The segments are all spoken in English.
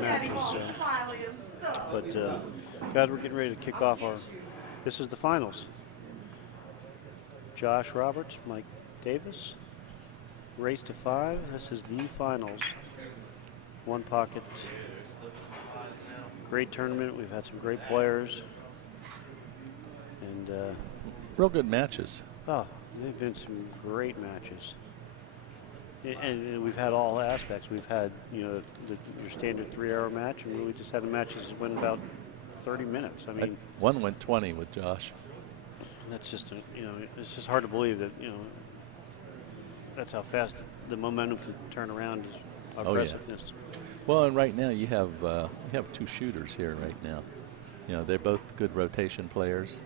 matches. But guys, we're getting ready to kick off our. This is the finals. Josh Roberts, Mike Davis, race to 5. This is the finals. One pocket. Great tournament. We've had some great players. And real good matches. oh, they've been some great matches. And we've had all aspects. We've had, your standard 3-hour match, and we just had the matches that went about 30 minutes. I mean, one went 20 with Josh. That's just, it's just hard to believe that, that's how fast the momentum can turn around. Is aggressiveness. Yeah. Well, and right now you have 2 shooters here right now. They're both good rotation players,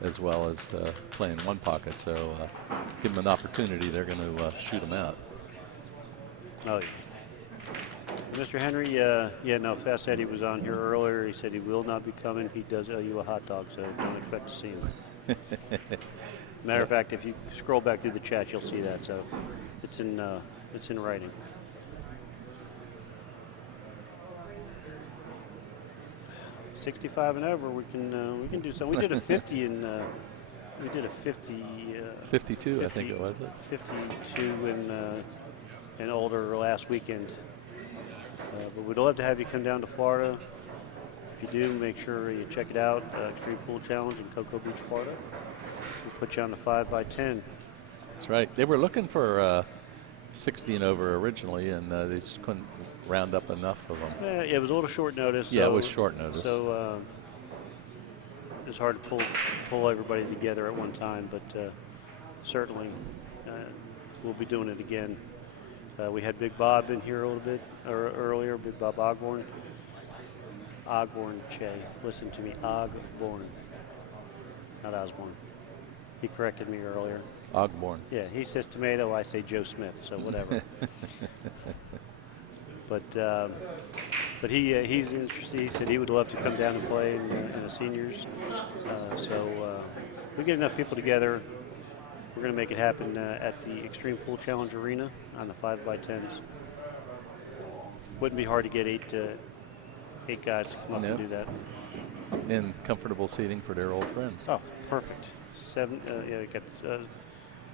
as well as playing one pocket. So give them an opportunity, they're going to shoot them out. Oh, yeah. Mr. Henry, Fast Eddie was on here earlier. He said he will not be coming. He does owe you a hot dog, so don't expect to see him. Matter of fact, if you scroll back through the chat, you'll see that. So it's in writing. $65 and over, we can do something. We did a 50 in. We did a 50. 52, I think it was. 52 and older last weekend. But we'd love to have you come down to Florida. If you do, make sure you check it out. Xtreme Pool Challenge in Cocoa Beach, Florida. We'll put you on the 5x10. That's right. They were looking for 60 and over originally, and they just couldn't round up enough of them. Yeah, it was a little short notice. Yeah, it was short notice. So it's hard to pull everybody together at one time, but certainly we'll be doing it again. We had Big Bob in here a little bit earlier, Big Bob Ogborn. Ogborn, Che. Listen to me, Ogborn, not Osborne. He corrected me earlier. Ogborn. Yeah, he says tomato, I say Joe Smith, so whatever. But he's interested. He said he would love to come down and play in the seniors. So we get enough people together. We're going to make it happen at the Xtreme Pool Challenge Arena on the 5x10s. Wouldn't be hard to get eight guys to come up and do that. And comfortable seating for their old friends. Oh, perfect. We got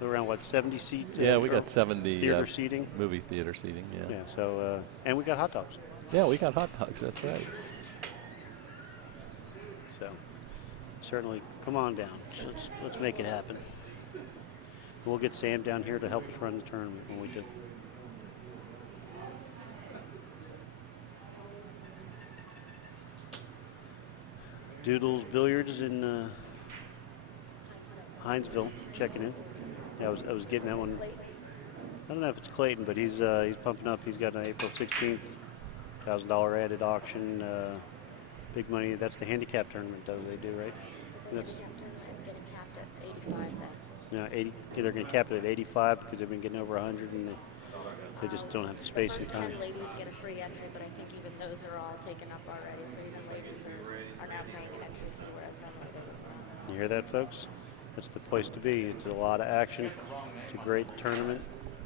around 70 seats? Yeah, we got 70 theater seating. Movie theater seating. Yeah. Yeah. So and we got hot dogs. Yeah, we got hot dogs. That's right. So certainly, come on down. Let's make it happen. We'll get Sam down here to help us run the tournament when we do. Doodles Billiards in Hinesville, checking in. Yeah, I was getting that one. I don't know if it's Clayton, but he's pumping up. He's got an April 16th $1,000 added auction. Big money. That's the handicap tournament, though. They do, right? It's a handicap tournament. It's getting capped at 85 then. Yeah, 80. They're going to cap it at 85 because they've been getting over 100, and they just don't have the space and time. The first 10 ladies get a free entry, but I think even those are all taken up already. So even ladies are now paying an entry fee, whereas normally they would. You hear that, folks? That's the place to be. It's a lot of action. It's a great tournament.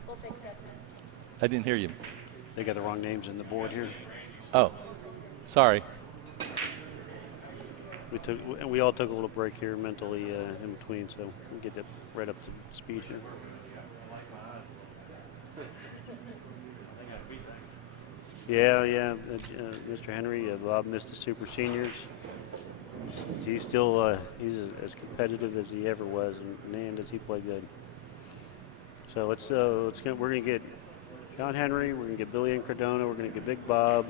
We'll fix it. I didn't hear you. They got the wrong names in the board here. Oh, sorry. We all took a little break here mentally in between, so we'll get that right up to speed here. Yeah, Mr. Henry, Bob missed the Super Seniors. He's still he's as competitive as he ever was, and man, does he play good. So we're gonna get John Henry, we're gonna get Billy and Cardona, we're gonna get Big Bob.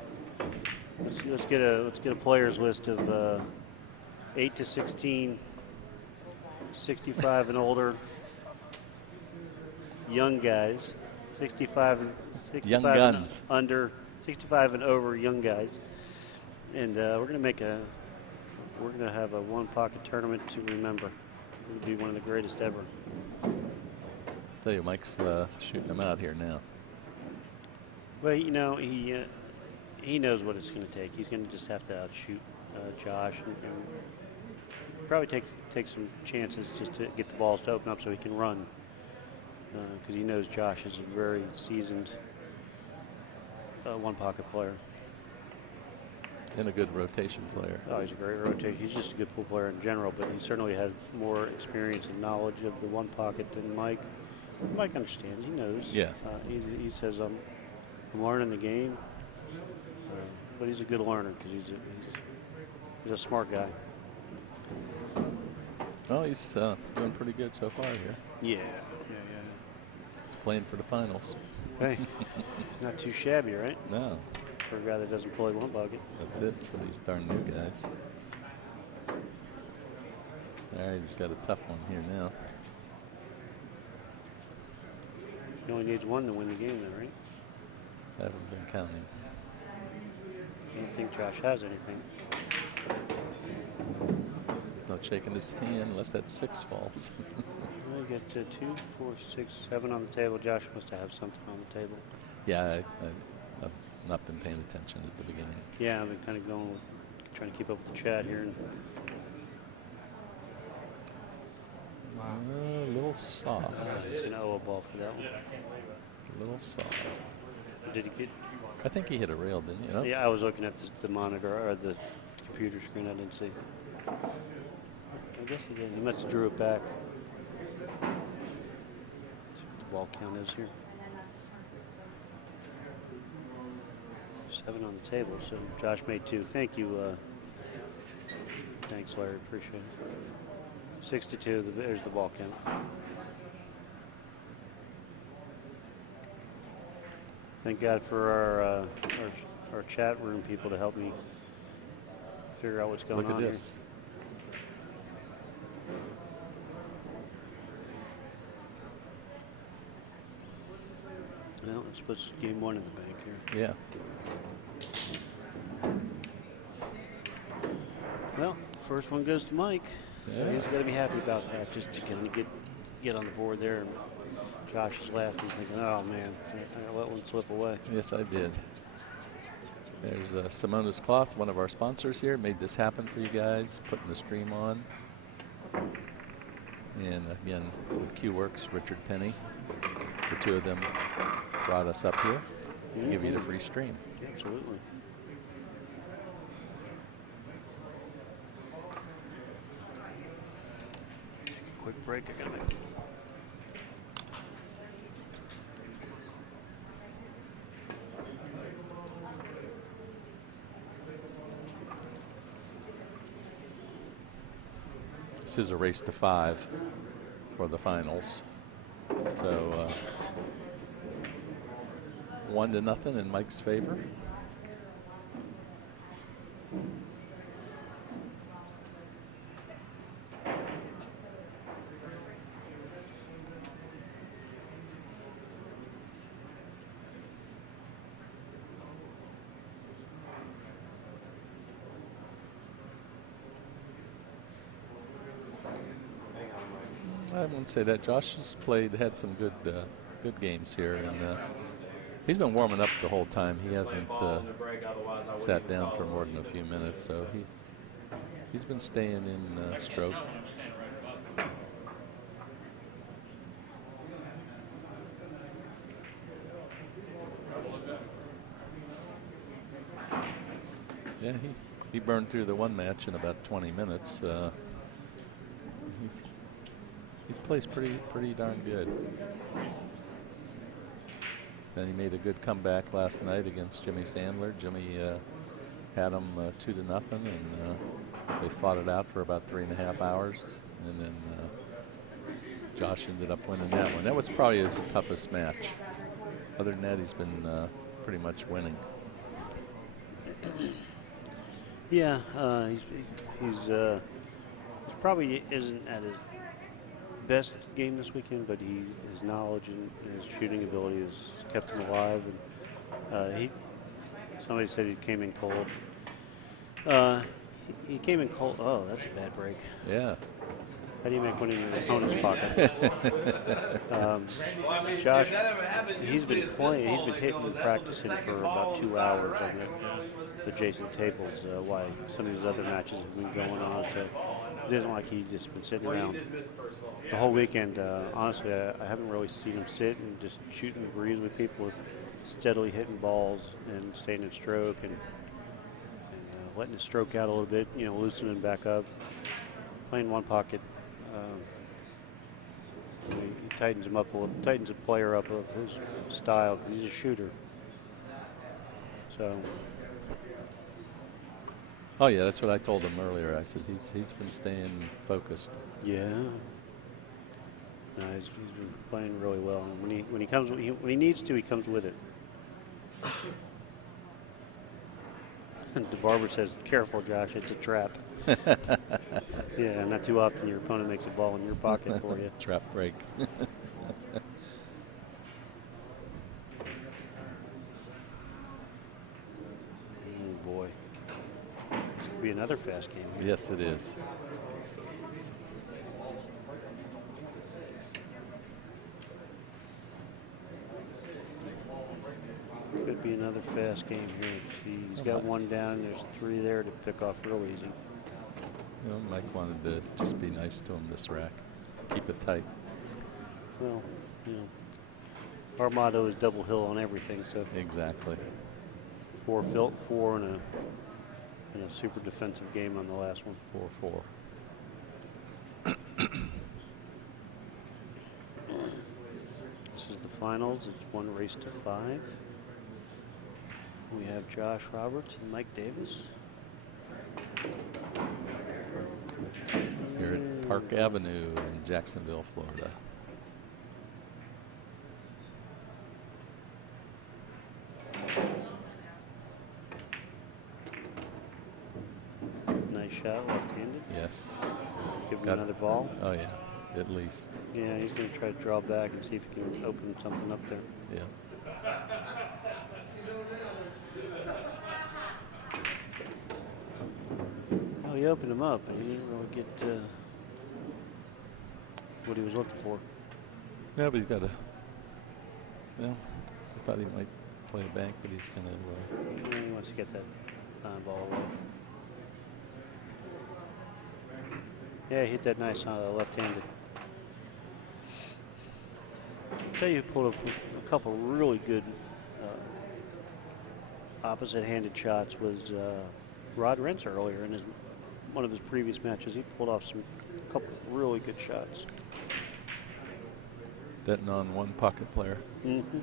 Let's get a players list of 8 to 16, 65 and older, young guys, 65 young guns. And under, 65 and over young guys, and we're gonna have a one pocket tournament to remember. It'll be one of the greatest ever. I'll tell you, Mike's shooting them out here now. Well, he knows what it's going to take. He's going to just have to outshoot Josh and probably take some chances just to get the balls to open up so he can run, because he knows Josh is a very seasoned one pocket player. And a good rotation player. Oh, he's a great rotation. He's just a good pool player in general, but he certainly has more experience and knowledge of the one pocket than Mike. Mike understands. He knows. Yeah. He says, I'm learning the game, but he's a good learner because he's a smart guy. Oh, he's doing pretty good so far here. Yeah. He's playing for the finals. Hey, not too shabby, right? No, For a guy that doesn't play one bucket. that's it for these darn new guys. All right, he's got a tough one here now. He only needs one to win the game, though, right? Haven't been counting. I don't think Josh has anything. Not shaking his hand unless that 6 falls. We get to 2, 4, 6, 7 on the table. Josh must have something on the table. Yeah, I've not been paying attention at the beginning. Yeah, I've been kind of trying to keep up with the chat here. And A little soft. he's going to owe a ball for that one. A little soft. Did he get? I think he hit a rail, didn't he? No? Yeah, I was looking at the monitor or the computer screen. I didn't see. I guess he did. He must have drew it back. Let's see what the ball count is here. 7 on the table, so Josh made 2. Thank you. Thanks, Larry. Appreciate it. 6-2. There's the ball count. Thank God for our chat room people to help me figure out what's going Look on at this. here. Well, it's supposed to be game 1 in the bank here. Yeah. Well, first one goes to Mike. Yeah. He's going to be happy about that, just to kind of get on the board there. And Josh is laughing, thinking, "Oh man, I let one slip away." Yes, I did. There's Simona's Cloth, one of our sponsors here, made this happen for you guys, putting the stream on. And again, with Q-Works, Richard Penny, the two of them brought us up here to give you the free stream. Absolutely. Take a quick break. I gotta make. This is a race to 5 for the finals. So 1-0 in Mike's favor. I wouldn't say that. Josh has had some good games here, and he's been warming up the whole time. He hasn't sat down for more than a few minutes, so he's been staying in stroke. Yeah, he burned through the one match in about 20 minutes. He plays pretty darn good. Then he made a good comeback last night against Jimmy Sandler. Jimmy had him 2-0, and they fought it out for about 3.5 hours, and then Josh ended up winning that one. That was probably his toughest match. Other than that, he's been pretty much winning. Yeah, he's probably isn't at his best game this weekend, but his knowledge and his shooting ability has kept him alive. And somebody said he came in cold. He came in cold. Oh, that's a bad break. Yeah. How do you make one in your opponent's pocket? Josh, he's been playing. He's been hitting and practicing for about 2 hours on the adjacent tables. Why some of these other matches have been going on. So it isn't like he's just been sitting around the whole weekend. Honestly, I haven't really seen him sit and just shoot in the breeze with people. steadily hitting balls and staying in stroke and letting it stroke out a little bit, you know, loosening back up, playing one pocket. He tightens him up a little, tightens the player up of his style because he's a shooter. So. Oh yeah, that's what I told him earlier. I said he's been staying focused. Yeah. No, he's been playing really well. And when he needs to, he comes with it. DeBarber says, "Careful, Josh, it's a trap." Yeah, not too often your opponent makes a ball in your pocket for you. Trap break. Oh boy, this could be another fast game here. Yes, it is. Could be another fast game here. He's got one down. There's 3 there to pick off real easy. You know, Mike wanted to just be nice to him this rack. Keep it tight. Well, you know, our motto is double hill on everything. So Exactly. 4 and a super defensive game on the last one. 4-4. This is the finals. It's 1 race to 5. We have Josh Roberts and Mike Davis. Here at Park Avenue in Jacksonville, Florida. Nice shot, left-handed. Yes. Give him Got another ball. Oh yeah, at least. Yeah, he's going to try to draw back and see if he can open something up there. Yeah. Oh, he opened him up, but he didn't really get what he was looking for. Yeah, but he's got a. Well, I thought he might play a bank, but he's going to. He wants to get that ball away. Yeah, he hit that nice left-handed. I'll tell you, who pulled up a couple really good opposite-handed shots was Rod Rentz earlier in one of his previous matches. He pulled off a couple really good shots. Betting on one pocket player. Mm-hmm.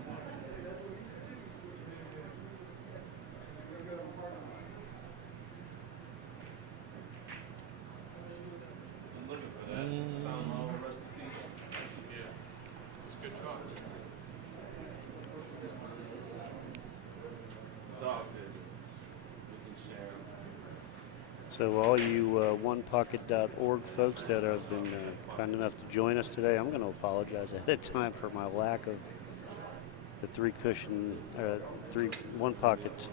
So all you onepocket.org folks that have been kind enough to join us today, I'm going to apologize ahead of time for my lack of the 1 pocket.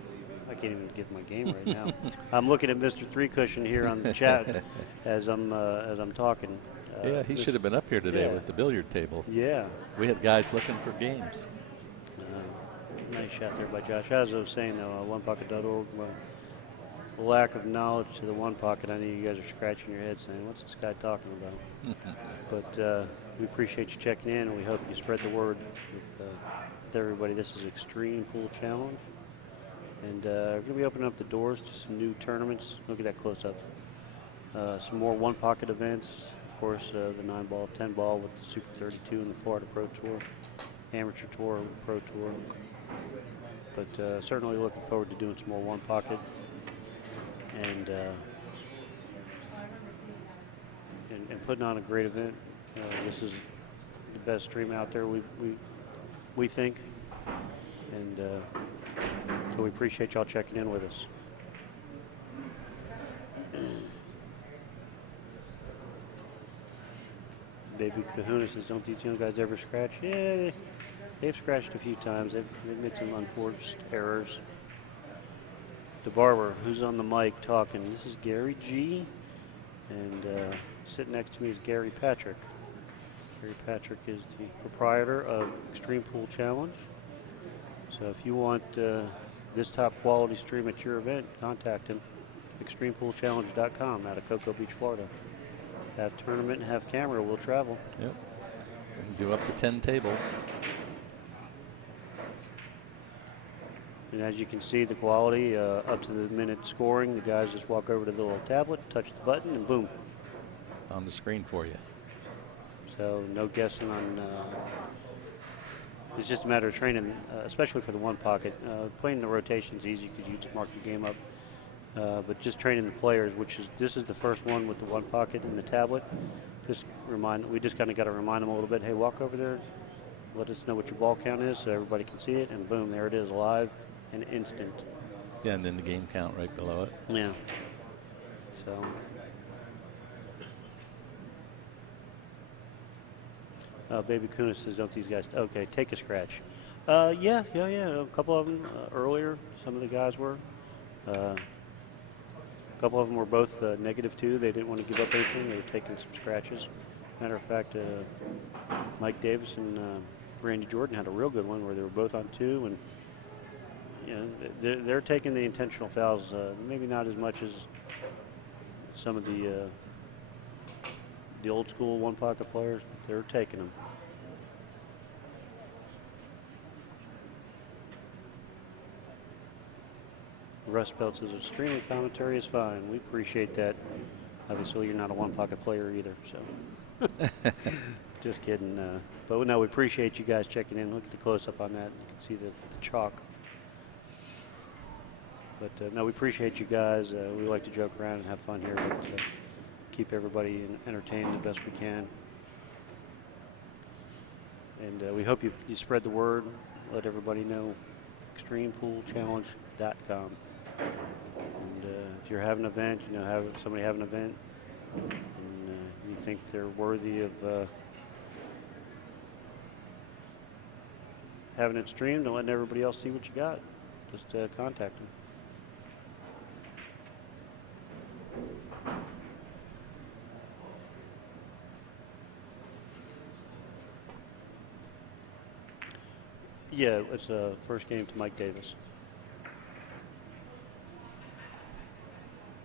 I can't even get my game right now. I'm looking at Mr. 3 Cushion here on the chat as I'm talking. Yeah, he should have been up here today yeah. with the billiard table. Yeah. We had guys looking for games. Nice shot there by Josh. As I was saying, though, onepocket.org, lack of knowledge to the 1 pocket. I know you guys are scratching your head saying, what's this guy talking about? But we appreciate you checking in, and we hope you spread the word with everybody. This is Xtreme Pool Challenge. And we're going to be opening up the doors to some new tournaments. Look at that close-up. Some more 1 pocket events. Of course, the 9-ball, 10-ball with the Super 32 and the Florida Pro Tour, Amateur Tour, Pro Tour. But certainly looking forward to doing some more 1 pocket. And putting on a great event. This is the best stream out there, we think, and so we appreciate y'all checking in with us. Baby Kahuna says, "Don't these young guys ever scratch?" Yeah, they've scratched a few times. They've made some unforced errors. DeBarber, who's on the mic talking? This is Gary G. And sitting next to me is Gary Patrick. Gary Patrick is the proprietor of Xtreme Pool Challenge. So if you want this top quality stream at your event, contact him. XtremePoolChallenge.com out of Cocoa Beach, Florida. Have tournament and have camera, we'll travel. Yep. We can do up to 10 tables. And as you can see, the quality up to the minute scoring, the guys just walk over to the little tablet, touch the button, and boom. On the screen for you. So no guessing on. It's just a matter of training, especially for the one pocket. Playing the rotation's easy because you just mark your game up. But just training the players, this is the first one with the one pocket and the tablet. We just kind of got to remind them a little bit. Hey, walk over there. Let us know what your ball count is so everybody can see it, and boom, there it is, live and instant. Yeah, and then the game count right below it. Yeah. So. Baby Kuna says, don't these guys, okay, take a scratch. Yeah. A couple of them earlier, some of the guys were. A couple of them were both -2. They didn't want to give up anything. They were taking some scratches. Matter of fact, Mike Davis and Randy Jordan had a real good one where they were both on 2, and you know, they're taking the intentional fouls, maybe not as much as some of the old school one pocket players, but they're taking them. Russ Belt says extremely commentary is fine. We appreciate that. Obviously, you're not a one pocket player either, so just kidding. But no, we appreciate you guys checking in. Look at the close up on that. You can see the chalk. But no, we appreciate you guys. We like to joke around and have fun here, but keep everybody entertained the best we can. And we hope you spread the word. Let everybody know. ExtremePoolChallenge.com. And if you're having an event, somebody have an event, and you think they're worthy of having it streamed and letting everybody else see what you got, just contact them. Yeah, it's a first game to Mike Davis.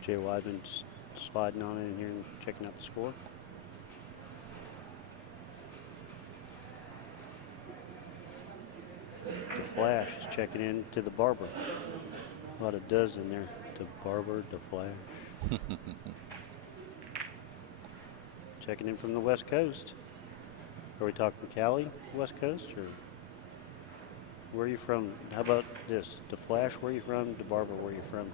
Jay Weidman just sliding on in here and checking out the score. The Flash is checking in to the Barber. A lot of does in there. To Barber, the Flash. Checking in from the West Coast. Are we talking Cali, West Coast, or where are you from? How about this? The Flash, where are you from? The Barber, where are you from?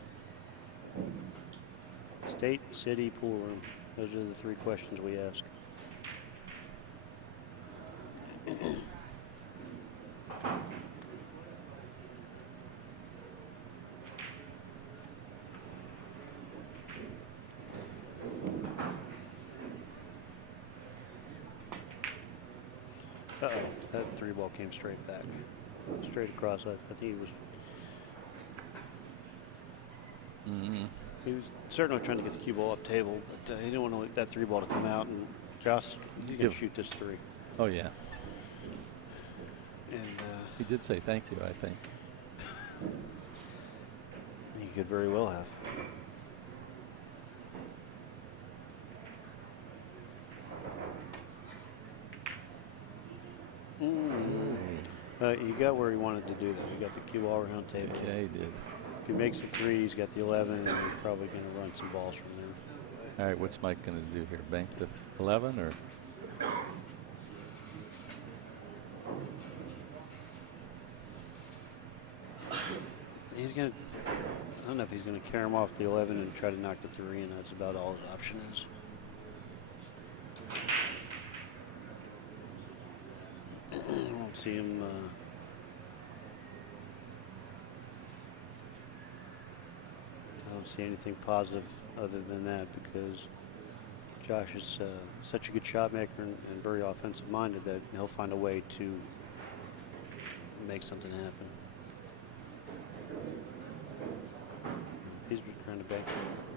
State, city, pool room. Those are the 3 questions we ask. Uh-oh, that 3 ball came straight back. Straight across. I think he was... He was certainly trying to get the cue ball up table, but he didn't want that 3 ball to come out. And Josh, you can shoot this 3. Oh, yeah. And he did say thank you, I think. you could very well have. You got where he wanted to do that. You got the cue ball around table. Yeah, he did. If he makes the 3, he's got the 11, and he's probably going to run some balls from there. All right, what's Mike going to do here? Bank the 11 or? He's going to, I don't know if he's going to carry him off the 11 and try to knock the 3, and that's about all his option is. I don't see him. I don't see anything positive other than that, because Josh is such a good shot maker and very offensive minded that he'll find a way to make something happen. He's trying to bank.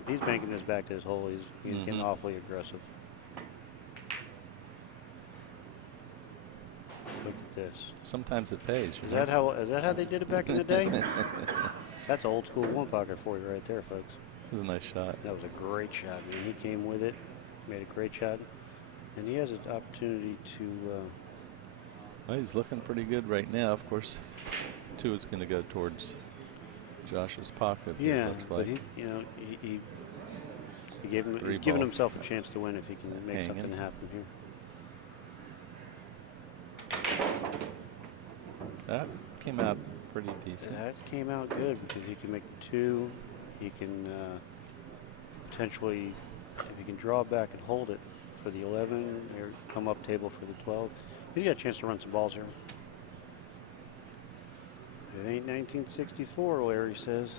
He's banking this back to his hole. He's getting awfully aggressive. Look at this. Sometimes it pays. Is that how they did it back in the day? That's old school one pocket for you right there, folks. That was a nice shot. That was a great shot. I mean, he came with it, made a great shot, and he has an opportunity to. Well, he's looking pretty good right now. Of course, 2 is going to go towards Josh's pocket. Here, Yeah, looks but like. he gave him. Three He's given balls. himself a chance to win if he can make Hanging. something happen here. That came out pretty decent. That came out good because he can make the 2. He can potentially, if he can draw back and hold it for the 11 or come up table for the 12, he's got a chance to run some balls here. It ain't 1964, Larry says.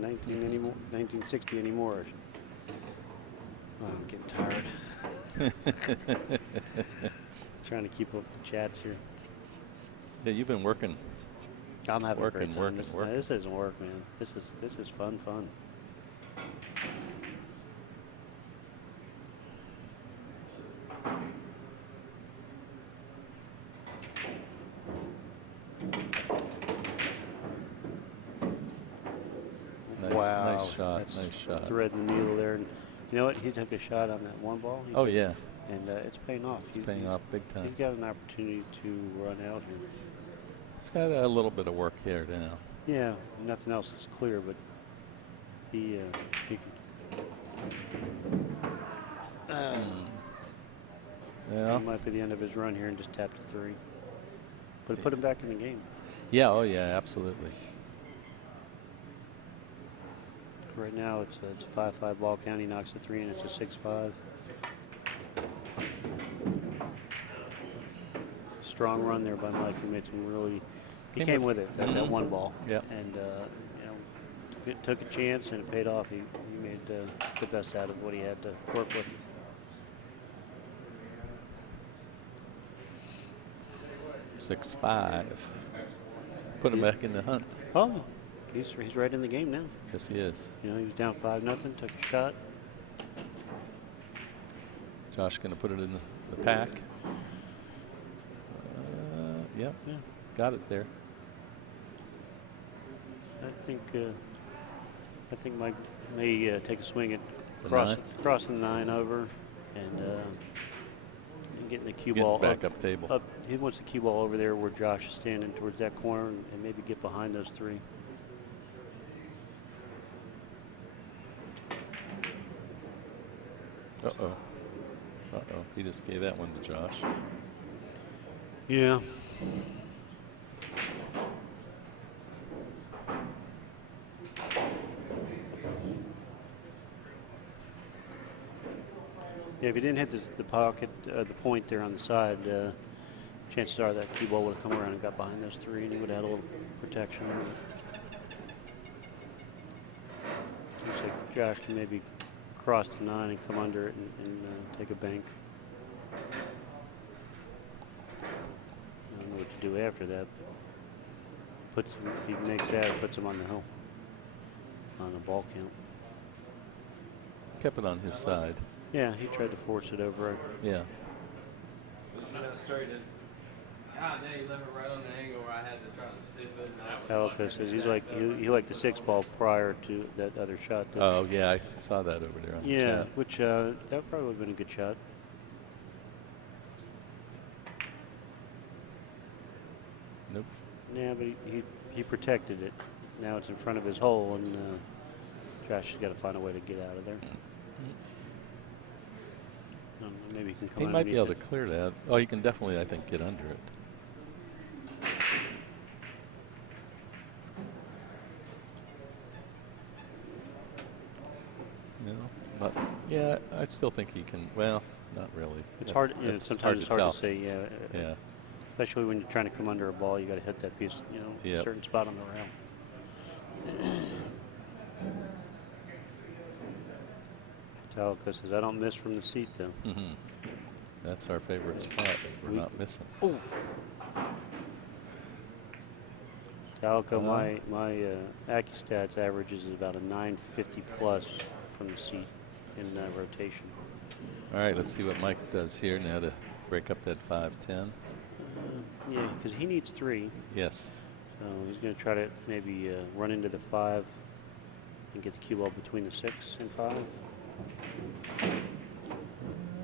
1960 anymore. Oh, I'm getting tired. Trying to keep up with the chats here. Yeah, you've been working. I'm having a great Working, time. working. This isn't work, man. This is fun. Wow, Nice shot. that's Nice shot. threading the needle there. And you know what? He took a shot on that one ball. Oh, yeah. And it's paying off. It's paying off big time. He's got an opportunity to run out here. It's got a little bit of work here now. Yeah, nothing else is clear, but he can. Yeah. It might be the end of his run here and just tapped a 3. But it put him back in the game. Yeah. Oh, yeah. Absolutely. Right now it's a 5-5 ball count. He knocks a 3 and it's a 6-5. Strong run there by Mike. He made some really. He came with it that one ball. Yeah. And took a chance and it paid off. He made the best out of what he had to work with. Six, 5. Put him back in the hunt. Oh, he's right in the game now. Yes, he is. He was down 5-0. Took a shot. Josh going to put it in the pack. Yep. Yeah. Got it there. I think Mike may take a swing at The crossing the 9 over and getting the cue Get ball back up table. Up. He wants the cue ball over there where Josh is standing towards that corner and maybe get behind those 3. Uh-oh. Uh-oh. He just gave that one to Josh. Yeah. Yeah, if he didn't hit the pocket, the point there on the side, chances are that cue ball would have come around and got behind those 3, and he would have had a little protection there. Looks like Josh can maybe cross the 9 and come under it and take a bank. I don't know what to do after that. Puts him, if he makes that, it puts him on the hill on the ball count. Kept it on his side. Yeah, he tried to force it over. Yeah. God dang, you left it right on the angle where I had to try to stiff it. Alka says he's like he liked the 6 ball prior to that other shot. Oh, yeah. I saw that over there on the Yeah, chat. which that probably would have been a good shot. Nope. Yeah, but he protected it. Now it's in front of his hole, and Josh has got to find a way to get out of there. Maybe he can come He might be able to underneath clear that. Oh, he can definitely, I think, get under it. You know, but yeah, I still think he can. Well, not really. It's hard. Yeah, sometimes it's hard tell. to say. Yeah. Yeah. Especially when you're trying to come under a ball, you got to hit that piece. A Yep. certain spot on the rail. Talca says, "I don't miss from the seat, though." Mm-hmm. That's our favorite spot if we're not missing. Oh. Talca, my AccuStats average is about a 950 plus from the seat in rotation. All right, let's see what Mike does here now to break up that 5-10. Yeah, because he needs 3. Yes. He's going to try to maybe run into the 5 and get the cue ball between the 6 and 5.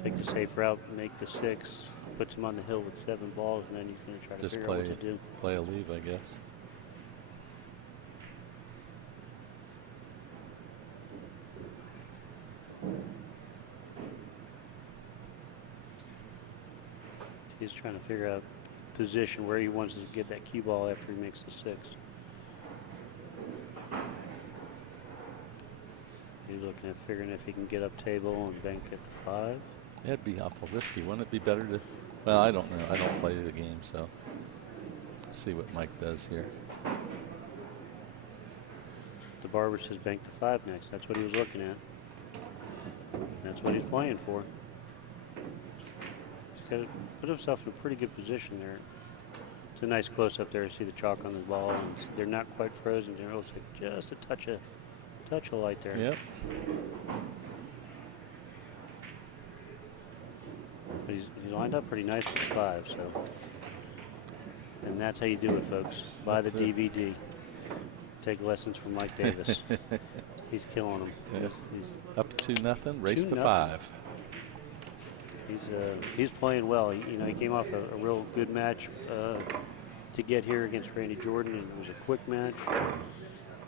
Take the safe route, make the 6, puts him on the hill with 7 balls, and then he's going to try to Just figure out what to do. play a leave, I guess. He's trying to figure out position where he wants to get that cue ball after he makes the 6. He's looking at figuring if he can get up table and bank at the 5. That'd be awful risky. Wouldn't it be better to? Well, I don't know. I don't play the game, so let's see what Mike does here. The barber says bank the 5 next. That's what he was looking at. That's what he's playing for. He's got to put himself in a pretty good position there. It's a nice close up there to see the chalk on the ball. And they're not quite frozen. It looks like just a touch of light there. Yep. But he's lined up pretty nice with the 5. So, and that's how you do it, folks. Buy the That's it. DVD. Take lessons from Mike Davis. He's killing them. Yeah. He's Up 2-0. Race to 2-0. 5. He's playing well. He came off a real good match to get here against Randy Jordan, and it was a quick match.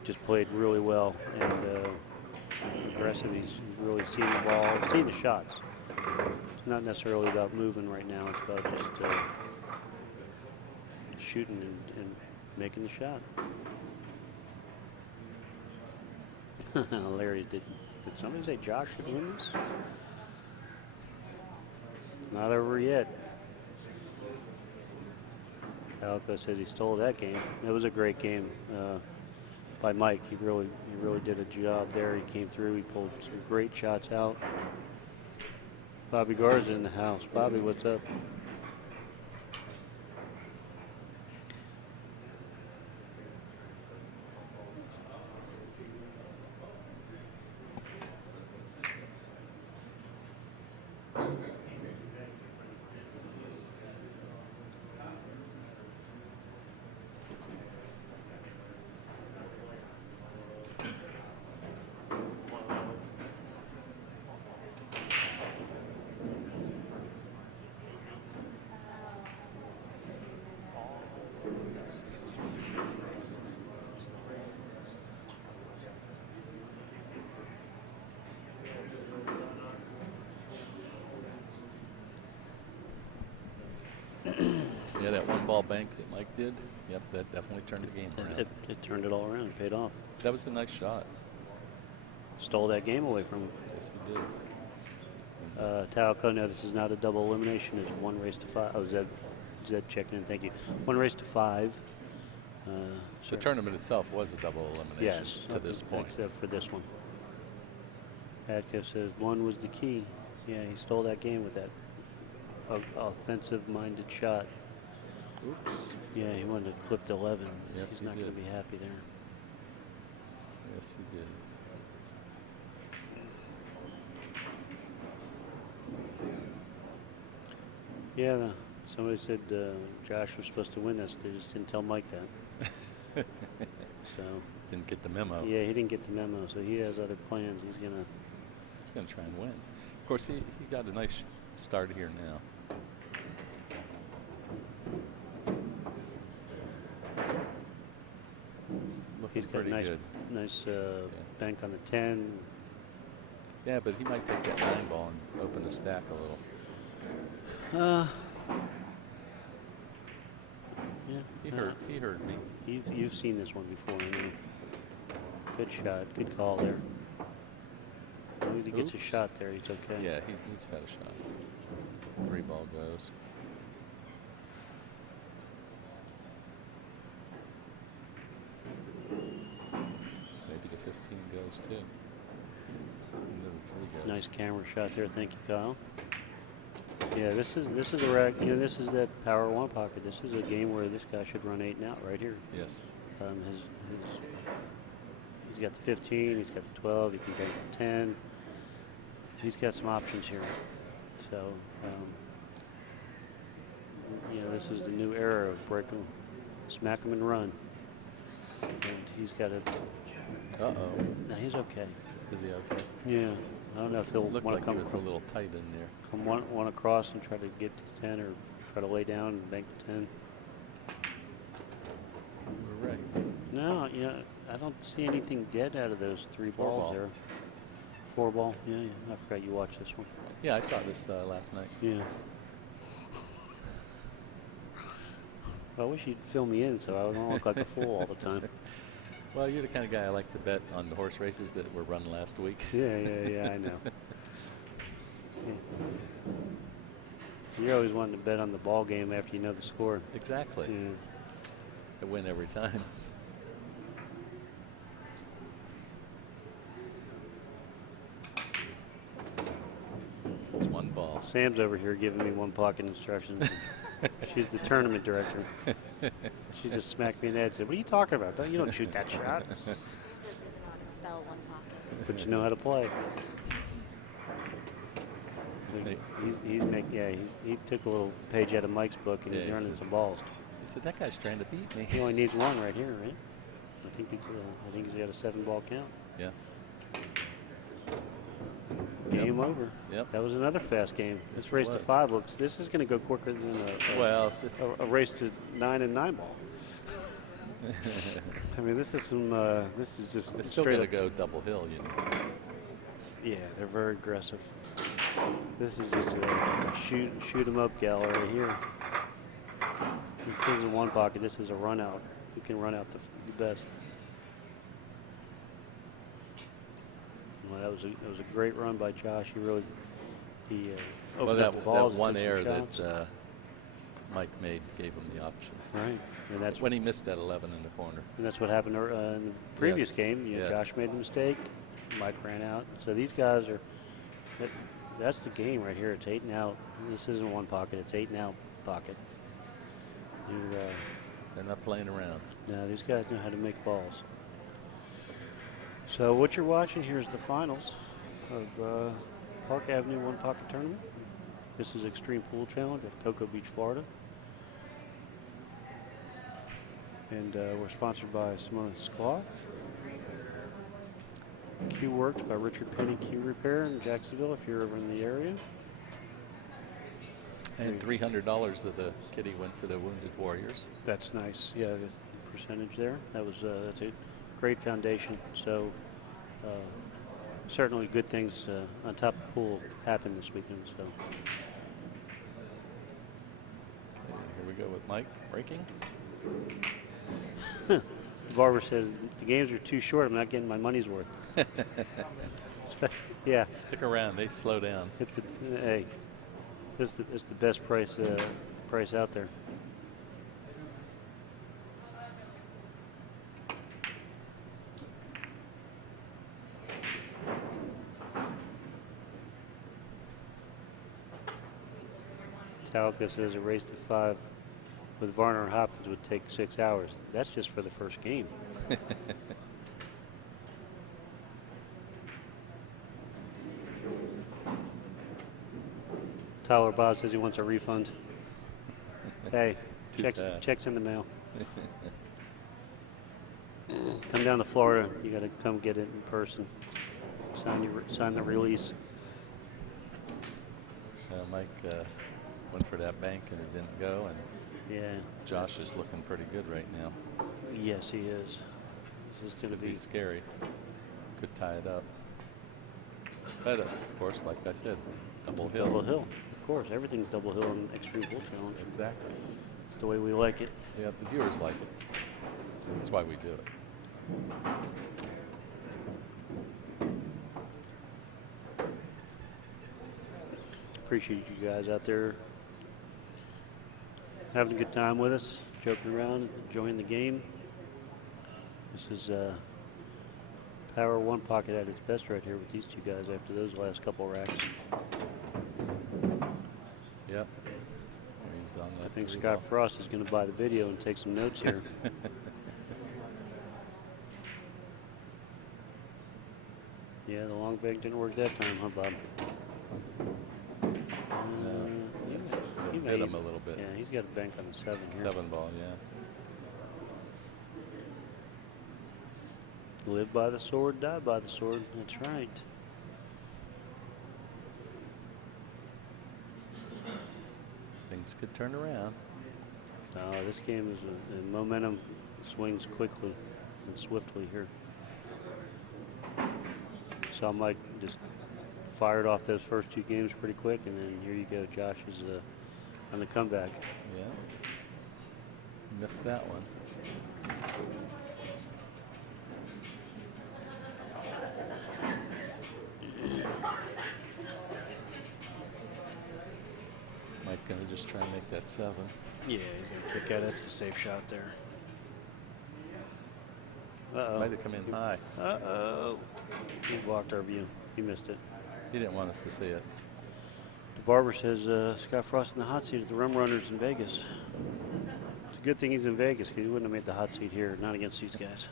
Just played really well and aggressive. He's really seen the ball, seen the shots. It's not necessarily about moving right now. It's about just shooting and making the shot. Larry, did somebody say Josh should win this? Not over yet. Calico says he stole that game. It was a great game by Mike. He really did a job there. He came through. He pulled some great shots out. Bobby Garza in the house. Bobby, what's up? Yeah, that 1-ball bank that Mike did. Yep, that definitely turned the game around. It turned it all around. It paid off. That was a nice shot. Stole that game away from him. Yes, he did. Talco, no, this is not a double elimination. It's 1 race to 5. Oh, Zed checking in. Thank you. 1 race to 5. The tournament itself was a double elimination Yes, to this point. except for this one. Adko says 1 was the key. Yeah, he stole that game with that offensive-minded shot. Oops. Yeah, he wanted to clip to 11. Yes, He's he not going to did. be happy there. Yes, he did. Yeah, somebody said Josh was supposed to win this. They just didn't tell Mike that. So. Didn't get the memo. Yeah, he didn't get the memo, so he has other plans. He's going to. He's going to try and win. Of course, he got a nice start here now. It's looking He's got a pretty good. nice bank on the 10. Yeah, but he might take that 9-ball and open the stack a little. Yeah, He heard me. You've seen this one before. I mean, good shot, good call there. As long as he gets a Oops. shot there, he's okay. Yeah, he's got a shot. 3-ball goes. Maybe the 15 goes too. And then the 3 goes. Nice camera shot there. Thank you, Kyle. Yeah, this is a rack. This is that power 1 pocket. This is a game where this guy should run 8 and out right here. Yes. He's got the 15. He's got the 12. He can take the 10. He's got some options here. So, this is the new era of break him, smack him and run. And he's got a. Uh-oh. No, he's okay. Is he okay? Yeah. I don't know if he'll Looked want like to he come was a little tight in there. come one across and try to get to the 10, or try to lay down and bank the 10. We're right. No, I don't see anything dead out of those 3 4 balls ball. there. 4 ball. Yeah. I forgot you watched this one. Yeah, I saw this last night. Yeah. Well, I wish you'd fill me in so I don't look like a fool all the time. Well, you're the kind of guy I like to bet on the horse races that were run last week. Yeah, I know. Yeah. You're always wanting to bet on the ball game after you know the score. Exactly. Yeah. I win every time. It's one ball. Sam's over here giving me one pocket instructions. She's the tournament director. She just smacked me in the head and said, "What are you talking about? You don't shoot that shot." He doesn't even know how to spell one pocket. But you know how to play. He took a little page out of Mike's book and he's Yeah, he running says- some balls. He said, that guy's trying to beat me. He only needs one right here, right? I think he's got a 7-ball count. Yeah. Game over. Yep. That was another fast game. Yes, This it race to was. 5 looks. This is going to go quicker than Well, it's, a race to 9 and 9 ball. I mean, this is some. This is just it's still straight going to up. go double hill, you know. Yeah, they're very aggressive. This is just a shoot 'em up gal right here. This isn't one pocket. This is a run out. You can run out the best. Well, that was a great run by Josh. He really Well, opened up the that balls. one and took error some shots. that Mike made gave him the option. Right, and that's When he missed that 11 in the corner. And that's what happened in the previous Yes, game. yes. Josh made the mistake. Mike ran out. So these guys are. That's the game right here. It's 8 and out. This isn't one pocket. It's 8 and out pocket. They're not playing around. No, these guys know how to make balls. So what you're watching here is the finals of Park Avenue One Pocket Tournament. This is Xtreme Pool Challenge at Cocoa Beach, Florida. And we're sponsored by Simone's Cloth. Q Works by Richard Penny Q Repair in Jacksonville if you're over in the area. And $300 of the kitty went to the Wounded Warriors. That's nice. Yeah, the percentage there. That's a great foundation. So certainly good things on top of pool happened this weekend. So Okay, here we go with Mike breaking. Barber says the games are too short. I'm not getting my money's worth. Yeah, Stick around. They slow down. it's the best price out there. Talca says a race to 5 with Varner and Hopkins would take 6 hours. That's just for the first game. Tyler Bob says he wants a refund. Hey, Too fast. checks in the mail. Come down to Florida. You got to come get it in person. Sign the release. Mike went for that bank and it didn't go. And Yeah. Josh is looking pretty good right now. Yes, he is. This is going to Could be be. scary. Could tie it up. But of course, like I said, double hill. Double hill. Of course, everything's double hill in Xtreme Pool Challenge. Exactly. It's the way we like it. Yeah, the viewers like it. That's why we do it. Appreciate you guys out there having a good time with us, joking around, enjoying the game. This is Power One Pocket at its best right here with these two guys after those last couple racks. Yep. He's on that I think 3 Scott ball. Frost is going to buy the video and take some notes here. Yeah, the long bank didn't work that time, huh, Bob? He may- hit him a little bit. Yeah, he's got a bank on the 7 here. 7 ball, yeah. Live by the sword, die by the sword. That's right. Things could turn around. This game is the momentum swings quickly and swiftly here. Saw Mike just fired off those first 2 games pretty quick, and then here you go. Josh is on the comeback. Yeah. missed that one. Mike gonna just try and make that 7. Yeah, he's gonna kick out. That's a safe shot there. Uh-oh. Might have come in high. Uh-oh. He blocked our view. He missed it. He didn't want us to see it. The barber says Scott Frost in the hot seat at the Rum Runners in Vegas. It's a good thing he's in Vegas because he wouldn't have made the hot seat here, not against these guys.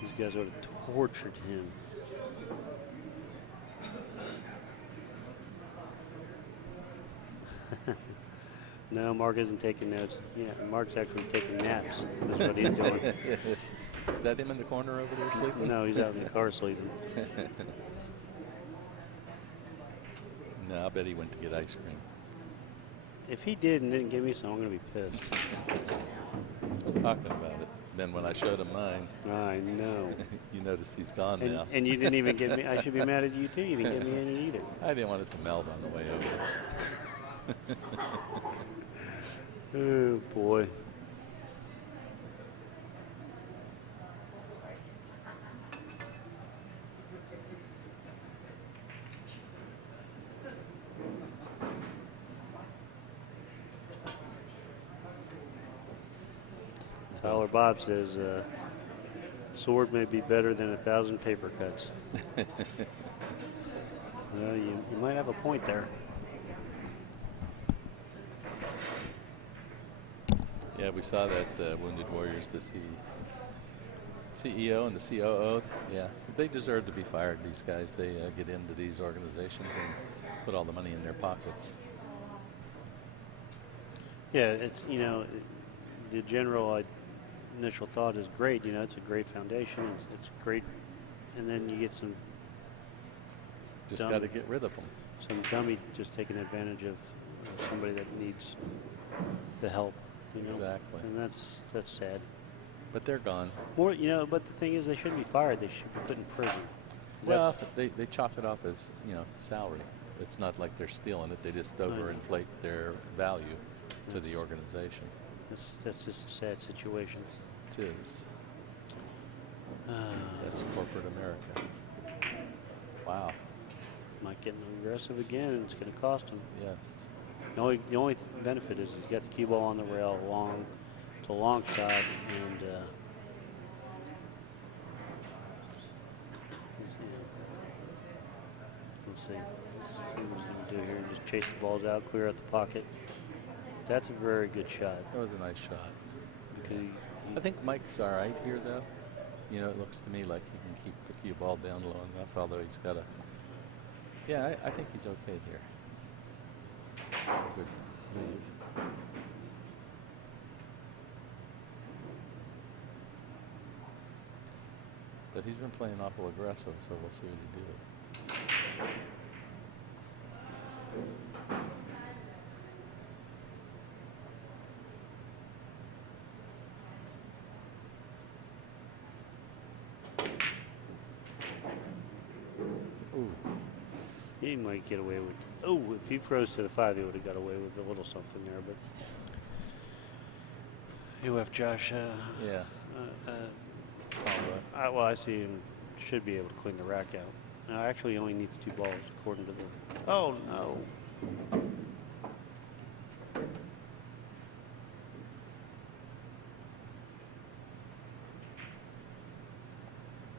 These guys would have tortured him. No, Mark isn't taking notes. Yeah, Mark's actually taking naps. That's what he's doing. Is that him in the corner over there sleeping? No, he's out in the car sleeping. No, I bet he went to get ice cream. If he did and didn't give me some, I'm going to be pissed. He's been talking about it. Then when I showed him mine, I know. you noticed he's gone now. And you didn't even give me, I should be mad at you too. You didn't give me any either. I didn't want it to melt on the way over. Oh, boy. Tyler Bob says, sword may be better than 1,000 paper cuts. Well, you might have a point there. Yeah, we saw that Wounded Warriors, the CEO and the COO. Yeah, they deserve to be fired, these guys. They get into these organizations and put all the money in their pockets. Yeah, it's, you know, the general initial thought is great. You know, it's a great foundation. It's great. And then you get some Just got to get rid of them. some dummy just taking advantage of somebody that needs the help. You know? Exactly. And that's sad. But they're gone. More, you know, but the thing is, they shouldn't be fired. They should be put in prison. Well, they chalk it off as, you know, salary. It's not like they're stealing it. They just overinflate their value to the organization. That's just a sad situation. It is. That's corporate America. Wow. Mike getting aggressive again. It's going to cost him. Yes. The only benefit is he's got the cue ball on the rail, it's a long shot, and let's see what he's going to do here. Just chase the balls out, clear out the pocket. That's a very good shot. That was a nice shot. Because I think Mike's all right here, though. You know, it looks to me like he can keep the cue ball down low enough, although he's got a... Yeah, I think he's okay here. Good leave. But he's been playing awful aggressive, so we'll see what he do. Ooh. he might get away with. Oh, if he froze to the 5, he would have got away with a little something there. But you have Josh. Yeah. Well, I see him should be able to clean the rack out. Now, actually, he only needs 2 balls according to the. Oh no.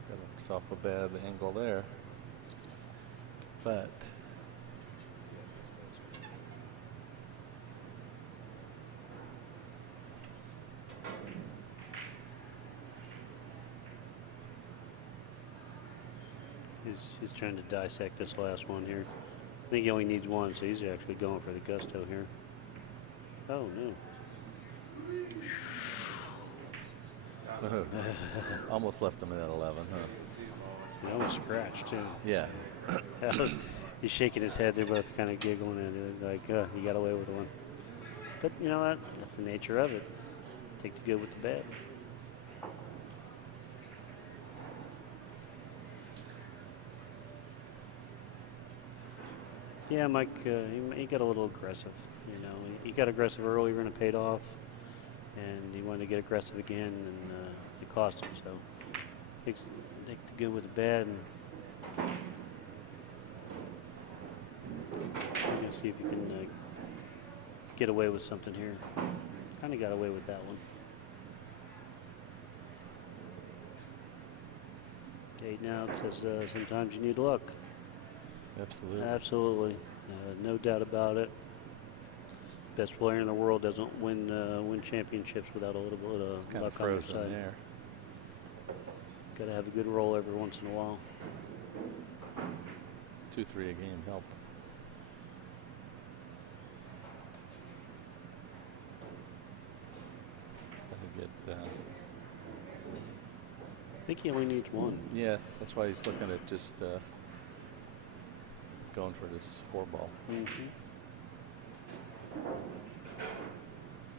Got himself a bad angle there. But He's trying to dissect this last one here. I think he only needs 1, so he's actually going for the gusto here. Oh no. almost left him at 11, huh? He almost scratched too. Yeah. He's shaking his head. They're both kind of giggling at it, like, he got away with 1. But you know what? That's the nature of it. Take the good with the bad. Yeah, Mike, he got a little aggressive. You know, he got aggressive earlier and it paid off. and he wanted to get aggressive again, and it cost him. So take the good with the bad, and he's gonna see if he can get away with something here. Kind of got away with that one. 8 now. It says sometimes you need luck. Absolutely. Absolutely, no doubt about it. Best player in the world doesn't win championships without a little bit It's of kind luck of on their frozen side. there. Got to have a good roll every once in a while. 2-3 a game help. Gotta get. I think he only needs one. Yeah, that's why he's looking at just going for this 4-ball.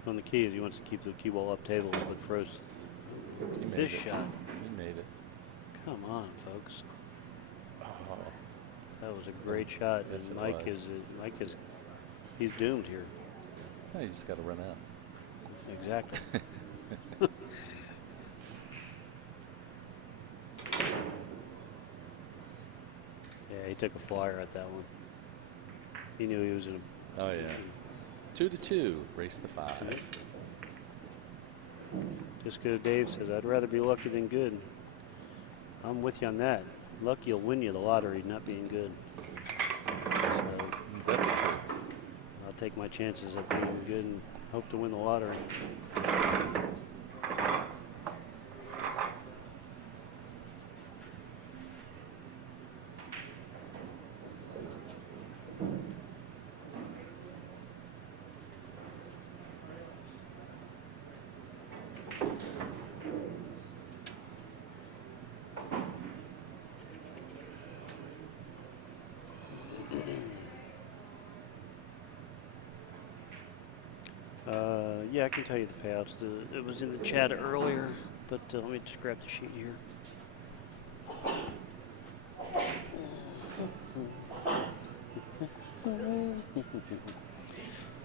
On the key is he wants to keep the cue ball up table, but froze. He made This it. shot. He made it. Come on, folks. Oh, That was a great shot. Yes, And it Mike was. is he's doomed here. no, you just got to run out. Exactly. Yeah, he took a flyer at that one. He knew he was in a. Oh yeah. 2-2. Race to 5. Just because Dave says, I'd rather be lucky than good. I'm with you on that. Lucky will win you the lottery, not being good. So That's the truth. I'll take my chances of being good and hope to win the lottery. Yeah, I can tell you the payouts. It was in the chat earlier, but let me just grab the sheet here.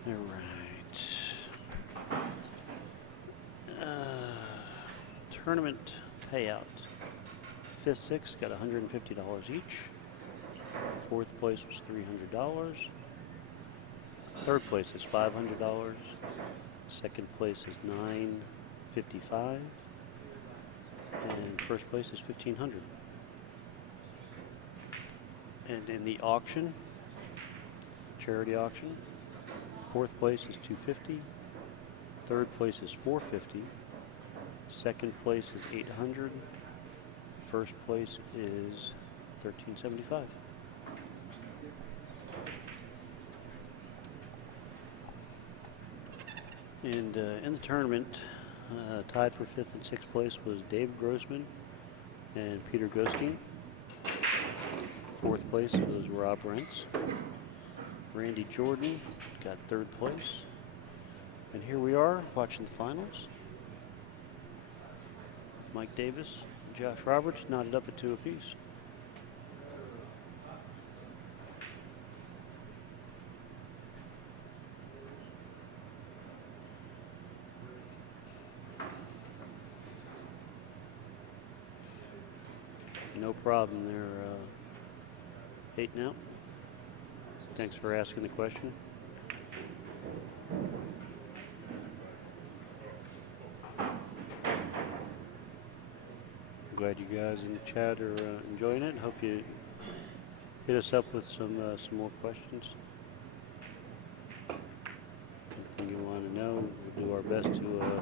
All right. Tournament payout. 5th, 6th got $150 each. 4th place was $300. 3rd place is $500. 2nd place is $955. And 1st place is $1,500. And in the auction, charity auction, 4th place is $250. 3rd place is $450. 2nd place is $800. 1st place is $1,375. And in the tournament, tied for 5th and 6th place was Dave Grossman and Peter Gostein. 4th place was Rob Rentz. Randy Jordan got 3rd place. And here we are watching the finals with Mike Davis and Josh Roberts knotted up at 2 apiece. No problem there, 8 now. Thanks for asking the question. I'm glad you guys in the chat are enjoying it. Hope you hit us up with some more questions. Anything you want to know, we'll do our best to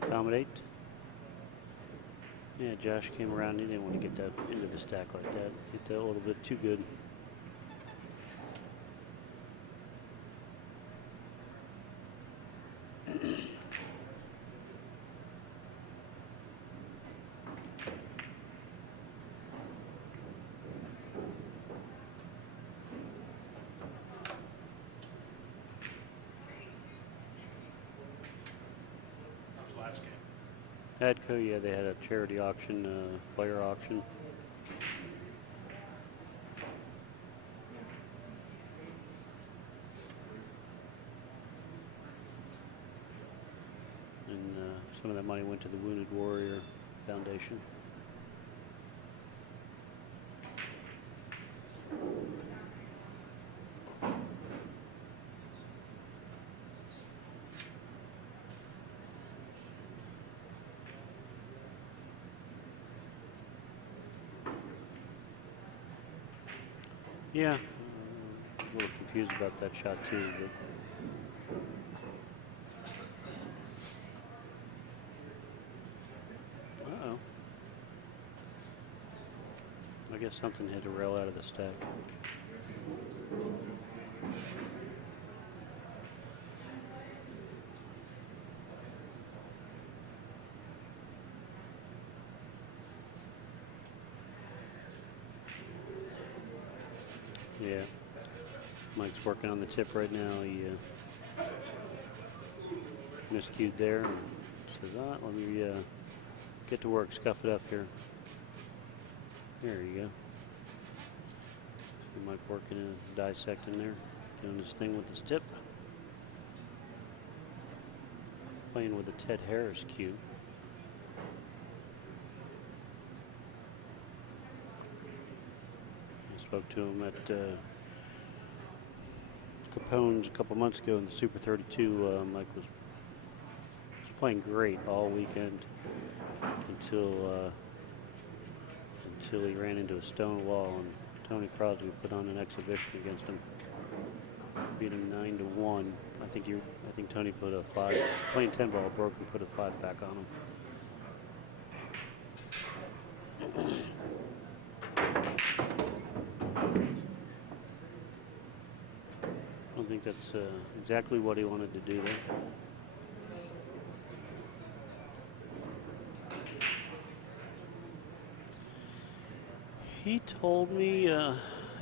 accommodate. Yeah, Josh came around. He didn't want to get that into the stack like that. Hit that a little bit too good. Adco, yeah, they had a charity auction, player auction. Some of that money went to the Wounded Warrior Foundation. Yeah, a little confused about that shot too, but uh-oh. I guess something hit a rail out of the stack. Yeah, Mike's working on the tip right now. He miscued there and says, let me get to work, scuff it up here. There you go. So Mike working and dissecting there, doing his thing with his tip. Playing with a Ted Harris cue. Spoke to him at Capone's a couple months ago in the Super 32. Mike was playing great all weekend until he ran into a stone wall, and Tony Crosby put on an exhibition against him, beat him 9-1. I think Tony put a 5, playing 10 ball, broke and put a 5 back on him. I don't think that's exactly what he wanted to do there. He told me,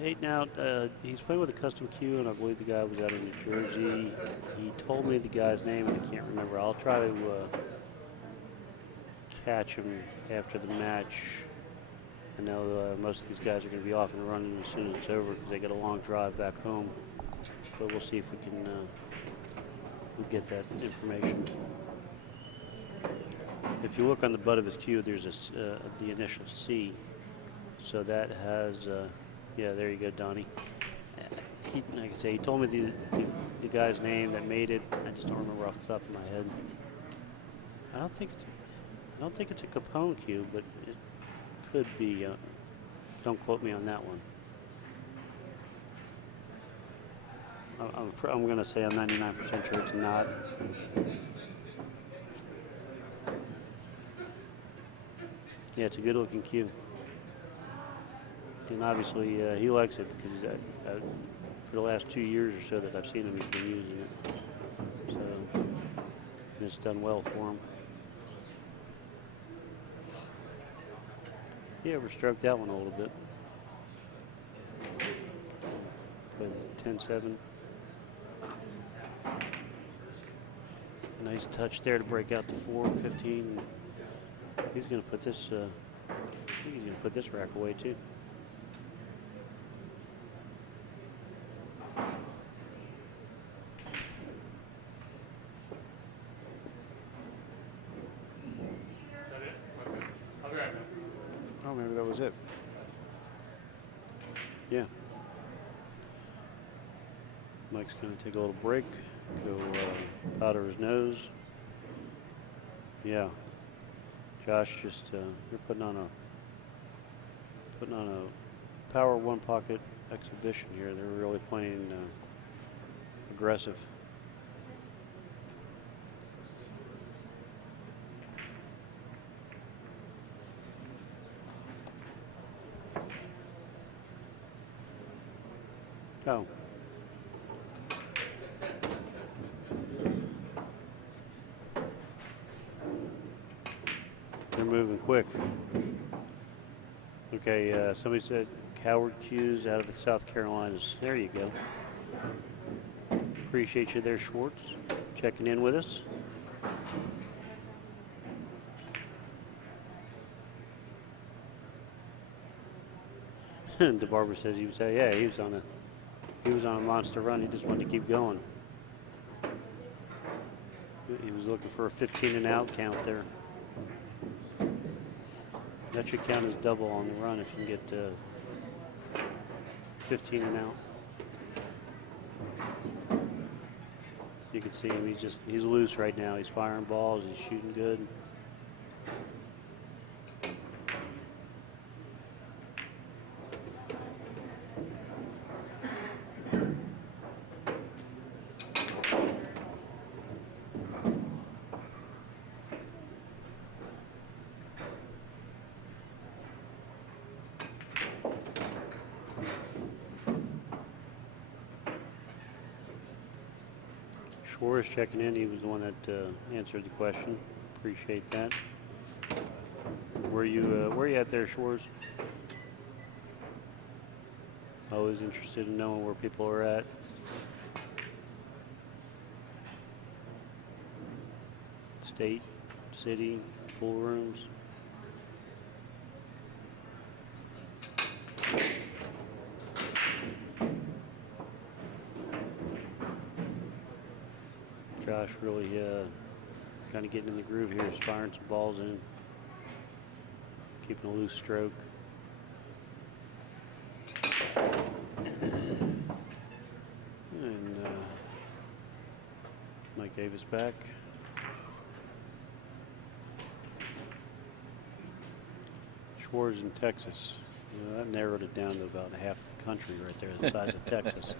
Eight out, he's playing with a custom cue, and I believe the guy was out of New Jersey. He told me the guy's name, and I can't remember. I'll try to catch him after the match. I know most of these guys are going to be off and running as soon as it's over because they got a long drive back home. But we'll see if we can get that information. If you look on the butt of his cue, there's the initial C. So that has, yeah, there you go, Donnie. Like I say, he told me the guy's name that made it. I just don't remember off the top of my head. I don't think it's a Capone cue, but it could be. Don't quote me on that one. I'm going to say I'm 99% sure it's not. Yeah, it's a good-looking cue. And obviously, he likes it because for the last 2 years or so that I've seen him, he's been using it. So, and it's done well for him. He overstroked that one a little bit. Played 10-7. Nice touch there to break out the 4-15. He's going to put this. I think he's going to put this rack away too. Oh, maybe that was it. Yeah. Mike's going to take a little break, go powder his nose. Yeah. Josh, just you're putting on a power one pocket exhibition here. They're really playing aggressive. Oh. They're moving quick. Okay, somebody said Coward cues out of the South Carolinas. There you go. Appreciate you there, Schwartz, checking in with us. DeBarber says he was, yeah, he was on a monster run. He just wanted to keep going. He was looking for a 15 and out count there. That should count as double on the run if you can get 15 and out. You can see him, he's loose right now. He's firing balls, he's shooting good. Schwartz checking in. He was the one that answered the question. Appreciate that. Where you at there, Schwartz? Always interested in knowing where people are at. State, city, pool rooms. Josh really kind of getting in the groove here. He's firing some balls in, keeping a loose stroke. And Mike Davis back. Schwartz in Texas. That narrowed it down to about half the country right there, the size of Texas.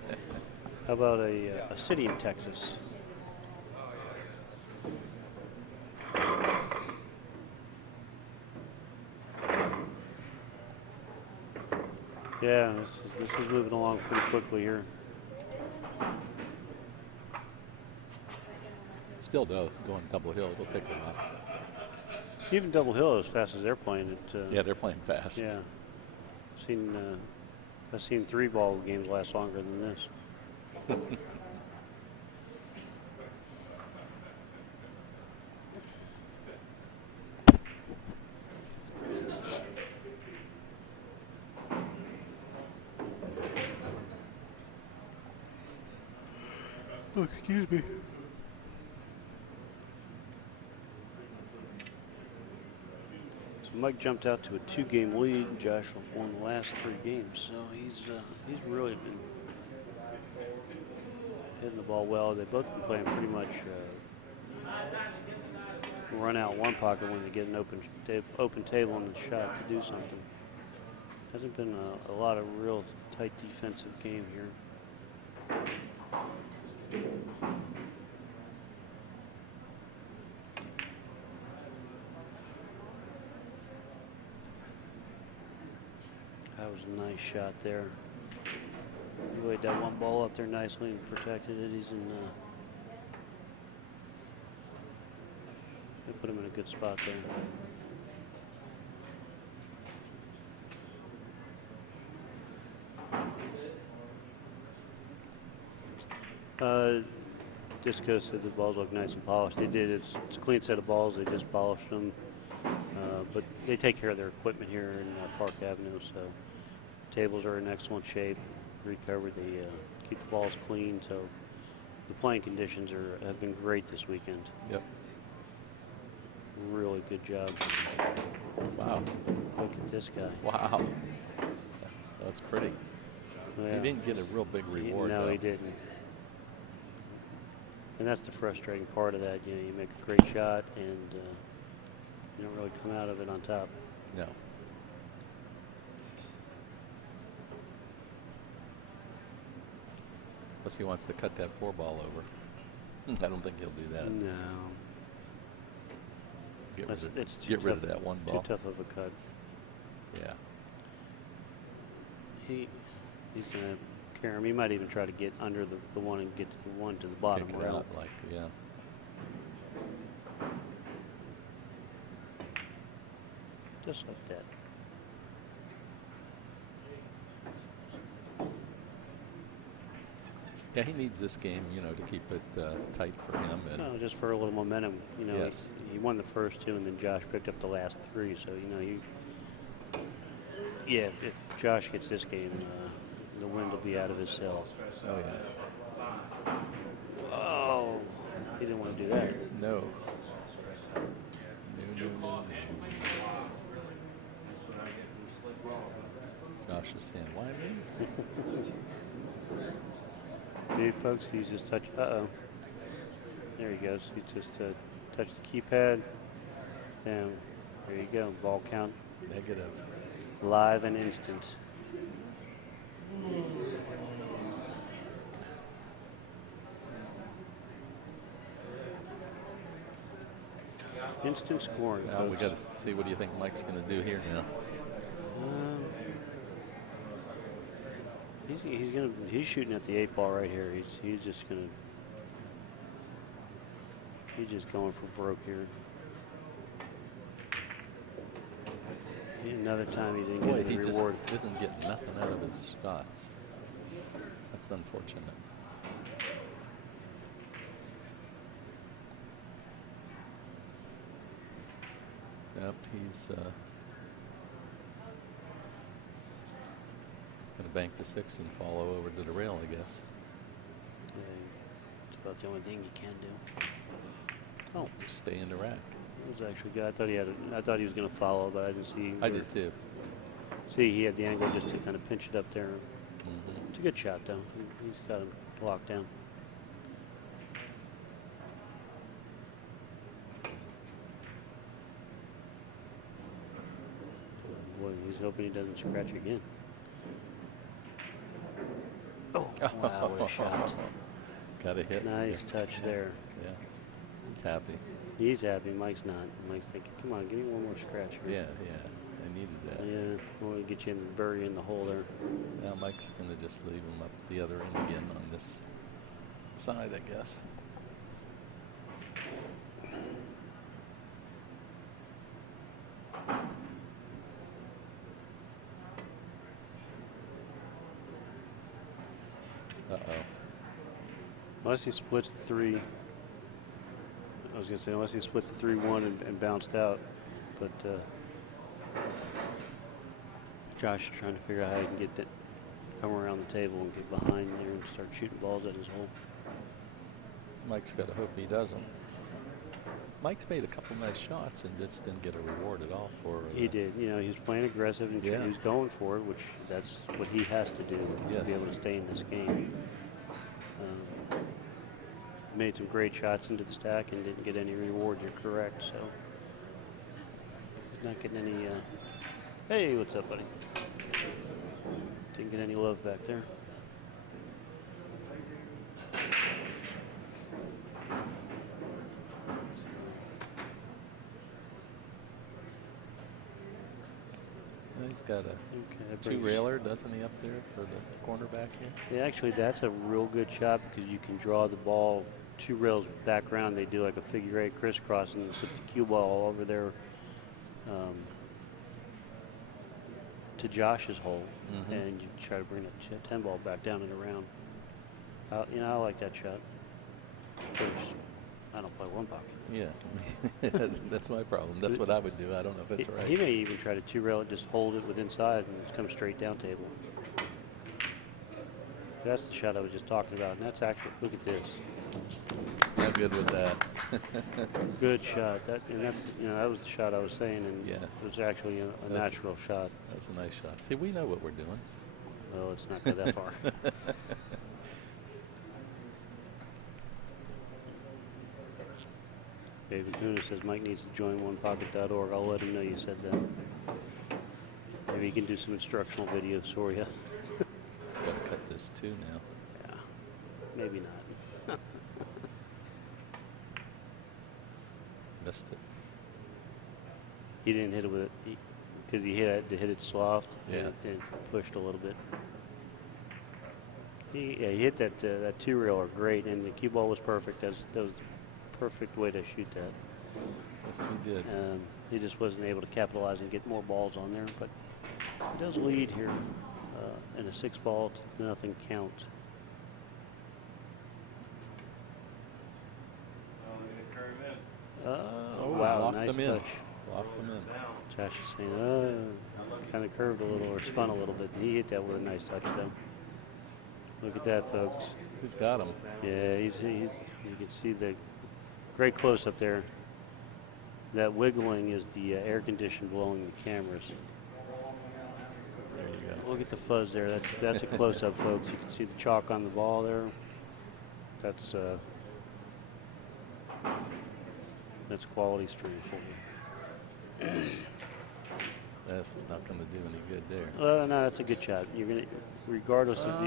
How about a city in Texas? Yeah, this is moving along pretty quickly here. Still, though, going double hill, it'll take a while. Even double hill, as fast as they're playing it. Yeah, they're playing fast. Yeah, I've seen 3-ball games last longer than this. Oh, excuse me. So Mike jumped out to a 2-game lead. Josh won the last 3 games, so he's really been hitting the ball well. They've both been playing pretty much run out one pocket when they get an open table on the shot to do something. Hasn't been a lot of real tight defensive game here. That was a nice shot there. He laid that one ball up there nicely and protected it. He's in. They put him in a good spot there. Disco said the balls look nice and polished. They did. It's a clean set of balls. They just polished them. But they take care of their equipment here in Park Avenue, so tables are in excellent shape. Recovered. They keep the balls clean, so the playing conditions have been great this weekend. Yep. Really good job. Wow. Look at this guy. Wow. That's pretty. Yeah. He didn't get a real big reward. No, though. he didn't. And that's the frustrating part of that. You know, you make a great shot and you don't really come out of it on top. No. Unless he wants to cut that 4-ball over. I don't think he'll do that. No. Get rid of that one ball. Too tough of a cut. Yeah. He's going to carry him. He might even try to get under the one and get to the one to the bottom Kick it rail. out, like, yeah. Just like that. Yeah, he needs this game, you know, to keep it tight for him. And No, just for a little momentum. You know, Yes. he won the first 2, and then Josh picked up the last 3. So, you know, if Josh gets this game, the wind will be out of his sails. oh yeah. Oh, he didn't want to do that. No. No. Josh is saying, why me? Hey, folks, he's just touched. Uh-oh. There he goes. He just touched the keypad. Down. There you go. Ball count. Negative. Live and instant. Instant scoring. Now we folks. got to see what do you think Mike's going to do here now. He's shooting at the 8-ball right here. He's just going for broke here. Another time he didn't Boy, get he the just reward. isn't getting nothing out of his shots. That's unfortunate. Yep, he's going to bank the 6 and follow over to the rail, I guess. Yeah, it's about the only thing you can do. Oh, Stay in the rack. it was actually good. I thought he was going to follow, but I didn't see. I did too. See, he had the angle just to kind of pinch it up there. Mm-hmm. It's a good shot, though. He's got him locked down. Boy, he's hoping he doesn't scratch again. Oh, wow, what a shot. Got a hit. Nice touch there. Yeah, he's happy. He's happy. Mike's not. Mike's thinking, come on, give me one more scratch here. Yeah, I needed that. Yeah, I want to get you bury in the hole there. Now Mike's going to just leave him up the other end again on this side, I guess. Uh-oh. Unless he splits the 3. I was going to say, unless he split the 3-1 and bounced out. But Josh is trying to figure out how he can get that, come around the table and get behind there and start shooting balls at his hole. Mike's got to hope he doesn't. Mike's made a couple nice shots and just didn't get a reward at all for. He did. You know, he was playing aggressive and he was going for it, which that's what he has to do to be able to stay in this game. Made some great shots into the stack and didn't get any reward. You're correct. So he's not getting any. Hey, what's up, buddy? Didn't get any love back there. He's got a 2-railer, doesn't he, up there for the cornerback here? Yeah, actually, that's a real good shot because you can draw the ball 2 rails back around. They do like a figure 8 crisscross and put the cue ball all over there to Josh's hole, and you try to bring that 10 ball back down and around. You know, I like that shot. Of course, I don't play 1 pocket. Yeah, that's my problem. That's what I would do. I don't know if that's right. He may even try to 2-rail it, just hold it with inside and come straight down table. That's the shot I was just talking about, and that's actually, look at this. How good was that? Good shot. That was the shot I was saying, and it was actually a natural shot. That's a nice shot. See, we know what we're doing. Well, let's not go that far. David Kuna says Mike needs to join onepocket.org. I'll let him know you said that. Maybe he can do some instructional videos for you. It's got to cut this too now. Yeah, maybe not. Missed it. He didn't hit it with it because he had to hit it soft and pushed a little bit. He hit that 2-railer great, and the cue ball was perfect. That was the perfect way to shoot that. Yes, he did. He just wasn't able to capitalize and get more balls on there, but he does lead here in a 6-ball to nothing count. Oh, wow, nice touch. Locked them in. Josh is saying, kind of curved a little or spun a little bit. He hit that with a nice touch, though. Look at that, folks. He's got him. Yeah, you can see the Great close up there. That wiggling is the air condition blowing the cameras. There you go. Look at the fuzz there. That's a close up, folks. You can see the chalk on the ball there. That's quality stream for you. That's not going to do any good there. No, that's a good shot. You're gonna, regardless of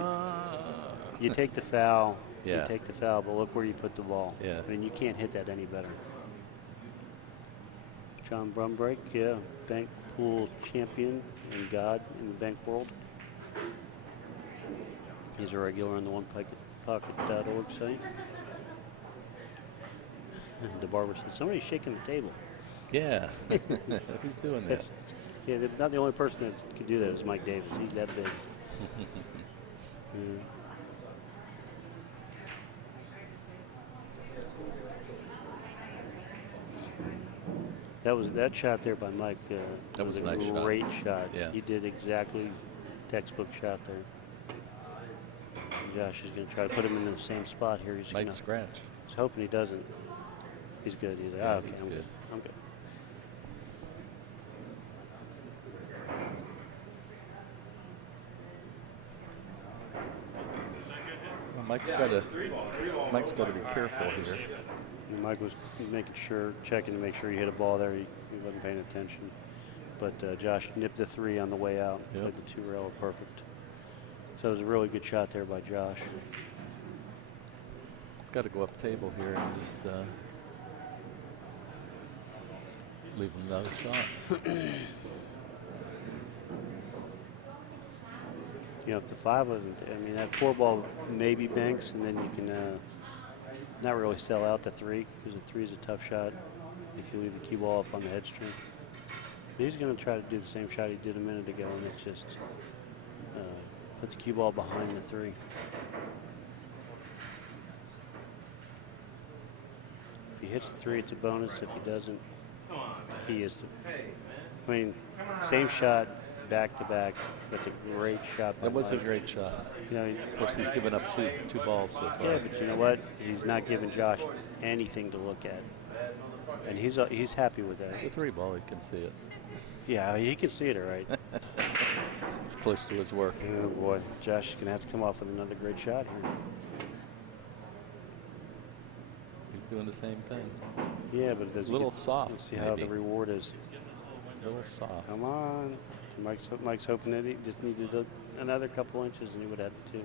you take the foul. Yeah. You take the foul, but look where you put the ball. Yeah. I mean, you can't hit that any better. John Brumbrake, yeah, bank pool champion and god in the bank world. He's a regular on the onepocket.org site. The barber said, somebody's shaking the table. Yeah. Who's doing that? Yeah, not the only person that can do that is Mike Davis. He's that big. Yeah. That shot there by Mike. That was a nice shot. Great shot. Yeah. He did exactly textbook shot there. And Josh is going to try to put him in the same spot here. Might scratch. He's hoping he doesn't. He's good. He's like, Yeah, okay, he's I'm good. I'm good. Well, Mike's got to be careful here. And Mike was making sure, checking to make sure he hit a ball there. He wasn't paying attention. But Josh nipped the 3 on the way out. Yep. Played the 2 rail perfect. So it was a really good shot there by Josh. He's got to go up table here and just leave him another shot. You know, if the 5 wasn't, I mean, that 4 ball maybe banks, and then you can not really sell out the 3, because the 3 is a tough shot if you leave the cue ball up on the headstring. But he's going to try to do the same shot he did a minute ago, and it's just put the cue ball behind the 3. If he hits the 3, it's a bonus. If he doesn't, the key is to, I mean, same shot, back to back. That's a great shot. That was a great shot. You know, Of course, he's given up two balls so far. yeah, but you know what? He's not giving Josh anything to look at, and he's happy with that. The 3 ball, he can see it. Yeah, he can see it, all right. It's close to his work. Oh boy, Josh is gonna have to come off with another great shot here. He's doing the same thing. Yeah, but does A little he soft, Let's see how maybe. the reward is. A little soft. Come on. Mike's hoping that he just needed another couple inches, and he would have the 2.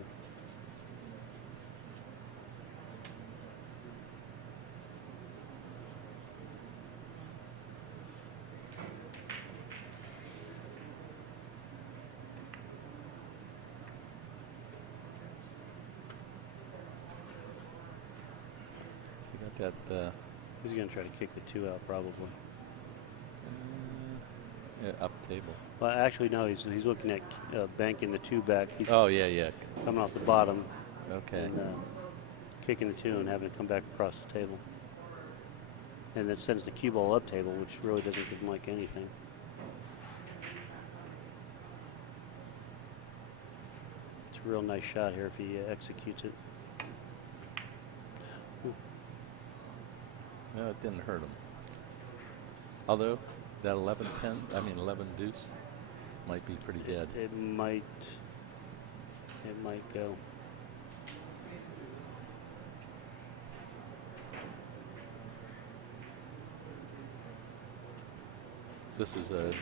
So he got that He's gonna try to kick the 2 out probably. yeah, up table. Well, actually, no. He's looking at banking the 2 back. He's Oh, yeah. coming off the bottom Okay. and kicking the 2 and having it come back across the table. And that sends the cue ball up table, which really doesn't give Mike anything. It's a real nice shot here if he executes it. No, it didn't hurt him. Although that 11-10, I mean 11 deuce, might be pretty dead. It might go. This is a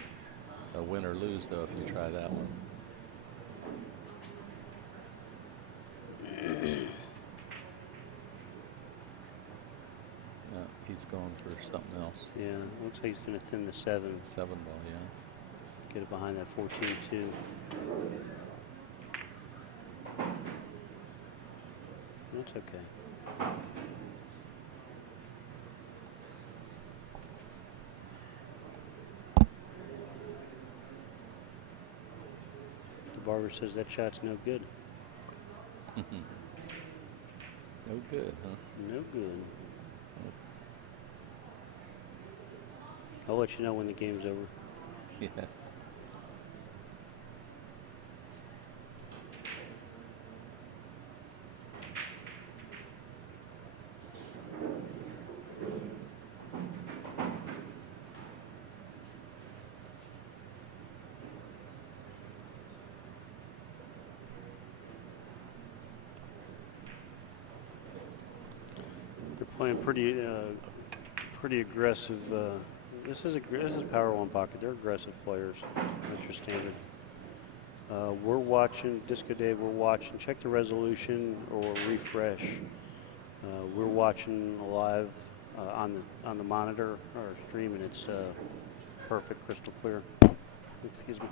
win or lose though if you try that one. He's going for something else. Yeah, looks like he's going to thin the 7. 7 ball, yeah. Get it behind that 14-2. That's okay. The barber says that shot's no good. No good, huh? No good. I'll let you know when the game's over. Yeah. playing pretty aggressive. This is Power One Pocket. They're aggressive players. That's your standard. We're watching Disco Dave. We're watching. Check the resolution or refresh. We're watching live on the monitor or stream, and it's perfect, crystal clear. Excuse me.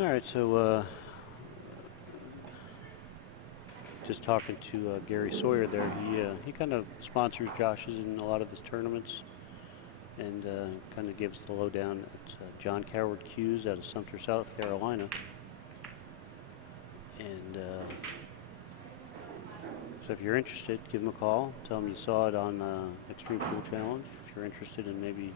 All right, so just talking to Gary Sawyer there. He kind of sponsors Josh's in a lot of his tournaments, and kind of gives the lowdown. It's John Coward Hughes out of Sumter, South Carolina, and so if you're interested, give him a call. Tell him you saw it on Xtreme Pool Challenge. If you're interested in maybe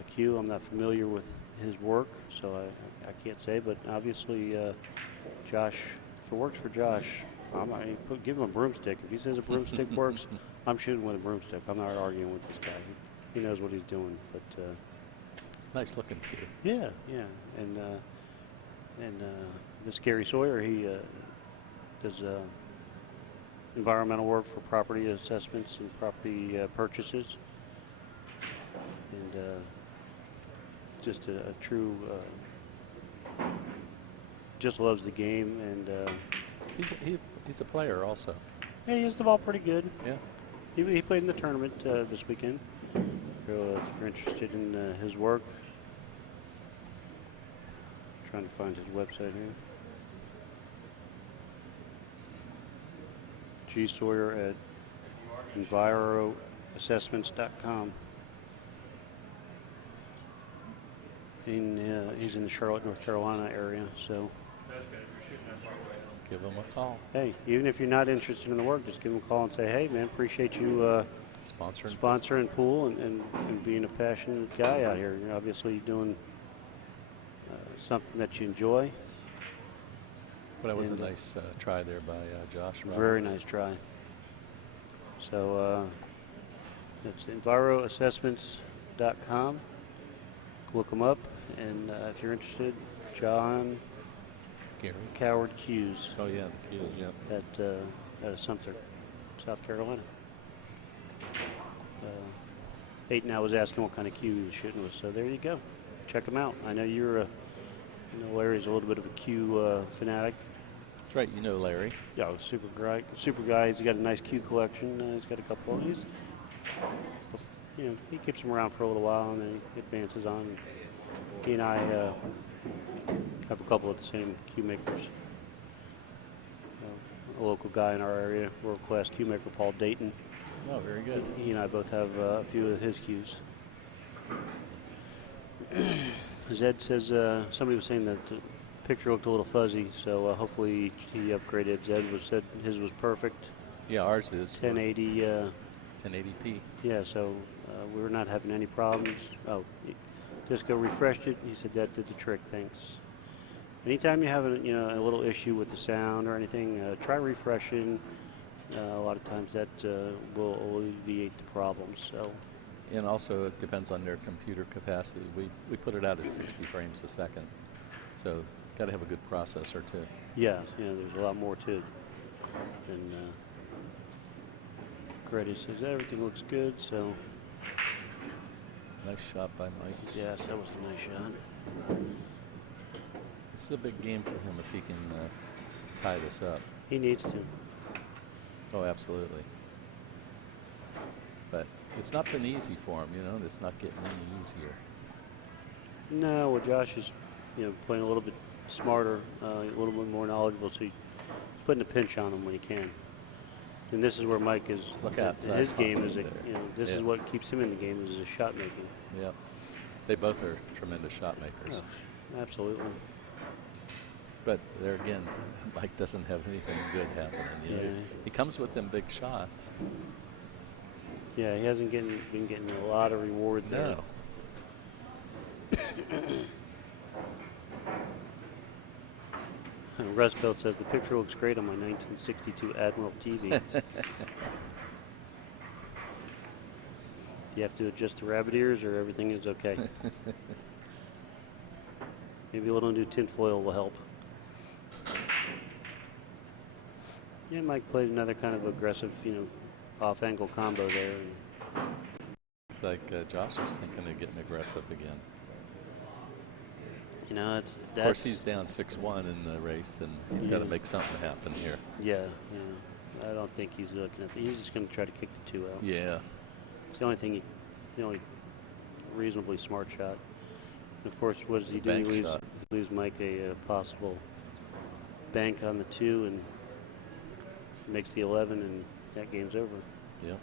a cue, I'm not familiar with his work, so I can't say, but obviously Josh, if it works for Josh, give him a broomstick. If he says a broomstick works, I'm shooting with a broomstick. I'm not arguing with this guy. He knows what he's doing. But Nice looking cue. yeah, and this Gary Sawyer, he does environmental work for property assessments and property purchases, and just a true, just loves the game, and He's a player also. yeah, he hits the ball pretty good. Yeah. He played in the tournament this weekend. So if you're interested in his work, trying to find his website here. G. Sawyer at enviroassessments.com. He's in the Charlotte, North Carolina area, so Give him a call. hey, even if you're not interested in the work, just give him a call and say, hey man, appreciate you sponsoring pool and being a passionate guy out here. You're obviously doing something that you enjoy. But that was a And, nice try there by Josh. Very Roberts. nice try. So it's enviroassessments.com. Look them up, and if you're interested, John Gary. Coward Hughes Oh yeah, the cues. Yeah. at Sumter, South Carolina. Peyton, I was asking what kind of cue he was shooting with, so there you go. Check him out. I know you're, Larry's a little bit of a cue fanatic. That's right. You know Larry. Yeah, super guy. He's got a nice cue collection. He's got a couple. He keeps them around for a little while, and then he advances on. He and I have a couple of the same cue makers. A local guy in our area, world-class cue maker, Paul Dayton. Oh, very good. He and I both have a few of his cues. Zed says somebody was saying that the picture looked a little fuzzy, so hopefully he upgraded. Zed said his was perfect. Yeah, ours is 1080. 1080p. Yeah, so we're not having any problems. Oh, Disco refreshed it. He said that did the trick. Thanks. Anytime you have a little issue with the sound or anything, try refreshing. A lot of times that will alleviate the problems. So. And also it depends on their computer capacity. We put it out at 60 frames a second, so got to have a good processor too. Yeah, there's a lot more to it. And Grady says everything looks good. So. Nice shot by Mike. Yes, that was a nice shot. It's a big game for him if he can tie this up. He needs to. Oh, absolutely. But it's not been easy for him, It's not getting any easier. No, well, Josh is, playing a little bit smarter, a little bit more knowledgeable, so he's putting a pinch on him when he can. And this is where Mike is. Look outside His game is, there. this is Yeah. what keeps him in the game is his shot making. Yep. They both are tremendous shot makers. Oh, absolutely. But there again, Mike doesn't have anything good happening. You know? Yeah. He comes with them big shots. Yeah, he hasn't been getting a lot of reward there. No. Russ Belt says the picture looks great on my 1962 Admiral TV. Do you have to adjust the rabbit ears, or everything is okay? Maybe a little new tinfoil will help. Yeah, Mike played another kind of aggressive, off-angle combo there. It's like Josh is thinking of getting aggressive again. That's Of course, he's down 6-1 in the race, and he's got to make something happen here. Yeah. I don't think he's looking at he's just going to try to kick the 2 out. Yeah. It's the only reasonably smart shot. And of course, what does he do? Bank He shot. leaves Mike a possible bank on the 2 and makes the 11, and that game's over. Yeah.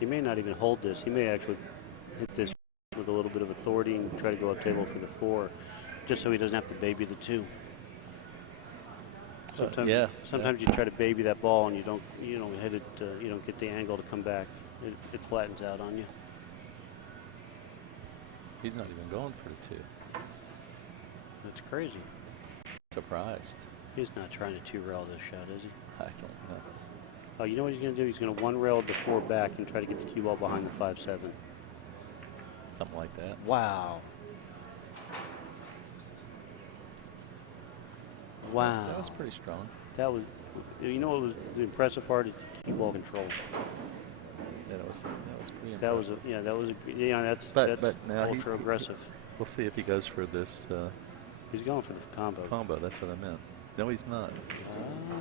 He may not even hold this. He may actually hit this with a little bit of authority and try to go up table for the 4, just so he doesn't have to baby the 2. Sometimes you try to baby that ball and you don't hit it. You don't get the angle to come back. It flattens out on you. He's not even going for the 2. That's crazy. Surprised. He's not trying to 2-rail this shot, is he? I don't know. Oh, you know what he's going to do? He's going to 1-rail the 4 back and try to get the cue ball behind the 5-7. Something like that. Wow. Wow. That was pretty strong. That was, what was the impressive part is the cue ball control. Yeah, that was pretty impressive. That was that's But now ultra aggressive. We'll see if he goes for this He's going for the combo. combo. That's what I meant. No, he's not.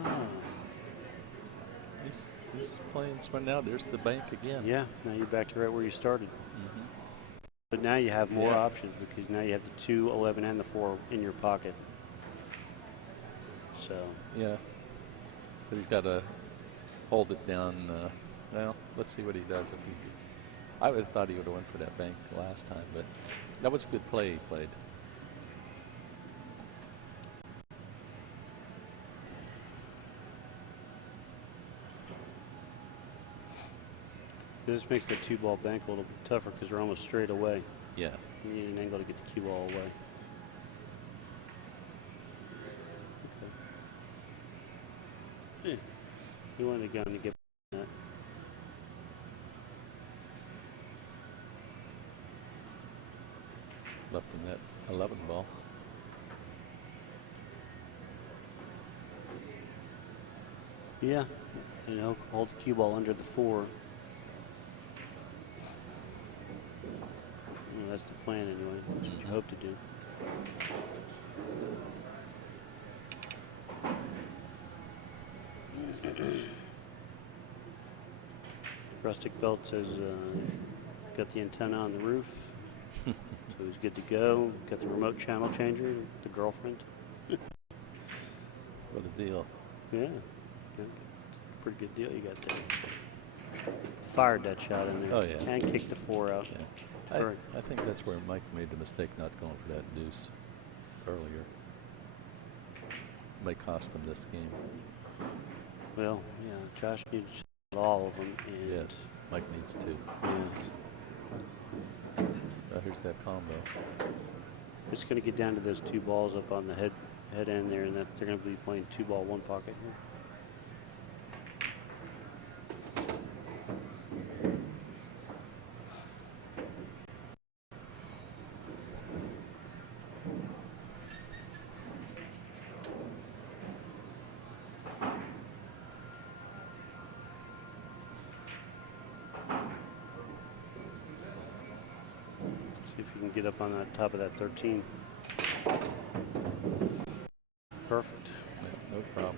Ah. He's playing smart now. There's the bank again. Yeah, now you're back to right where you started. Mm-hmm. But now you have more Yeah. options, because now you have the 2, 11, and the 4 in your pocket. So Yeah. But he's got to hold it down. Well, let's see what he does. I would have thought he would have went for that bank last time, but that was a good play he played. this makes that 2-ball bank a little bit tougher, because they're almost straight away. Yeah. You need an angle to get the cue ball away. Okay. You want a gun to get that. Left him that 11 ball. Yeah. Hold the cue ball under the 4. That's the plan anyway. That's what you hope to do. Rustic Belt says got the antenna on the roof, so he's good to go. Got the remote channel changer, the girlfriend. What a deal. Yeah. Pretty good deal you got there. Fired that shot in there. Oh, yeah. And kicked the 4 out. Yeah. Sorry. I think that's where Mike made the mistake not going for that deuce earlier. May cost him this game. Well, yeah, Josh needs all of them. And Yes, Mike needs 2. Yeah. Here's that combo. It's going to get down to those 2 balls up on the head end there, and they're going to be playing 2-ball 1 pocket here. See if you can get up on that top of that 13. Perfect. Yeah, no problem.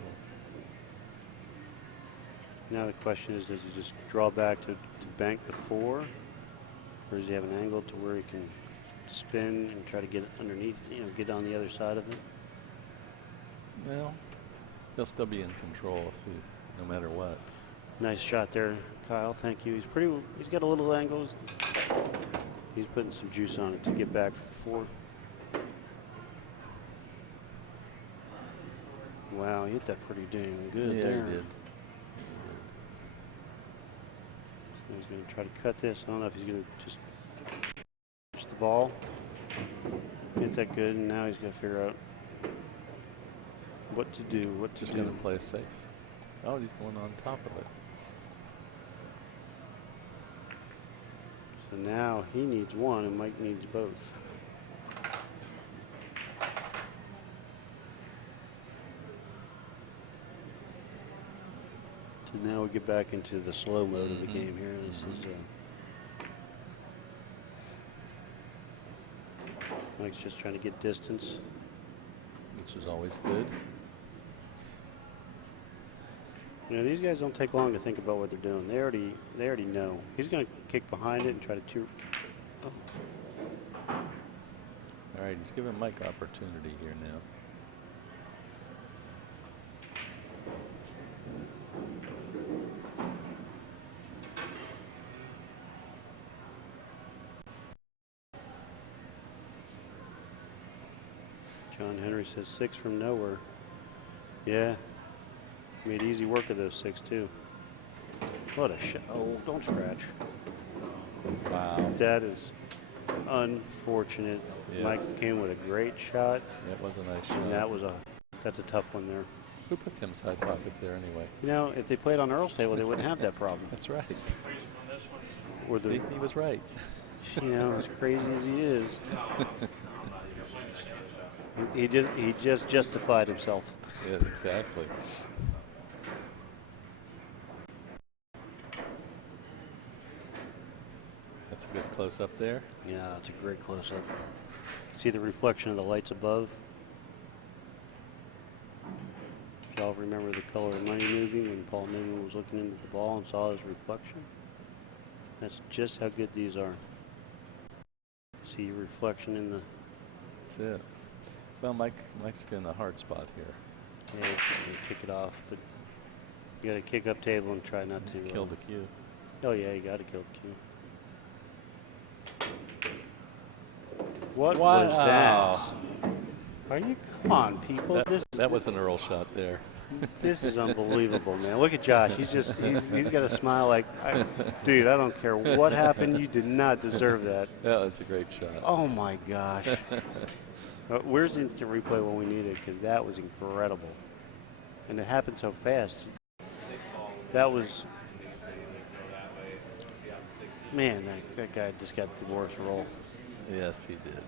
Now the question is, does he just draw back to bank the 4? Or does he have an angle to where he can spin and try to get underneath, get on the other side of it? Well, he'll still be in control no matter what. Nice shot there, Kyle. Thank you. He's got a little angle. He's putting some juice on it to get back for the 4. Wow, he hit that pretty dang good Yeah, there. he did. So he's going to try to cut this. I don't know if he's going to just push the ball. Hit that good, and now he's got to figure out what to do. Just going to play it safe. Oh, he's going on top of it. So now he needs 1, and Mike needs both. So now we get back into the slow mode of the game here. This is Mike's just trying to get distance. Which is always good. You know, these guys don't take long to think about what they're doing. They already know. He's going to kick behind it and try to All right, he's giving Mike opportunity here now. John Henry says 6 from nowhere. Yeah. Made easy work of those 6 too. What a shot. Oh, don't scratch. Wow. That is unfortunate. Yes. Mike came with a great shot. That was a nice shot. And that's a tough one there. Who put them side pockets there anyway? You know, if they played on Earl's table, they wouldn't have that problem. That's right. Or See, he was right. You know, as crazy as he is, he just justified himself. Yeah, exactly. That's a good close up there. Yeah, it's a great close up. See the reflection of the lights above. If y'all remember the Color of Money movie when Paul Newman was looking into the ball and saw his reflection? That's just how good these are. See your reflection in the. That's it. Well, Mike's in a hard spot here. Yeah, it's just gonna kick it off, but you got to kick up table and try not to Kill the cue. Oh yeah, you got to kill the cue. What was that? Are you? Come on, people. That was an Earl shot there. This is unbelievable, man. Look at Josh. He's got a smile like, dude, I don't care what happened. You did not deserve that. Yeah, that's a great shot. Oh my gosh. Where's the instant replay when we need it? Because that was incredible, and it happened so fast. That was, man. That guy just got the worst roll. Yes, he did.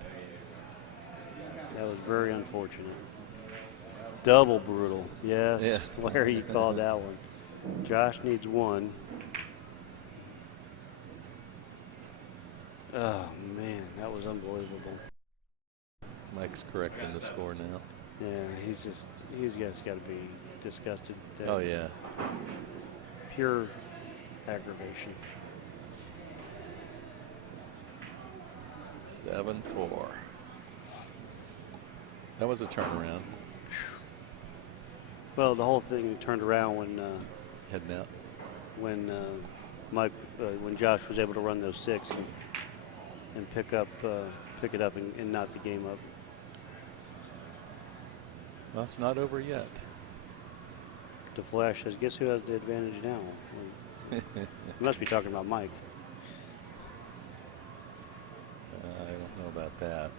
That was very unfortunate. Double brutal. Yes. Yeah. Larry, you called that one. Josh needs 1. Oh, man. That was unbelievable. Mike's correcting the score now. Yeah, he's just got to be disgusted. Oh, yeah. Pure aggravation. 7-4. That was a turnaround. Well, the whole thing turned around when Heading out. when Josh was able to run those 6 and pick it up and knock the game up. Well, it's not over yet. The Flash says, guess who has the advantage now? You must be talking about Mike. I don't know about that.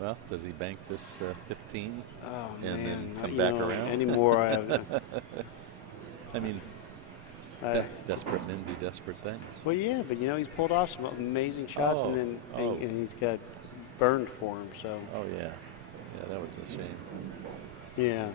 Well, does he bank this 15 Oh, and man. then come You back know, around? Anymore, I have. I mean, desperate men do desperate things. Well, yeah, but you know, he's pulled off some amazing shots, and then and he's got burned for him. So. Oh yeah, yeah, that was a shame. Yeah.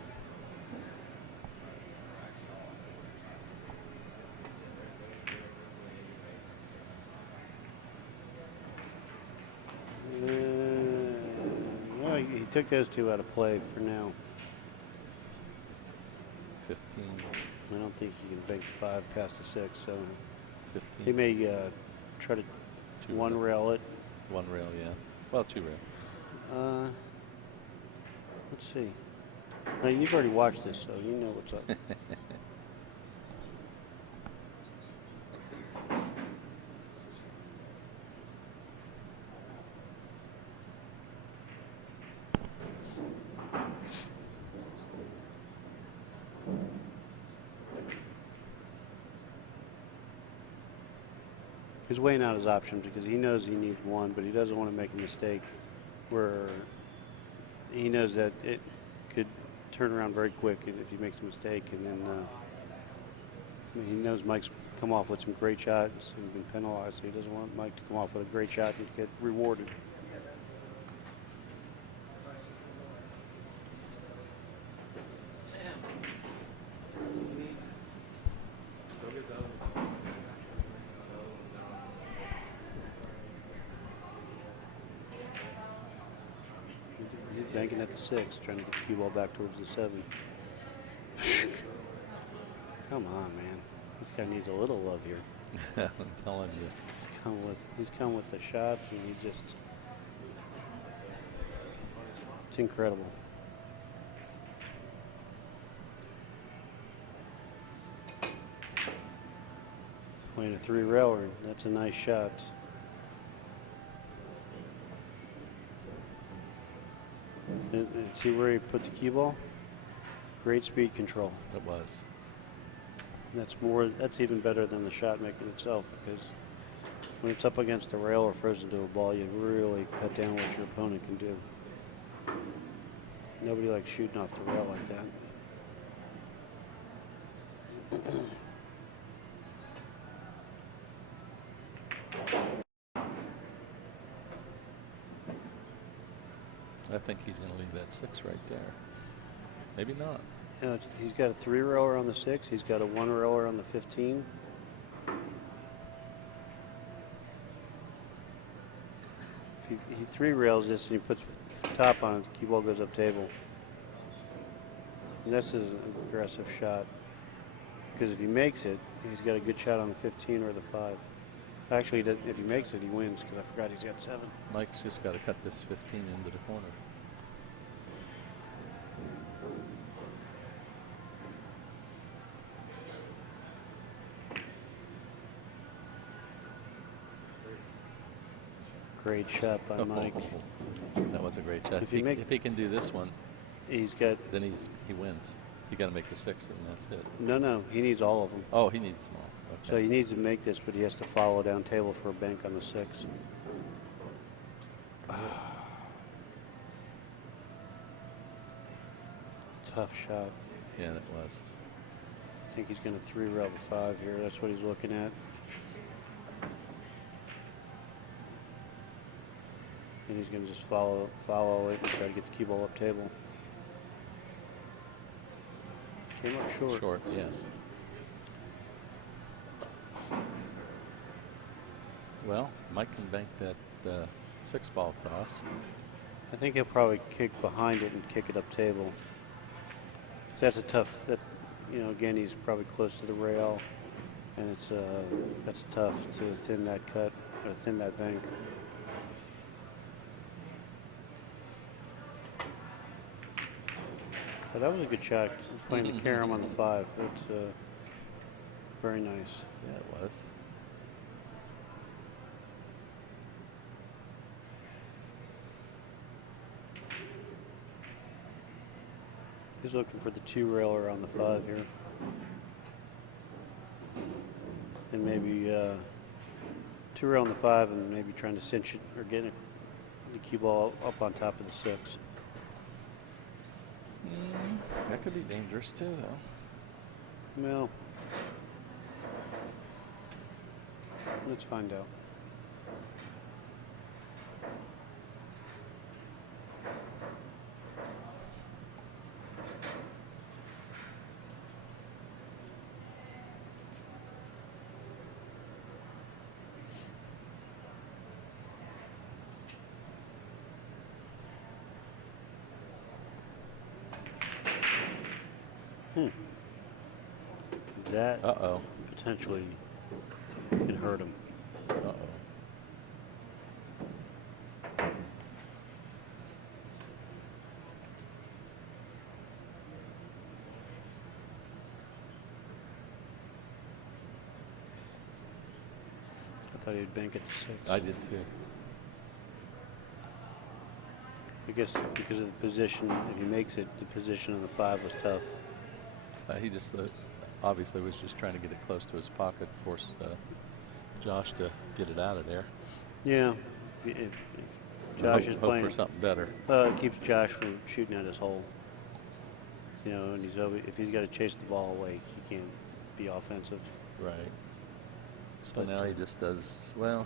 Well, he took those 2 out of play for now. 15. I don't think he can bank the 5 past the 6, so 15. he may try to 1 rail it. 1 rail, yeah. Well, 2 rail. Let's see. Now, you've already watched this, so you know what's up. He's weighing out his options because he knows he needs one, but he doesn't want to make a mistake where he knows that it could turn around very quick if he makes a mistake. And then I mean, he knows Mike's come off with some great shots and been penalized, so he doesn't want Mike to come off with a great shot and get rewarded. He's banking at the 6, trying to get the cue ball back towards the 7. Come on, man. This guy needs a little love here. I'm telling you. He's come with the shots, and he just, it's incredible. Playing a 3-railer, that's a nice shot. And see where he put the cue ball? Great speed control. It was. That's even better than the shot making itself, because when it's up against the rail or frozen to a ball, you really cut down what your opponent can do. Nobody likes shooting off the rail like that. I think he's going to leave that 6 right there. Maybe not. You know, he's got a 3-railer on the 6. He's got a 1-railer on the 15. If he 3-rails this and he puts top on it, the cue ball goes up table. And this is an aggressive shot, because if he makes it, he's got a good shot on the 15 or the 5. Actually, if he makes it, he wins, because I forgot he's got 7. Mike's just got to cut this 15 into the corner. Great shot by Mike. That was a great shot. If he can do this one, he's got. then he wins. You got to make the 6, and that's it. No, he needs all of them. Oh, he needs them all. Okay. So he needs to make this, but he has to follow down table for a bank on the 6. Tough shot. Yeah, it was. I think he's going to 3-rail the 5 here. That's what he's looking at. And he's going to just follow it and try to get the cue ball up table. Came up short. Short, yeah. Well, Mike can bank that 6 ball cross. I think he'll probably kick behind it and kick it up table. That's a tough. Again, he's probably close to the rail, and that's tough to thin that cut or thin that bank. But that was a good shot. He's playing the carom on the 5. It's very nice. Yeah, it was. He's looking for the 2-railer on the 5 here. And maybe 2-rail on the 5 and maybe trying to cinch it or get the cue ball up on top of the 6. That could be dangerous too, though. Well, let's find out. That potentially can hurt him. thought he'd bank at the 6. I did too. I guess because of the position, if he makes it, the position on the 5 was tough. He just obviously was just trying to get it close to his pocket, force Josh to get it out of there. Yeah. If Josh is hope playing, for something better. it keeps Josh from shooting at his hole. You know, and if he's got to chase the ball away, he can't be offensive. Right. So But, now he just does, well,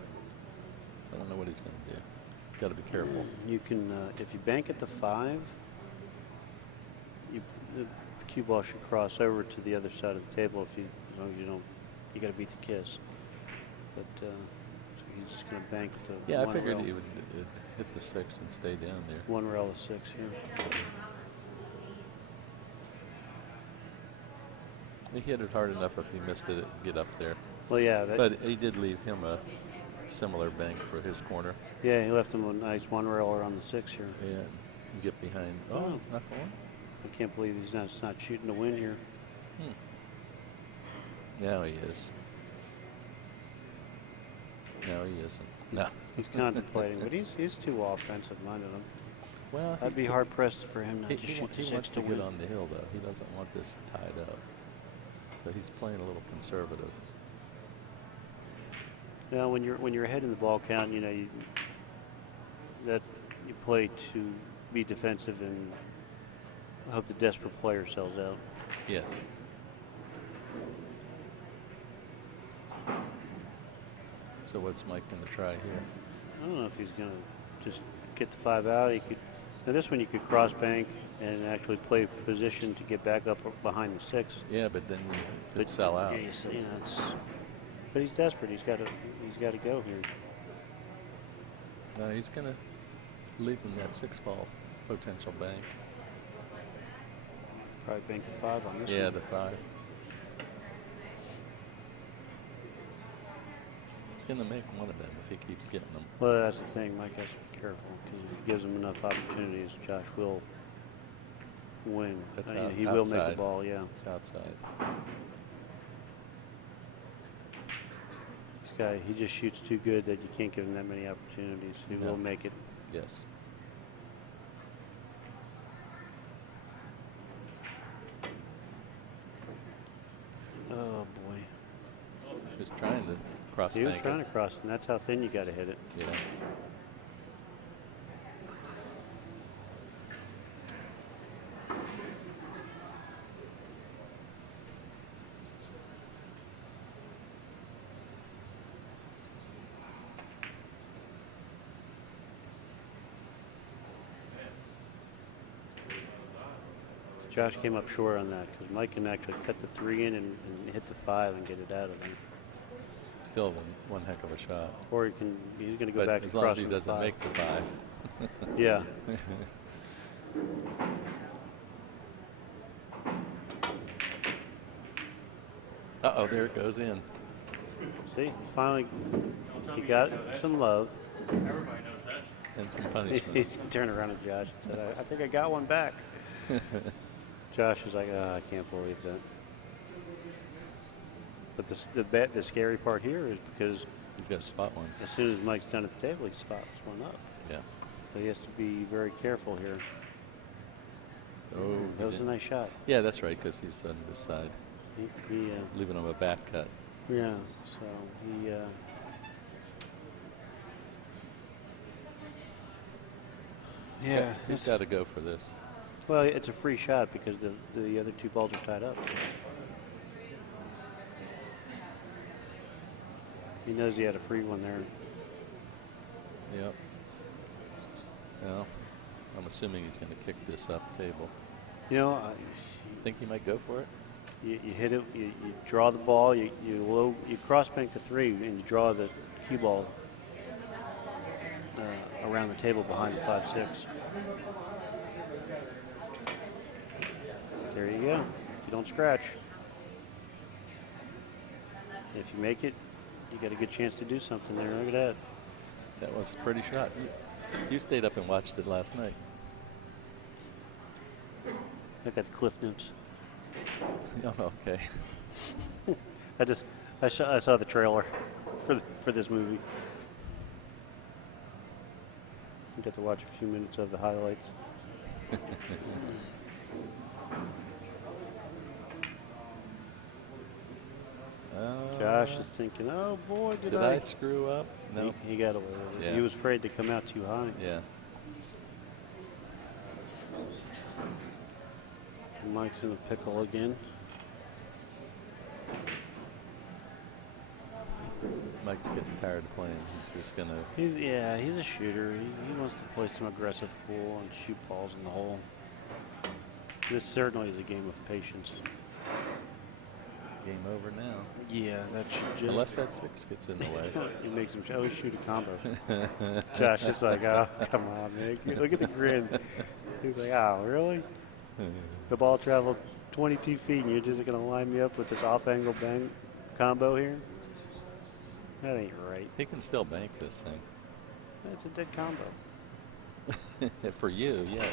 I don't know what he's going to do. Got to be careful. You can, if you bank at the 5, the cue ball should cross over to the other side of the table. As long as you don't, you got to beat the kiss. But so he's just going to bank at the Yeah, I one figured rail. he would hit the 6 and stay down there. 1 rail of 6 here. He hit it hard enough if he missed it, it'd get up there. Well, yeah, But he did leave him a similar bank for his corner. yeah, he left him a nice 1 railer on the 6 here. Yeah, and get behind. Oh, it's not going. I can't believe he's not shooting to win here. Now he is. No, he isn't. No. He's contemplating, but he's too offensive minded. Well, I'd be hard pressed for him not to he shoot the 6 wants to to win. get on the hill, though. He doesn't want this tied up. So he's playing a little conservative. Now, when you're ahead in the ball count, you know you play to be defensive and hope the desperate player sells out. Yes. So what's Mike going to try here? I don't know if he's going to just get the 5 out. He could. Now this one you could cross bank and actually play position to get back up behind the 6. Yeah, but then you could sell out. Yeah, you see, but he's desperate. He's got to go here. No, he's going to leave him that 6-ball potential bank. Probably bank the 5 on this one. Yeah, the 5. It's going to make one of them if he keeps getting them. Well, that's the thing. Mike has to be careful because if he gives him enough opportunities, Josh will win. That's He will make the outside. ball, yeah. It's outside. This guy, he just shoots too good that you can't give him that many opportunities. He No. will make it. Yes. Oh, boy. He's trying to cross He was bank trying it. to cross it, and that's how thin you got to hit it. Yeah. Josh came up short on that because Mike can actually cut the 3 in and hit the 5 and get it out of there. Still one heck of a shot. Or he's going to go But back as and long cross as he on the doesn't 5. make the 5. Yeah. Uh-oh, there it goes in. See, finally, he got some love. And some punishment. He turned around to Josh and said, I think I got one back. Josh is like, I can't believe that. But the scary part here is because He's got to spot one. as soon as Mike's done at the table, he spots one up. Yeah. So he has to be very careful here. Oh, That was a nice shot. Yeah, that's right, because he's on this side, He leaving him a back cut. yeah, so he, He's got to go for this. well, it's a free shot because the other 2 balls are tied up. He knows he had a free one there. Yep. Well, I'm assuming he's going to kick this up table. You know, Think he might go for it? you hit it, you draw the ball, you cross bank the 3, and you draw the cue ball around the table behind the 5-6. There you go. If you don't scratch. If you make it, you got a good chance to do something there. Look at that. That was a pretty shot. You stayed up and watched it last night. I got the cliff notes. Oh, okay. I saw the trailer. for this movie. You get to watch a few minutes of the highlights. Josh is thinking, oh boy, did I screw up? No. He got away with it. Yeah. He was afraid to come out too high. Yeah. Mike's in a pickle again. Mike's getting tired of playing. He's just gonna. He's a shooter. He wants to play some aggressive pool and shoot balls in the hole. This certainly is a game of patience. Game over now. Yeah, that should just. Unless that 6 gets in the way. It makes him always shoot a combo. Josh is like, oh, come on, man. Look at the grin. He's like, oh, really? The ball traveled 22 feet and you're just going to line me up with this off-angle bang combo here? That ain't right. He can still bank this thing. That's a dead combo. For you, yeah.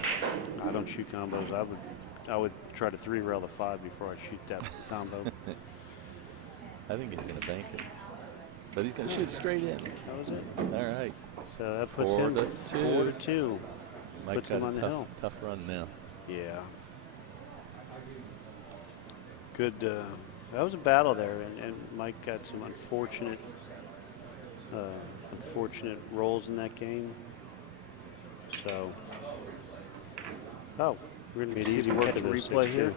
I don't shoot combos. I would try to 3-rail the 5 before I shoot that combo. I think he's going to bank it. But he's going to shoot straight in. That was it. All right. So that puts 4 him to 4 to 2. Mike Puts got him on a the hill. tough run now. Yeah. Good. That was a battle there, and Mike got some unfortunate rolls in that game. So, we're going to get easy work of replay here.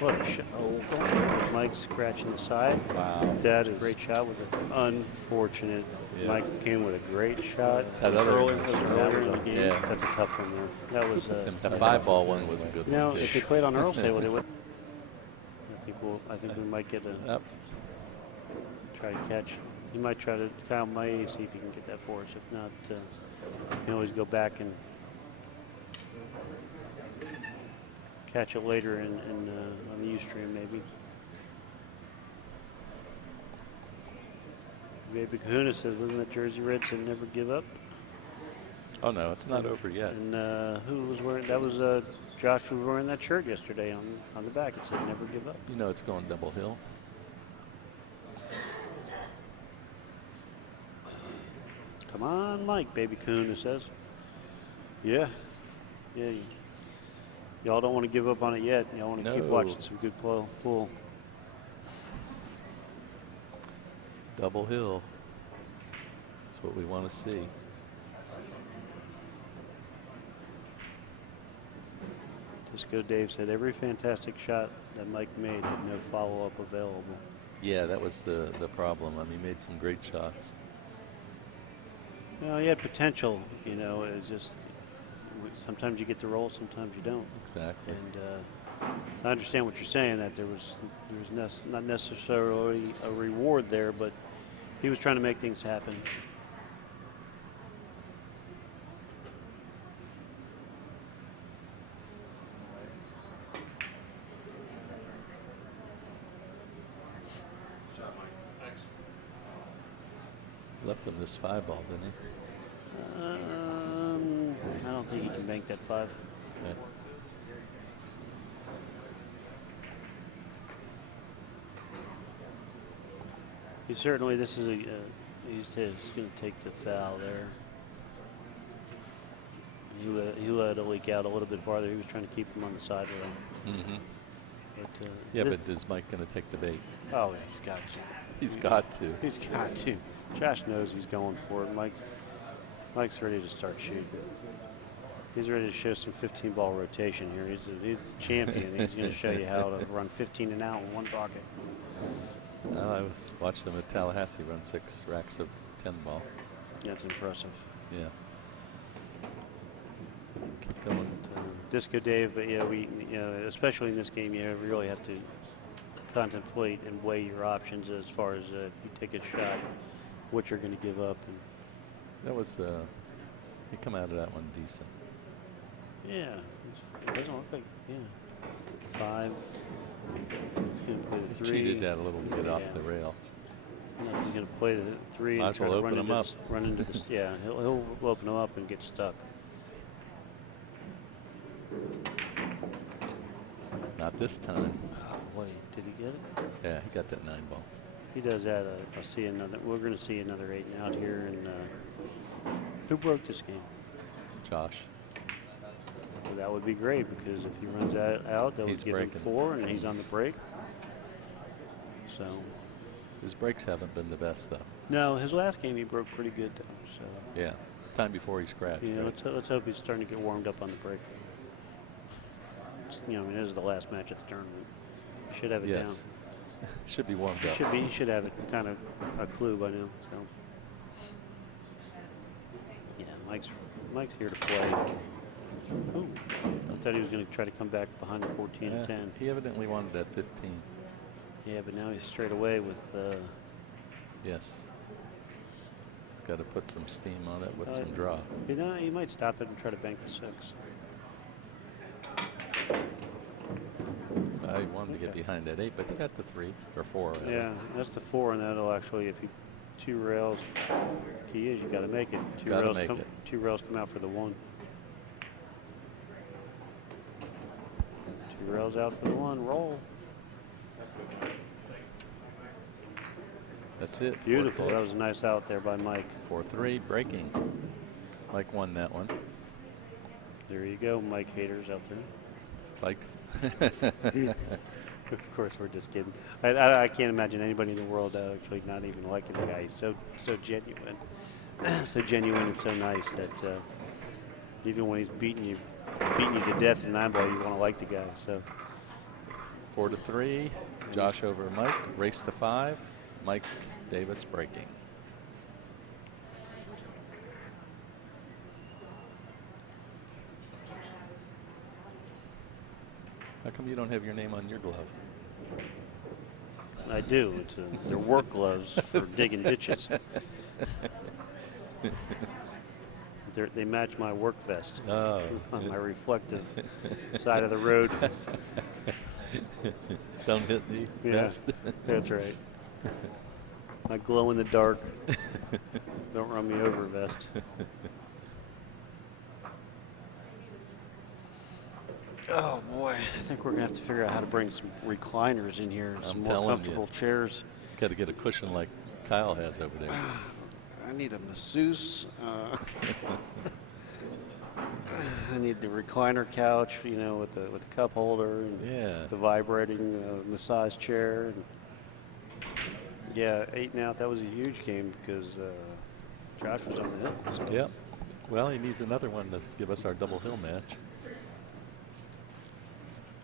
What a shot. Oh, Mike's scratching the side. Wow. That is a great shot with an unfortunate. Yes. Mike came with a great shot. That other earlier one was in the game. yeah. That's a tough one there. That was The 5-ball one was a good you know, one, too. if they played on Earl's table, they would. I think we might get a Up. try to catch. He might try to. Kyle might see if he can get that for us. If not, you can always go back and catch it later on the Xtreme maybe. Baby Kahuna says, wasn't that Jersey Red said never give up? Oh, no, it's not over yet. And who was wearing? That was Josh was wearing that shirt yesterday on the back. It said never give up. You know it's going double hill. Come on, Mike, Baby Kahuna says. Yeah. Y'all don't want to give up on it yet. Y'all want to keep No. watching some good pool. Double hill. That's what we want to see. Just go, Dave said, every fantastic shot that Mike made had no follow-up available. Yeah, that was the problem. I mean, he made some great shots. You know, he had potential, it's just sometimes you get the roll, sometimes you don't. Exactly. And I understand what you're saying, that there was not necessarily a reward there, but he was trying to make things happen. Left him this 5-ball, didn't he? I don't think he can bank that 5. Okay. He certainly, he's going to take the foul there. He let it leak out a little bit farther. He was trying to keep him on the side rail. Mm-hmm. But, Yeah, but is Mike going to take the bait? oh, he's got to. He's got to. He's got to. Josh knows he's going for it. Mike's ready to start shooting. He's ready to show some 15-ball rotation here. He's the champion. He's going to show you how to run 15 and out in one pocket. I was watched them at Tallahassee run 6 racks of 10-ball. That's impressive. Yeah. Keep going. Disco Dave, but yeah, especially in this game, you really have to contemplate and weigh your options as far as if you take a shot, what you're going to give up. And That was, he come out of that one decent. yeah, it doesn't look like, 5. He's going to play the 3. Cheated that a little to get off the rail. I don't know if he's going to play the 3 Might and as try well to open him up. run into this. Yeah, he'll open him up and get stuck. Not this time. Oh, wait, did he get it? Yeah, he got that 9-ball. he does that, I'll see another. We're going to see another 8 and out here. And who broke this game? Josh. Well, that would be great because if he runs out, that would He's give him breaking. 4, and he's on the break. So. His breaks haven't been the best, though. No, his last game he broke pretty good though. So. Yeah. Time before he scratched. Yeah, right? let's hope he's starting to get warmed up on the break. You know, I mean, this is the last match at the tournament. Should have it Yes. Should be warmed up. down. He should have it kind of a clue by now. So. Yeah, Mike's here to play. Ooh, I thought he was going to try to come back behind 14 and 10. He evidently wanted that 15. Yeah, but now he's straight away with. Yes. He's got to put some steam on it with some draw. You know, he might stop it and try to bank the 6. I wanted to get behind that 8, but he got the 3 or 4. Rather. Yeah, that's the 4, and that'll actually, if you 2 rails, key is you got to make it. Gotta make it. 2 rails come out for the 1. 2 rails out for the 1. Roll. That's it. Beautiful. That was a nice out there by Mike. 4-3 breaking. Mike won that one. There you go, Mike haters out there. Like. Of course, we're just kidding. I can't imagine anybody in the world actually not even liking the guy. He's so genuine, so genuine and so nice that even when he's beating you to death in 9-ball, you want to like the guy. So 4-3. Josh over Mike. Race to 5. Mike Davis breaking. How come you don't have your name on your glove? I do. They're work gloves for digging ditches. They match my work vest Oh. on my reflective side of the road. Don't hit me. Yeah, that's right. My glow in the dark, don't run me over vest. Oh boy, I think we're gonna have to figure out how to bring some recliners in here, some more telling comfortable chairs. Got to get a cushion like Kyle has over there. I need a masseuse. I need the recliner couch, you know, with the cup holder and Yeah. the vibrating massage chair. And yeah, 8 and out. That was a huge game because Josh was on the hill. So. Yep. Well, he needs another one to give us our double hill match.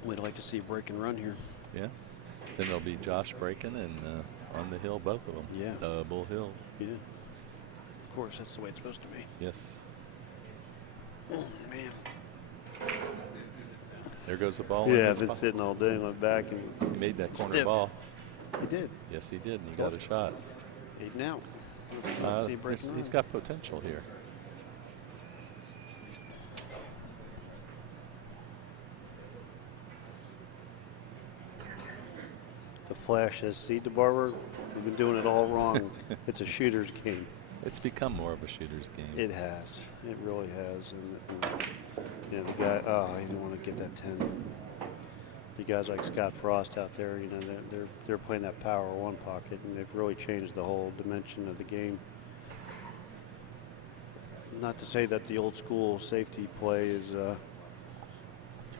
We'd like to see a break and run here. Yeah. Then there'll be Josh breaking and on the hill, both of them. Yeah. Double hill. Yeah. Of course, that's the way it's supposed to be. Yes. Oh man. There goes the ball. Yeah, in I've his been spot. sitting all day, went back and He made that corner stiff. ball. he did. Yes, he did, and he got a shot. 8 and out. Let's see a break and He's run. got potential here. The flash says, "See, DeBarber, we've been doing it all wrong. It's a shooter's game." It's become more of a shooter's game. It has. It really has. And you know, the guy. Oh, he didn't want to get that 10. The guys like Scott Frost out there, you know, they're playing that power 1 pocket, and they've really changed the whole dimension of the game. Not to say that the old school safety play is.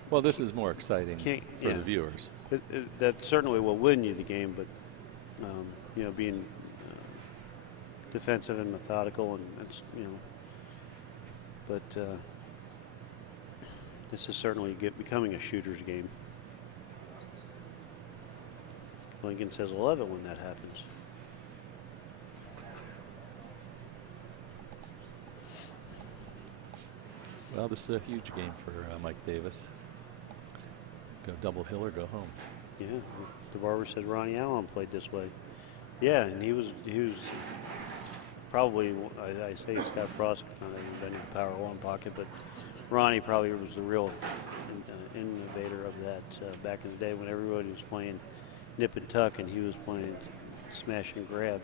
Well, this is more exciting Can't- for yeah. the viewers. That certainly will win you the game, but you know, being defensive and methodical, and it's, you know, but this is certainly becoming a shooter's game. Lincoln says, "Love it when that happens." Well, this is a huge game for Mike Davis. Go double hill or go home. Yeah, DeBarber said Ronnie Allen played this way. Yeah, and he was probably, I say Scott Frost kind of invented the power 1 pocket, but Ronnie probably was the real innovator of that back in the day when everybody was playing nip and tuck and he was playing smash and grab.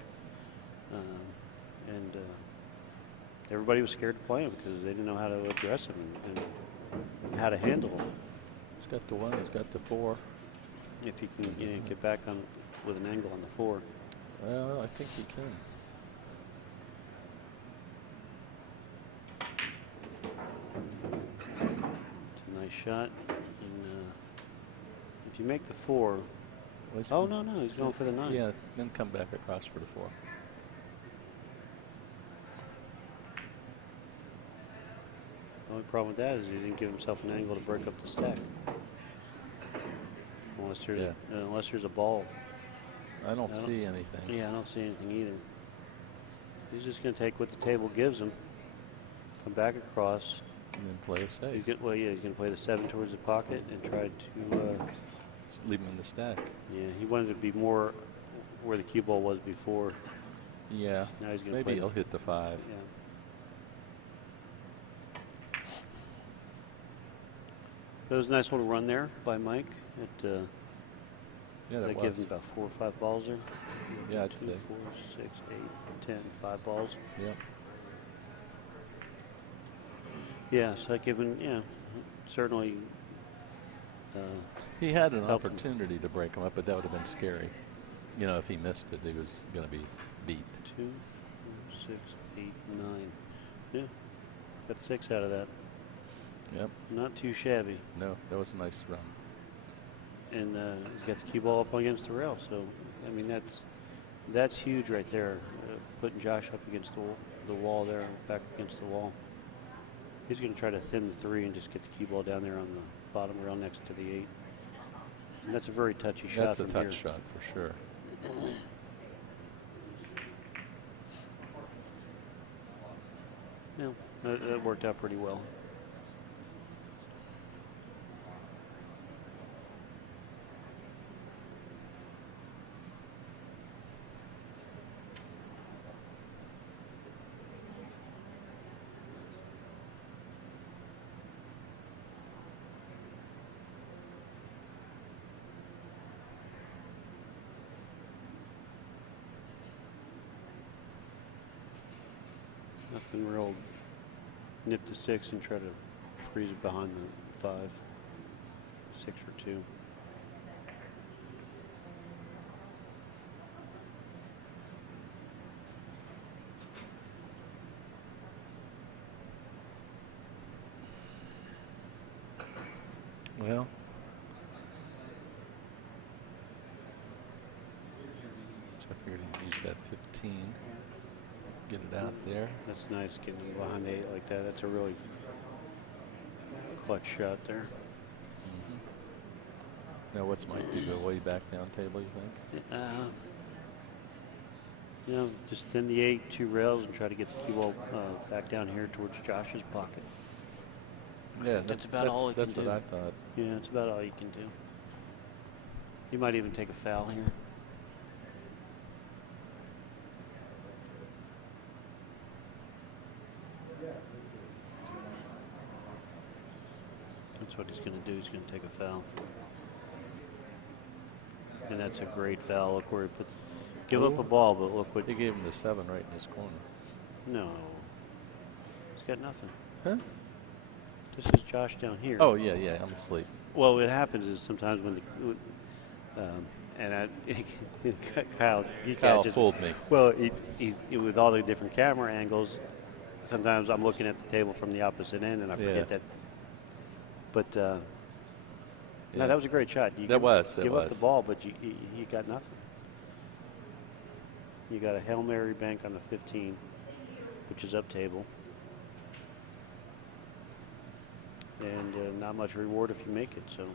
And everybody was scared to play him because they didn't know how to address him and how to handle him. He's got the 1, he's got the 4. If he can, you know, get back on with an angle on the 4. Well, I think he can. It's a nice shot. And if you make the 4, Was oh he- no, he's going for the 9. Yeah, then come back across for the 4. The only problem with that is he didn't give himself an angle to break up the stack. Unless there's a ball. I don't see anything. Yeah, I don't see anything either. He's just going to take what the table gives him, come back across. And then play a safe. He's going to play the 7 towards the pocket and try to. Just leave him in the stack. Yeah, he wanted to be more where the cue ball was before. Yeah. Now he's gonna Maybe play he'll hit the 5. Yeah. It was a nice little run there by Mike. Yeah, That gives him about 4 or 5 balls there. Yeah, I'd 2, say. 4, 6, 8, 10, 5 balls. Yeah. Yeah, so that given, certainly. He had an Help him. opportunity to break him up, but that would have been scary. You know, if he missed it, he was going to be beat. 2, 4, 6, 8, 9. Yeah, got 6 out of that. Yep. Not too shabby. No, that was a nice run. And he's got the cue ball up against the rail. So, I mean, that's huge right there. Putting Josh up against the wall there, back against the wall. He's going to try to thin the 3 and just get the cue ball down there on the bottom rail next to the 8. And that's a very touchy shot. That's a from touch here. shot for sure. Yeah, that worked out pretty well. Nothing real. Nip to 6 and try to freeze it behind the 5, 6 or 2. Well, so I figured he'd use that 15. Get it out there. That's nice getting him behind the 8 like that. That's a really clutch shot there. Now, what's Mike do? Go way back down table, you think? Just thin the 8, 2 rails, and try to get the cue ball back down here towards Josh's pocket. Yeah, that's about all he can That's do. what I thought. Yeah, that's about all you can do. You might even take a foul here. That's what he's going to do. He's going to take a foul. And that's a great foul. Look where he put. Give up a ball, but look what. He gave him the 7 right in his corner. No. He's got nothing. Huh? This is Josh down here. Oh, yeah, I'm asleep. Well, what happens is sometimes when Kyle catches. Fooled me. Well, he's with all the different camera angles. Sometimes I'm looking at the table from the opposite end, and I forget that. But no, that was a great shot. You give up the ball, but you got nothing. You got a Hail Mary bank on the 15, which is up table. And not much reward if you make it. So.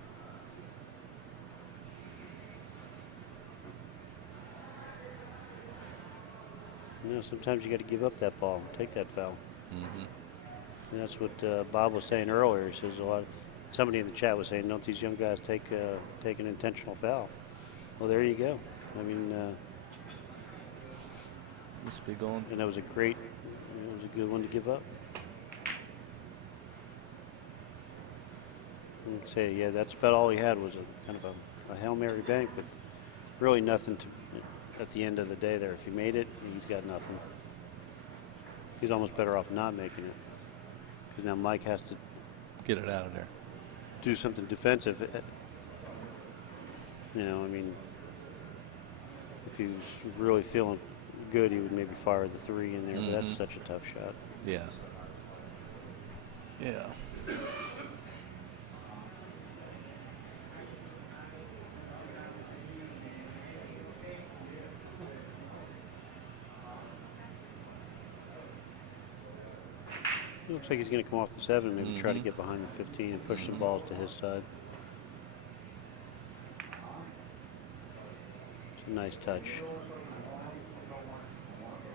Sometimes you got to give up that ball, take that foul. Mm-hmm. And that's what Bob was saying earlier. He says somebody in the chat was saying, don't these young guys take an intentional foul? Well, there you go. I mean, must be going. And that was a good one to give up. And say, yeah, that's about all he had was a kind of a Hail Mary bank with really nothing at the end of the day there. If he made it, he's got nothing. He's almost better off not making it. Because now Mike has to get it out of there. Do something defensive. I mean, If he was really feeling good, he would maybe fire the 3 in there, but that's Mhm. such a tough shot. Yeah. Yeah. It looks like he's going to come off the 7, maybe try to Mhm. get behind the 15 and push some Mhm. balls to his side. It's a nice touch.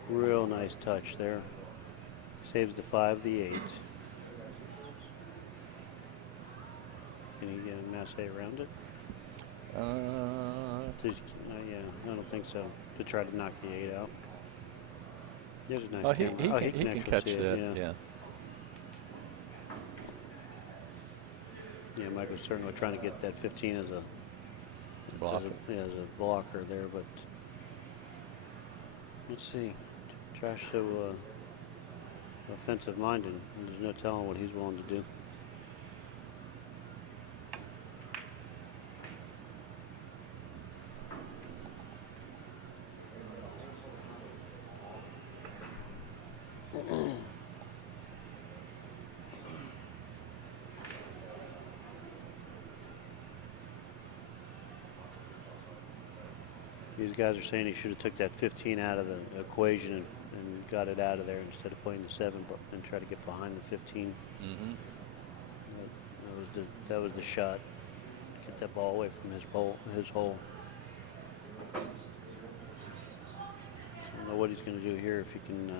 Real nice touch there. Saves the 5, the 8. Can he get a masse around it? Yeah, I don't think so. To try to knock the 8 out. There's a nice Oh, he camera. can, he can actually catch see that. it, Yeah. Yeah, Michael's certainly trying to get that 15 as a Blocker. as a blocker there, but let's see. Josh so offensive minded, and there's no telling what he's willing to do. These guys are saying he should have took that 15 out of the equation and got it out of there instead of playing the 7 and try to get behind the 15. Mm-hmm. That was the shot. Get that ball away from his hole. I don't know what he's going to do here if he can.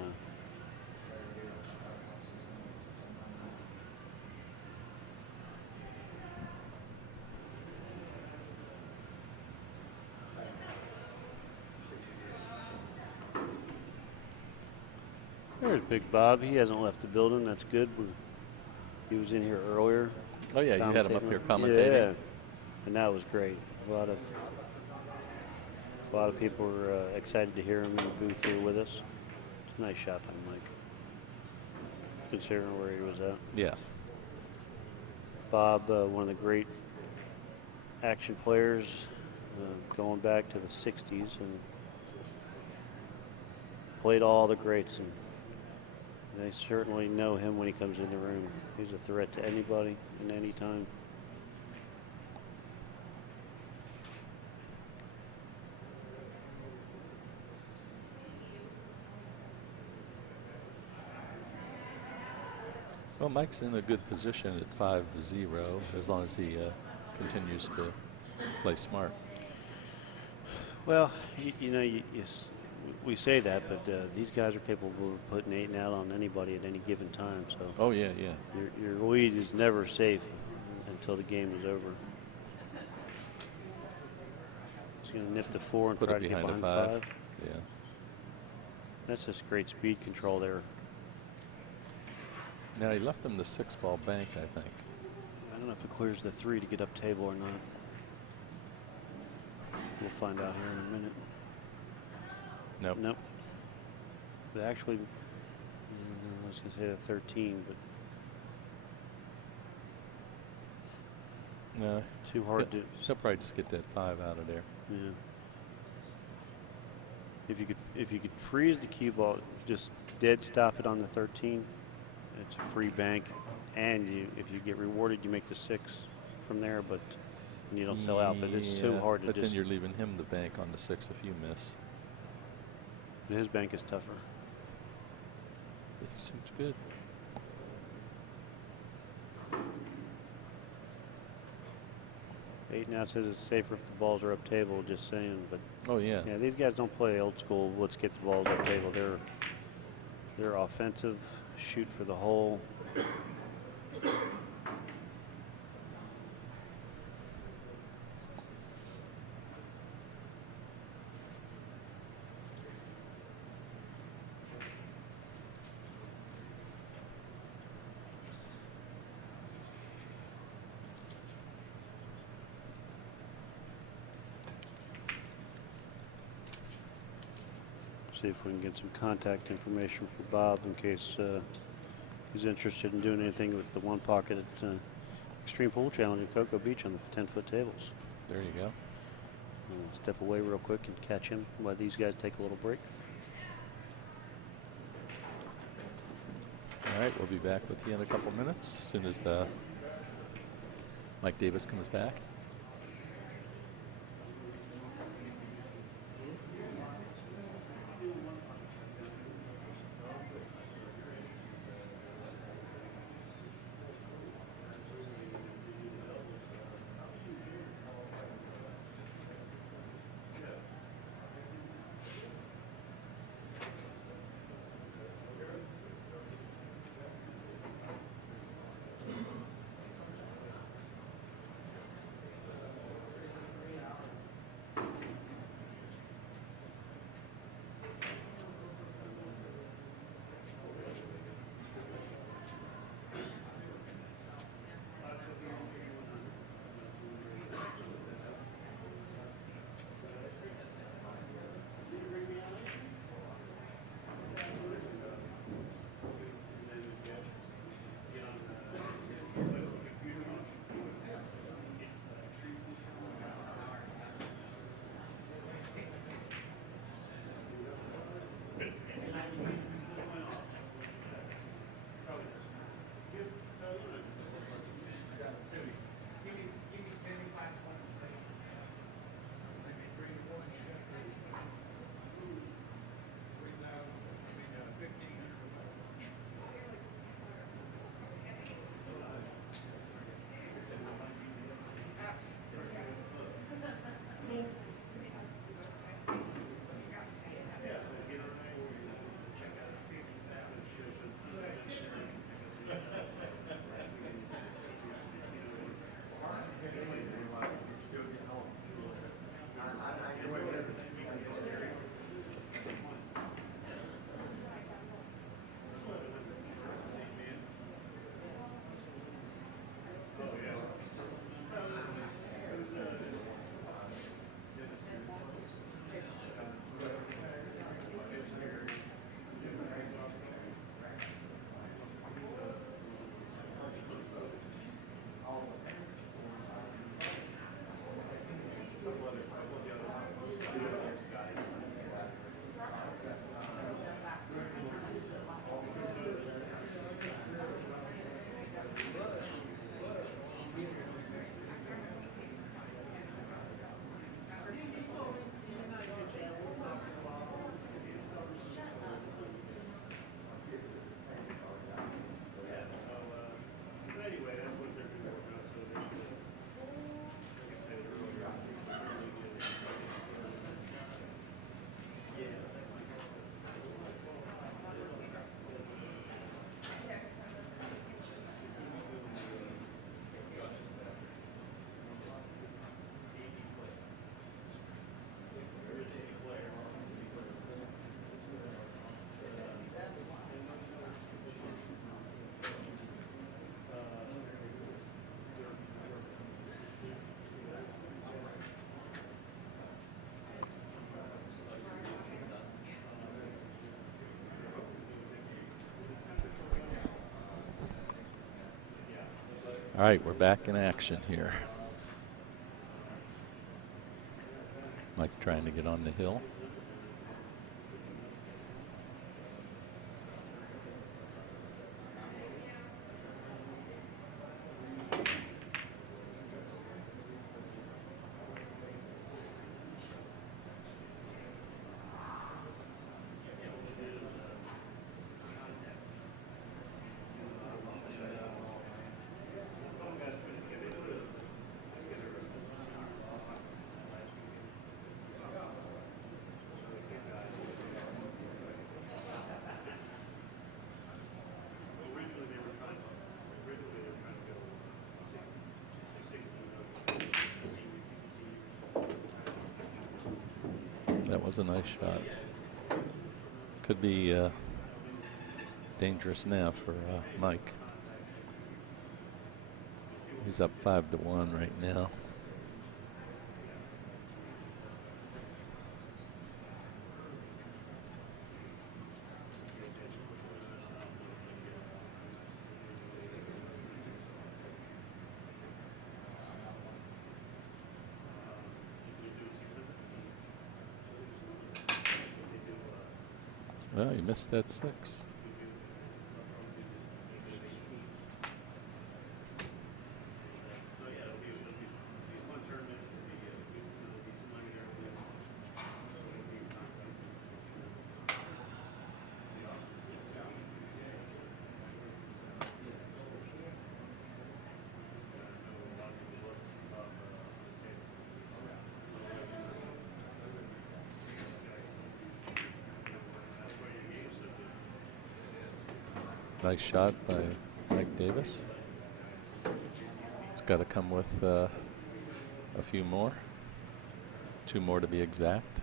There's Big Bob. He hasn't left the building. That's good. He was in here earlier. Oh yeah, you had him up here commentating. Yeah, and that was great. A lot of people were excited to hear him in the booth here with us. Nice shot by Mike, considering where he was at. Yeah. Bob, one of the great action players, going back to the 60s, and played all the greats, and they certainly know him when he comes in the room. He's a threat to anybody and any time. Well, Mike's in a good position at 5-0 as long as he continues to play smart. Well, we say that, but these guys are capable of putting 8 out on anybody at any given time. So Oh yeah, yeah. your lead is never safe until the game is over. He's going to nip the 4 and Put try it to get behind behind a 5. 5. Yeah. That's just great speed control there. Now he left him the 6-ball bank, I think. I don't know if it clears the 3 to get up table or not. We'll find out here in a minute. Nope. Nope. But actually, I was going to say the 13, but No. too hard to. He'll probably just get that 5 out of there. Yeah. If you could freeze the cue ball, just dead stop it on the 13. It's a free bank, and if you get rewarded, you make the 6 from there. But and you don't sell out. But it's so Yeah, hard to But just. then you're leaving him the bank on the 6 if you miss. His bank is tougher. This seems good. Eight now says it's safer if the balls are up table. Just saying, but Oh yeah. yeah, these guys don't play old school. Let's get the balls up table. They're offensive. Shoot for the hole. See if we can get some contact information for Bob in case he's interested in doing anything with the 1 pocket at Extreme Pool Challenge in Cocoa Beach on the 10-foot tables. There you go. We'll step away real quick and catch him while these guys take a little break. All right, we'll be back with you in a couple minutes as soon as Mike Davis comes back. All right, we're back in action here. Mike trying to get on the hill. That was a nice shot. Could be dangerous now for Mike. He's up 5-1 right now. Well, he missed that 6. Nice shot by Mike Davis. It's got to come with a few more. 2 more to be exact.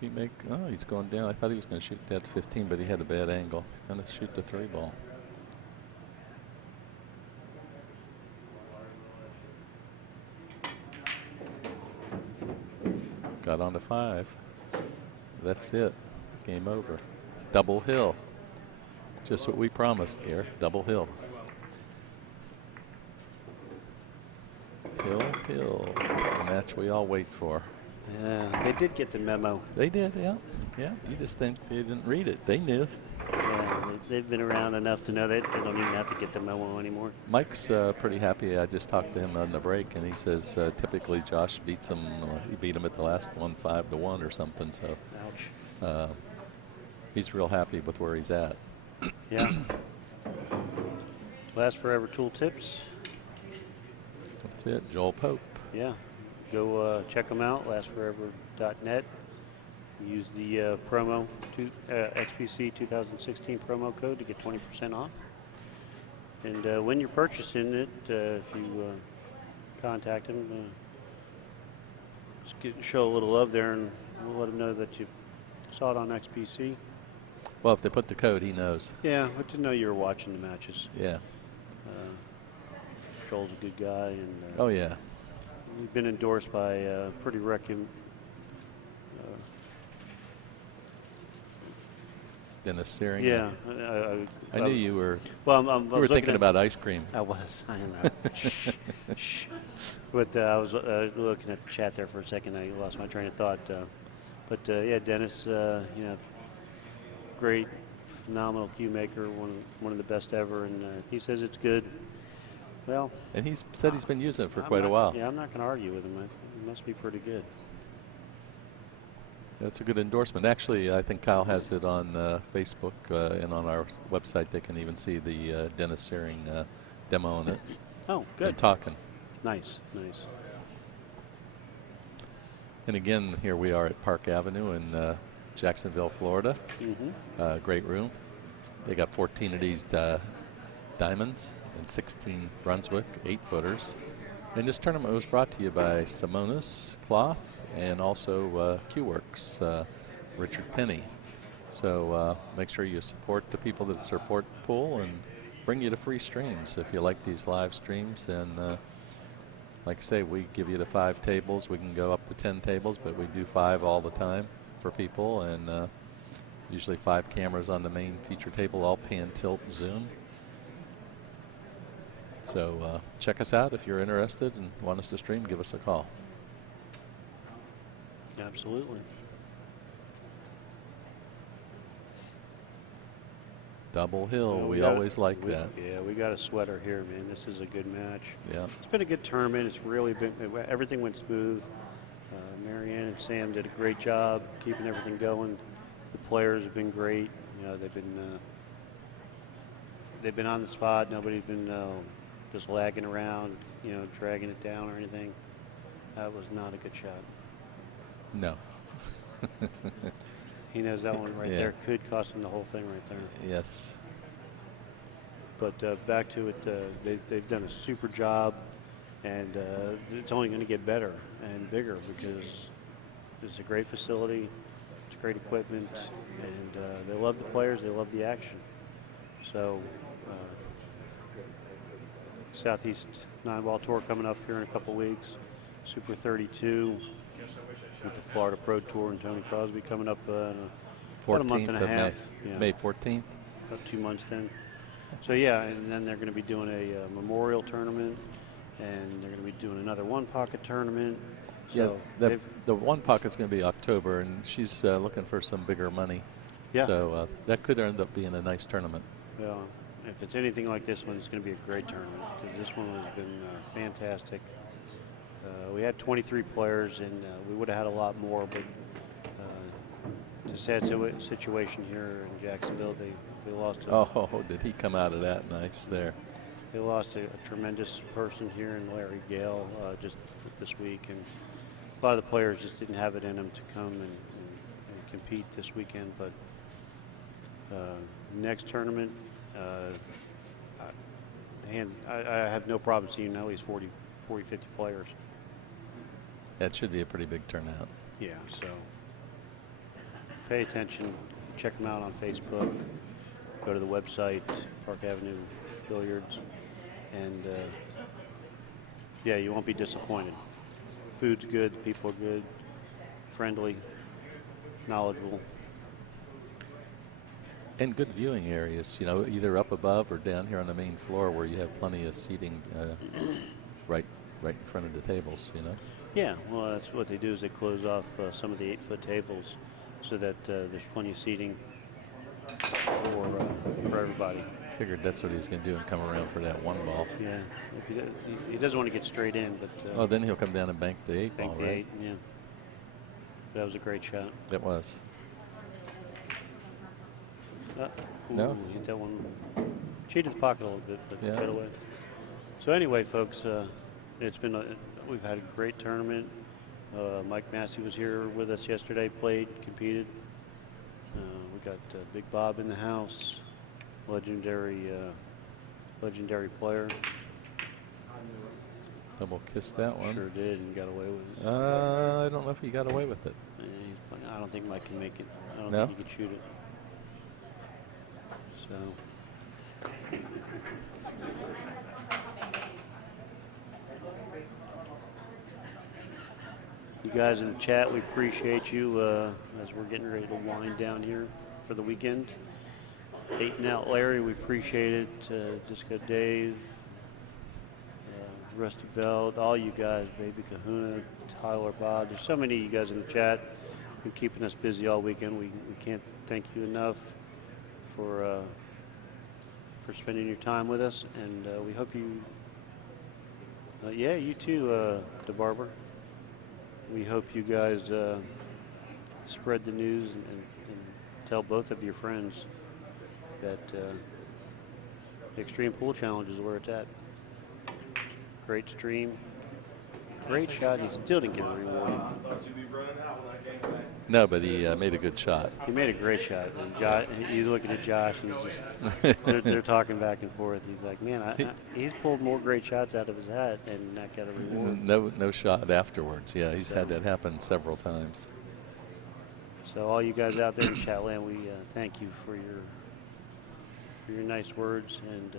If he make, oh, he's going down. I thought he was going to shoot that 15, but he had a bad angle. He's going to shoot the 3 ball. Got on to 5. That's it. Game over. Double hill. Just what we promised here. Double hill. Hill, hill. The match we all wait for. Yeah, they did get the memo. They did, yeah. Yeah, you just think they didn't read it. They knew. Yeah, they've been around enough to know that they don't even have to get the memo anymore. Mike's pretty happy. I just talked to him on the break, and he says typically Josh beats him. He beat him at the last one 5-1 or something. So Ouch. He's real happy with where he's at. Yeah. Last Forever Tool Tips. That's it. Joel Pope. Yeah. Go check them out, lastforever.net. Use the promo, XPC 2016 promo code to get 20% off. And when you're purchasing it, if you contact them, just show a little love there, and we'll let them know that you saw it on XPC. Well, if they put the code, he knows. Yeah, but to know you were watching the matches. Yeah. Joel's a good guy, and Oh, yeah. we've been endorsed by pretty Dennis Searing. yeah. I knew you were. Well, You were thinking about ice cream. I was. I know. Shh, shh. But I was looking at the chat there for a second. I lost my train of thought. But yeah, Dennis, great, phenomenal cue maker, one of the best ever, and he says it's good. Well, And he's said he's been using it for I'm quite a not- while. Yeah, I'm not going to argue with him. It must be pretty good. That's a good endorsement. Actually, I think Kyle has it on Facebook and on our website. They can even see the Dennis Searing demo on it. Oh, good. And talking. Nice, nice. And again, here we are at Park Avenue in Jacksonville, Florida. Mm-hmm. Great room. They got 14 of these diamonds and 16 Brunswick 8-footers. And this tournament was brought to you by Simonis Cloth and also Q-Works, Richard Penny. So make sure you support the people that support the pool and bring you to free streams if you like these live streams. And like I say, we give you the 5 tables. We can go up to 10 tables, but we do 5 all the time for people. And usually 5 cameras on the main feature table, all pan, tilt, zoom. So check us out if you're interested and want us to stream. Give us a call. Absolutely. Double hill. Well, we got always like that. Yeah, we got a sweater here, man. This is a good match. Yeah. It's been a good tournament. It's really been, everything went smooth. Marianne and Sam did a great job keeping everything going. The players have been great. You know, they've been on the spot. Nobody's been just lagging around, you know, dragging it down or anything. That was not a good shot. No. He knows that one right Yeah. there could cost him the whole thing right there. Yes. But back to it, they've done a super job, and it's only going to get better and bigger because it's a great facility, it's great equipment, and they love the players, they love the action. So Southeast 9-ball tour coming up here in a couple weeks. Super 32 with the Florida Pro Tour and Tony Crosby coming up in about a month and a of half. May. Yeah, May 14th. about 2 months then. So yeah, and then they're going to be doing a memorial tournament, and they're going to be doing another one pocket tournament. Yeah, So the one pocket's going to be October, and she's looking for some bigger money. yeah. So that could end up being a nice tournament. Well, if it's anything like this one, it's going to be a great tournament because this one has been fantastic. We had 23 players, and we would have had a lot more, but it's a sad situation here in Jacksonville. They lost. Oh, did he come out of that nice there? They lost a tremendous person here in Larry Gale just this week, and a lot of the players just didn't have it in them to come and compete this weekend. But next tournament, I have no problem seeing at least 40, 50 players. That should be a pretty big turnout. Yeah, so pay attention, check them out on Facebook, go to the website, Park Avenue Billiards, and yeah, you won't be disappointed. Food's good, people are good, friendly, knowledgeable. And good viewing areas, you know, either up above or down here on the main floor where you have plenty of seating right in front of the tables, you know. Yeah, well, that's what they do is they close off some of the 8-foot tables so that there's plenty of seating for everybody. Figured that's what he's going to do and come around for that one ball. Yeah, if he doesn't want to get straight in, but Oh, then he'll come down and bank the 8 ball, bank the right? 8, yeah. That was a great shot. It was. No, hit that one. Cheated the pocket a little bit, but Yeah. got away. So anyway, folks, it's been we've had a great tournament. Mike Massey was here with us yesterday, played, competed. We got Big Bob in the house, legendary player. Double kiss that one. Sure did, and got away with it. I don't know if he got away with it. I don't think Mike can make it. I don't No? think he can shoot it. So. You guys in the chat, we appreciate you as we're getting ready to wind down here for the weekend. Eight Out Larry, we appreciate it. Disco Dave, Rusty Belt, all you guys, Baby Kahuna, Tyler, Bob. There's so many of you guys in the chat who are keeping us busy all weekend. We can't thank you enough for spending your time with us, and we hope you, yeah, you too, DeBarber. We hope you guys spread the news and tell both of your friends that the Xtreme Pool Challenge is where it's at. Great stream, great shot. He still didn't get a reward. No, but he made a good shot. He made a great shot. And he's looking at Josh, and he's just they're talking back and forth. He's like, man, he's pulled more great shots out of his hat and not got a reward. No shot afterwards. Yeah, he's had that happen several times. So all you guys out there in Chatland, we thank you for your nice words, and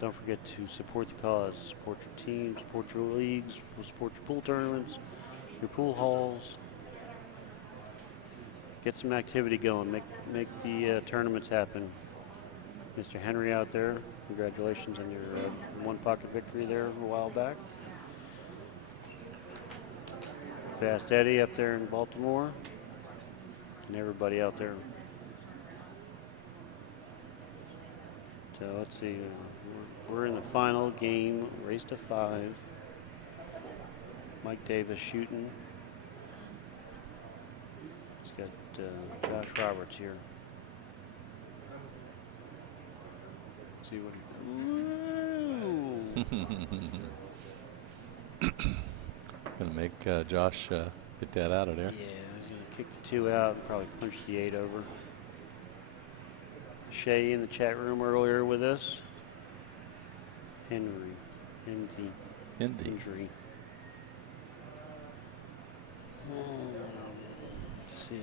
don't forget to support the cause, support your team, support your leagues, support your pool tournaments, your pool halls. Get some activity going. Make the tournaments happen. Mr. Henry out there, congratulations on your one pocket victory there a while back. Fast Eddie up there in Baltimore, and everybody out there. So let's see. We're in the final game, race to 5. Mike Davis shooting. He's got Josh Roberts here. See what he. Gonna make Josh get that out of there. Yeah, he's gonna kick the 2 out, probably punch the 8 over. Shay in the chat room earlier with us. Henry. Injury. Let's see.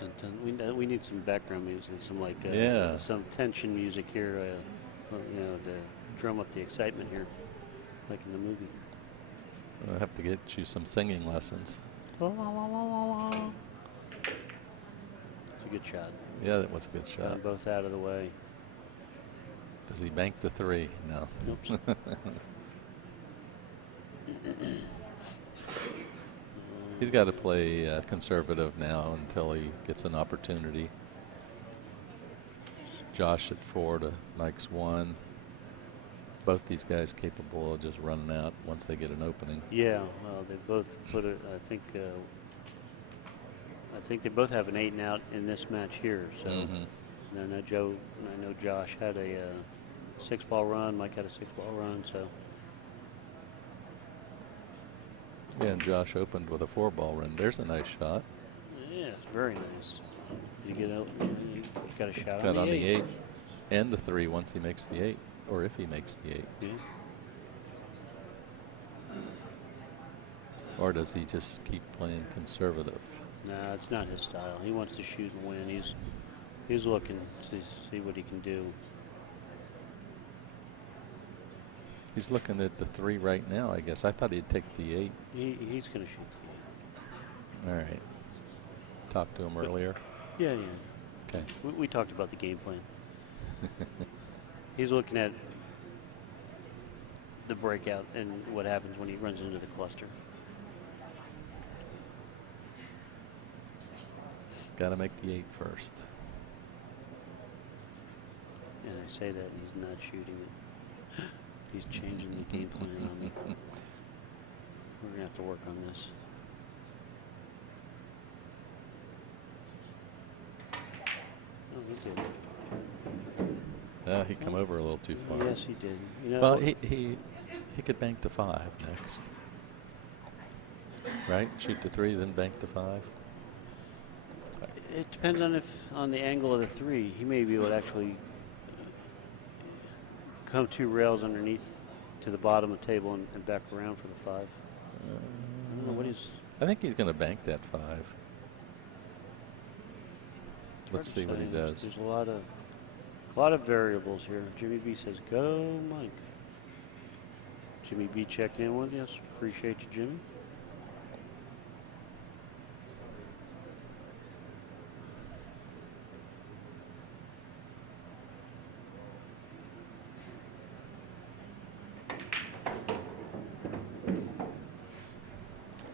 Dun, dun. We need some background music, some like Yeah. some tension music here, you know, to drum up the excitement here, like in the movie. I'll have to get you some singing lessons. It's a good shot. Yeah, that was a good Got 'em shot. both out of the way. Does he bank the 3? No. Nope. He's got to play conservative now until he gets an opportunity. Josh at 4 to Mike's 1. Both these guys capable of just running out once they get an opening. Yeah, well, they both put it. I think they both have an 8 and out in this match here. So, Mhm. and I know Josh had a 6-ball run. Mike had a 6-ball run. So, Yeah, and Josh opened with a 4-ball run. There's a nice shot. yeah, it's very nice. You get out. You got a shot Got on the 8. And the 3 once he makes the 8, or if he makes the 8. Yeah. Or does he just keep playing conservative? No, it's not his style. He wants to shoot and win. He's looking to see what he can do. He's looking at the 3 right now, I guess. I thought he'd take the 8. He's going to shoot the 8. All right. Talked to him earlier. Yeah, yeah. Okay. We talked about the game plan. He's looking at the breakout and what happens when he runs into the cluster. Got to make the 8 first. And I say that, and he's not shooting it. He's changing the game plan on me. We're going to have to work on this. Oh, he did it. He come over a little too far. Yes, he did. You know, Well, he could bank the 5 next. Right? Shoot the 3, then bank the 5. it depends on the angle of the 3. He may be able to actually come 2 rails underneath to the bottom of the table and back around for the 5. I don't know what he's. I think he's going to bank that 5. Let's see what he does. There's a lot of variables here. Jimmy B says, "Go, Mike." Jimmy B checking in with us. Appreciate you, Jimmy.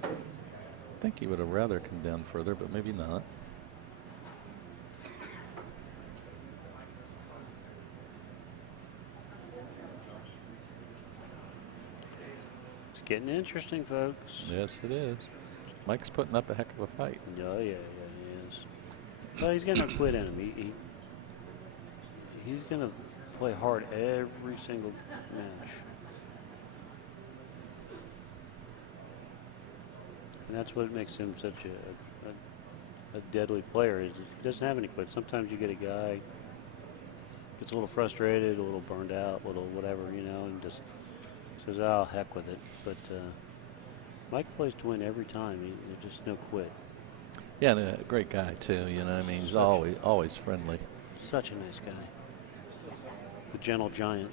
I think he would have rather come down further, but maybe not. It's getting interesting, folks. Yes, it is. Mike's putting up a heck of a fight. Oh, yeah, he is. Well, he's got no quit in him. He's going to play hard every single match. And that's what makes him such a deadly player. Is he doesn't have any quit. Sometimes you get a guy gets a little frustrated, a little burned out, a little whatever, and just says, "Oh, heck with it." But Mike plays to win every time. There's just no quit. Yeah, and a great guy too. I mean, he's always friendly. Such a nice guy. The gentle giant.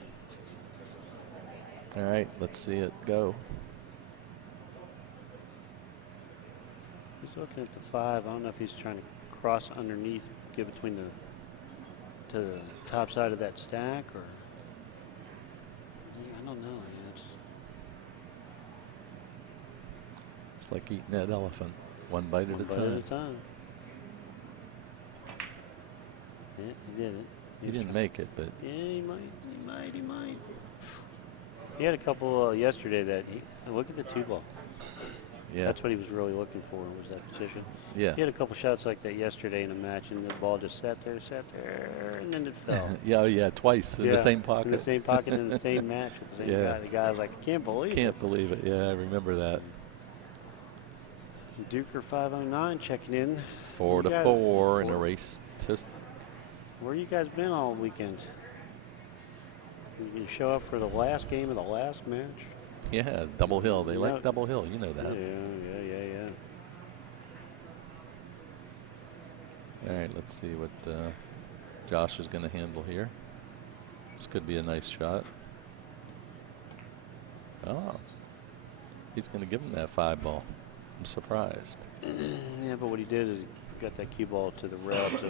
All right, let's see it go. He's looking at the 5. I don't know if he's trying to cross underneath, get between to the top side of that stack, or I don't know. It's like eating that elephant, one bite at a time. Yeah, he did it. He didn't make it, but Yeah, he might. He had a couple yesterday that look at the 2-ball. yeah, That's what he was really looking for, was that position. yeah, He had a couple shots like that yesterday in a match, and the ball just sat there, and then it fell. yeah, twice in the same pocket. In the same pocket in the same match with the same Yeah. guy. The guy was like, I can't believe it. Can't believe it. Yeah, I remember that. Duker 509 checking in. 4 You to guys- 4 in a race to. Where you guys been all weekend? You show up for the last game of the last match? Yeah, double hill. They No. like double hill. You know that. Yeah. All right, let's see what Josh is going to handle here. This could be a nice shot. Oh, he's going to give him that 5 ball. I'm surprised. Yeah, but what he did is he got that cue ball to the rail, so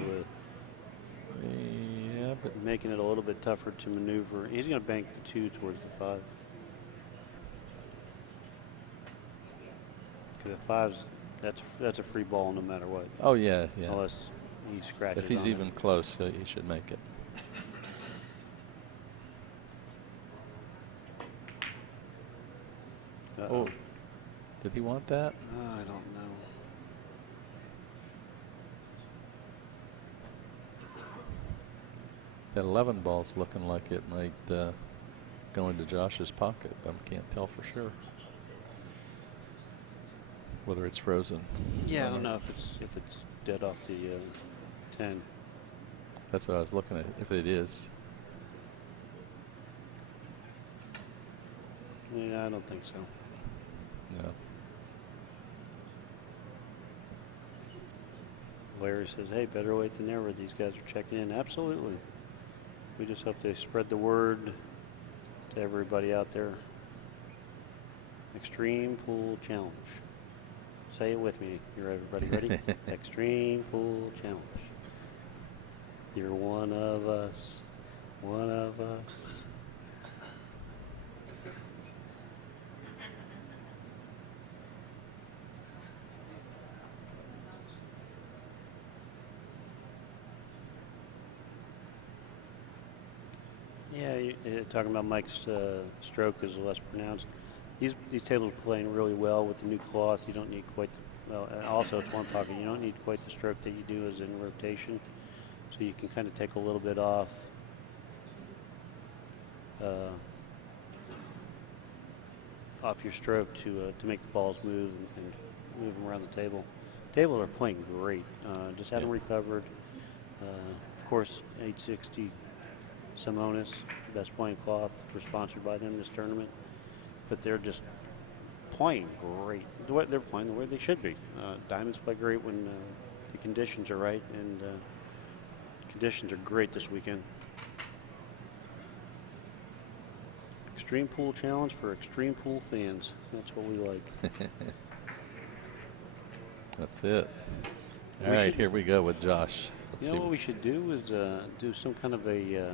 Yeah, but making it a little bit tougher to maneuver. He's going to bank the 2 towards the 5. Because the 5's that's a free ball no matter what. oh yeah, yeah. Unless he scratches. If he's on even close, he should make it. it. Oh, did he want that? I don't know. That 11 ball's looking like it might go into Josh's pocket. I can't tell for sure whether it's frozen. Yeah, I don't know if it's dead off the 10. That's what I was looking at. If it is, Yeah, I don't think so. no. Larry says, "Hey, better late than never. These guys are checking in." Absolutely. We just hope they spread the word to everybody out there. Extreme Pool Challenge. Say it with me. You're everybody ready? Extreme Pool Challenge. You're one of us. One of us. Yeah, talking about Mike's stroke is less pronounced. These tables are playing really well with the new cloth. You don't need quite well. And also, it's one pocket. You don't need quite the stroke that you do as in rotation, so you can kind of take a little bit off. Off your stroke to make the balls move and move them around the table. Tables are playing great. Just hadn't recovered. Of course, 860. Simonis, best playing cloth, were sponsored by them this tournament, but they're just playing great. They're playing the way they should be. Diamonds play great when the conditions are right, and conditions are great this weekend. Extreme Pool Challenge for Extreme Pool fans. That's what we like. That's it. All right, here we go with Josh. Let's You know see. what we should do is do some kind of a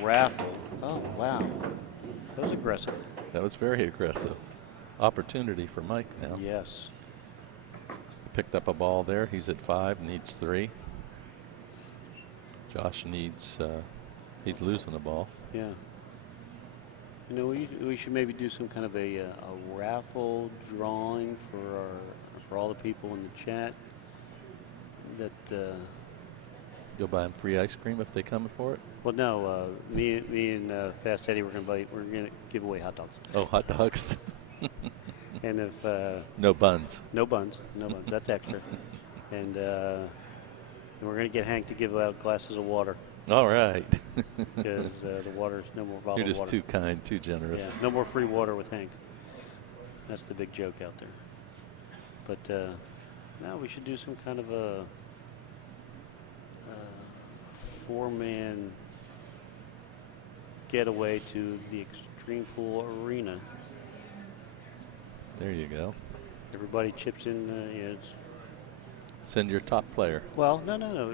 raffle. Oh, wow. That was aggressive. That was very aggressive. Opportunity for Mike now. Yes. Picked up a ball there. He's at 5, needs 3. Josh needs, he's losing a ball. Yeah. You know, we should maybe do some kind of a raffle drawing for all the people in the chat that. You'll buy them free ice cream if they come for it? Well, no. Me and Fast Eddie, we're gonna give away hot dogs. Oh, hot dogs. And if No buns. no buns. That's extra. And we're gonna get Hank to give out glasses of water All right. because the water's no more bottled You're just water. too kind, too generous. Yeah, no more free water with Hank. That's the big joke out there. But now we should do some kind of a 4-man getaway to the Extreme Pool Arena. There you go. Everybody chips in. Send your top player. No.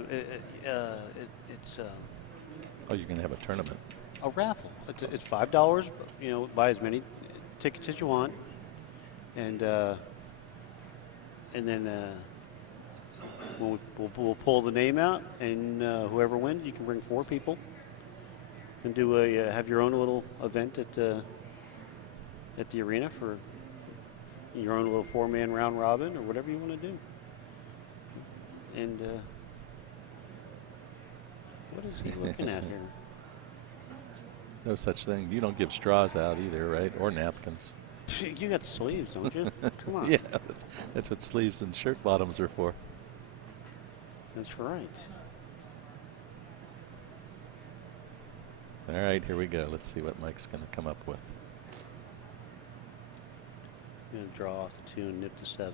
It's Oh, you're going to have a tournament. a raffle. It's $5. You know, buy as many tickets as you want, and then we'll pull the name out, and whoever wins, you can bring 4 people and do have your own little event at the arena for your own little 4-man round robin or whatever you want to do. And what is he looking at here? No such thing. You don't give straws out either, right? Or napkins. You got sleeves, don't you? Come on. Yeah, that's what sleeves and shirt bottoms are for. That's right. All right, here we go. Let's see what Mike's going to come up with. I'm going to draw off the 2 and nip the 7.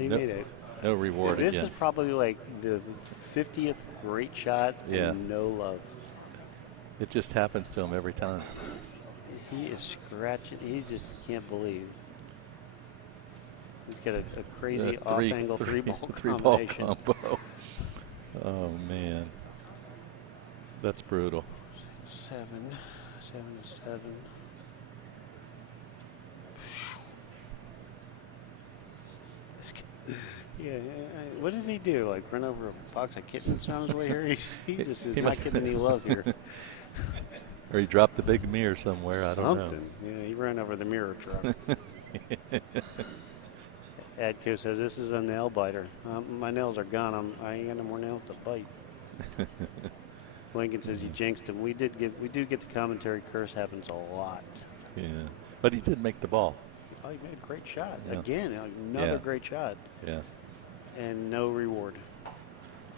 He Nope. made it. No reward This again. is probably like the 50th great shot Yeah. and no love. It just happens to him every time. He is scratching. He just can't believe. He's got a crazy off-angle three-ball three-ball combination. combo. Oh, man. That's brutal. 7 to 7. Yeah, what did he do? Like run over a box of kittens on his way here? He just is He not must- getting any love here. Or he dropped the big mirror somewhere. I don't know. Something. Yeah, he ran over the mirror truck. Adco says this is a nail biter. My nails are gone. I ain't got no more nails to bite. Lincoln says you jinxed him. We do get the commentary curse happens a lot. Yeah. But he did make the ball. Oh, he made a great shot Yeah. again. Another Yeah. great shot Yeah. and no reward.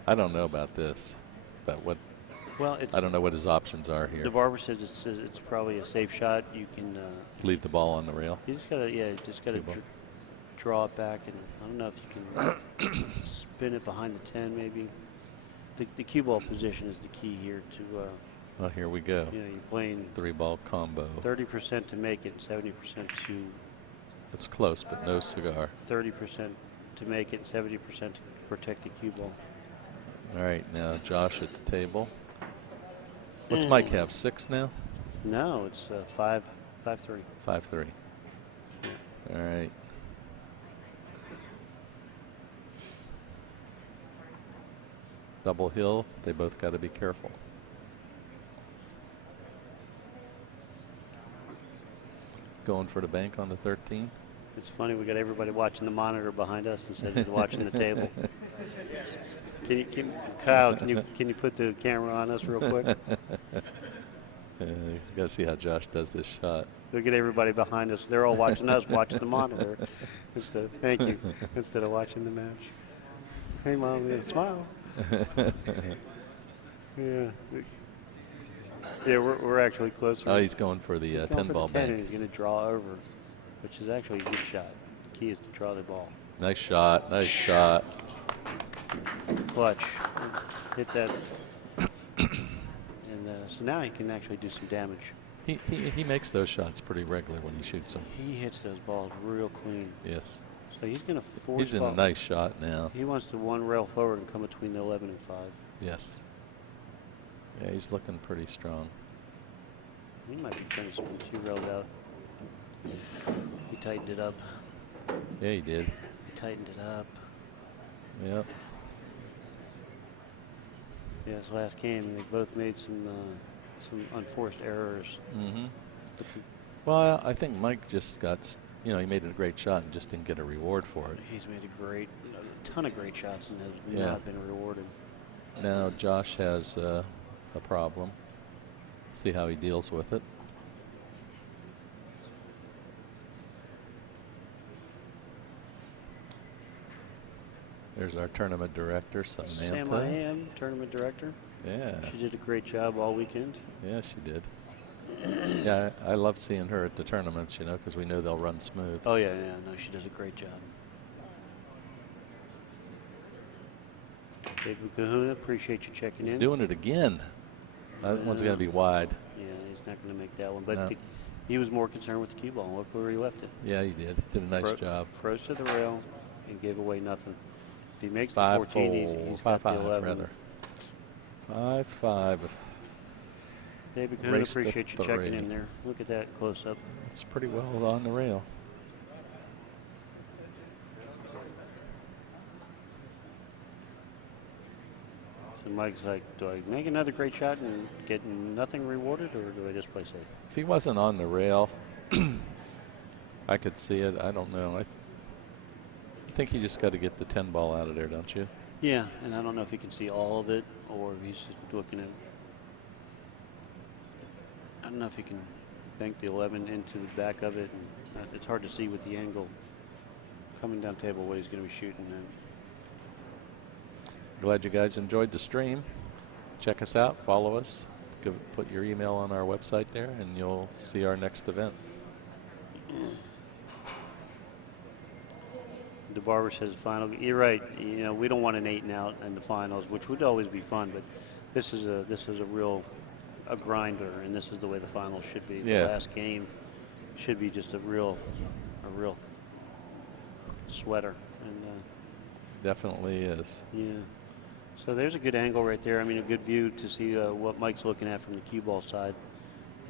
I don't know about this. But what Well, it's I don't know what his options are here. the barber says it's probably a safe shot. You can Leave the ball on the rail. you just gotta Two ball. draw it back, and I don't know if you can spin it behind the 10 maybe. The cue ball position is the key here to Oh, here we go. you're playing 3-ball combo. 30% to make it, 70% to It's close, but no cigar. 30% to make it, 70% to protect the cue ball. All right, now Josh at the table. What's Mike have? 6 now? No, it's 5-3. 5-3. All right. Double hill. They both got to be careful. Going for the bank on the 13. It's funny, we got everybody watching the monitor behind us instead of watching the table. Kyle, can you put the camera on us real quick? You got to see how Josh does this shot. Look at everybody behind us. They're all watching us watch the monitor thank you, instead of watching the match. Hey, Mom, yeah, smile. Yeah. Yeah, we're actually closer. Oh, he's going for the He's going 10 for ball the 10 bank. and he's going to draw over, which is actually a good shot. The key is to draw the ball. Nice shot. Nice shot. Clutch. Hit that. And so now he can actually do some damage. He makes those shots pretty regular when he shoots them. He hits those balls real clean. Yes. So he's going to force He's in a ball. nice shot now. He wants to one rail forward and come between the 11 and 5. Yes. Yeah, he's looking pretty strong. He might be trying to spin 2 rails out. He tightened it up. Yeah, he did. He tightened it up. Yep. Yeah, this last game, they both made some unforced errors. Mm-hmm. But Well, I think Mike just got, he made a great shot and just didn't get a reward for it. he's made a ton of great shots and has Yeah. not been rewarded. Now Josh has a problem. See how he deals with it. There's our tournament director, Sam Samantha. I am tournament director. Yeah, She did a great job all weekend. yeah, she did. Yeah, I love seeing her at the tournaments, because we know they'll run smooth. Oh yeah, no, she does a great job. David Kahuna, appreciate you checking He's in. doing it again. That one's going to be wide. Yeah, he's not going to make that one, but No. he was more concerned with the cue ball. Look where he left it. Yeah, he did. Did a nice job. Froze to the rail and gave away nothing. If he makes the 5-4, 14, he's got the 5-5 11. rather. 5-5. David Kahuna, Race to appreciate you checking 3. in there. Look at that close up. It's pretty well on the rail. So Mike's like, do I make another great shot and get nothing rewarded, or do I just play safe? If he wasn't on the rail, I could see it. I don't know. I think he just got to get the 10 ball out of there, don't you? Yeah, and I don't know if he can see all of it or if he's just looking at. I don't know if he can bank the 11 into the back of it. And it's hard to see with the angle coming down table what he's going to be shooting at. Glad you guys enjoyed the stream. Check us out. Follow us. Put your email on our website there, and you'll see our next event. DeBarber says final. You're right. You know, we don't want an 8 and out in the finals, which would always be fun, but this is a real grinder, and this is the way the finals should be. Yeah. The last game should be just a real sweater. And Definitely is. yeah. So there's a good angle right there. I mean, a good view to see what Mike's looking at from the cue ball side.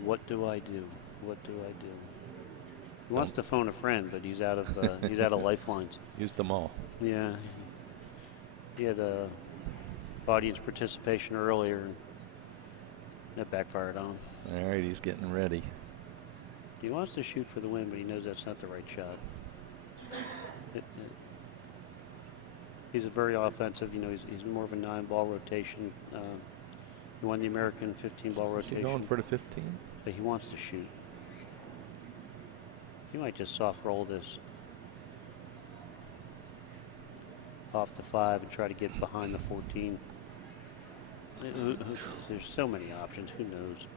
What do I do? What do I do? He wants to phone a friend, but he's out of lifelines. Use them all. Yeah. He had audience participation earlier, and that backfired on him. All right, he's getting ready. He wants to shoot for the win, but he knows that's not the right shot. He's a very offensive. You know, he's more of a 9-ball rotation. He won the American 15-ball Is he rotation. going for the 15? But he wants to shoot. He might just soft roll this off the 5 and try to get behind the 14. There's so many options. Who knows?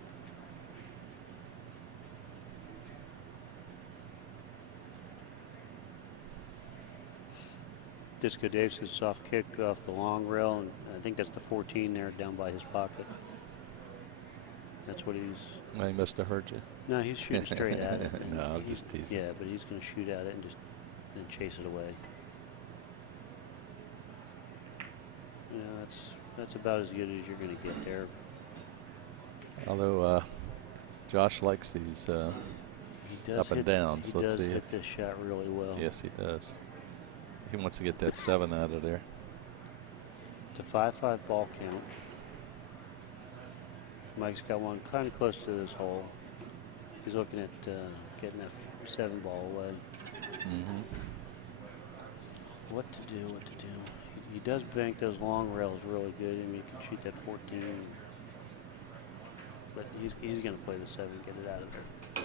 Disco Dave's soft kick off the long rail, and I think that's the 14 there down by his pocket. That's what he's. I must have heard you. No, he's shooting straight at it. No, I'm just teasing. Yeah, but he's going to shoot at it and just chase it away. You know, that's about as good as you're going to get there. Although Josh likes these He does up and hit, downs. He Let's does see. hit this shot really well. Yes, he does. He wants to get that 7 out of there. It's a 5-5 ball count. Mike's got one kind of close to this hole. He's looking at getting that 7 ball away. Mm-hmm. What to do? What to do? He does bank those long rails really good. I mean, he can shoot that 14. But he's going to play the 7, get it out of there.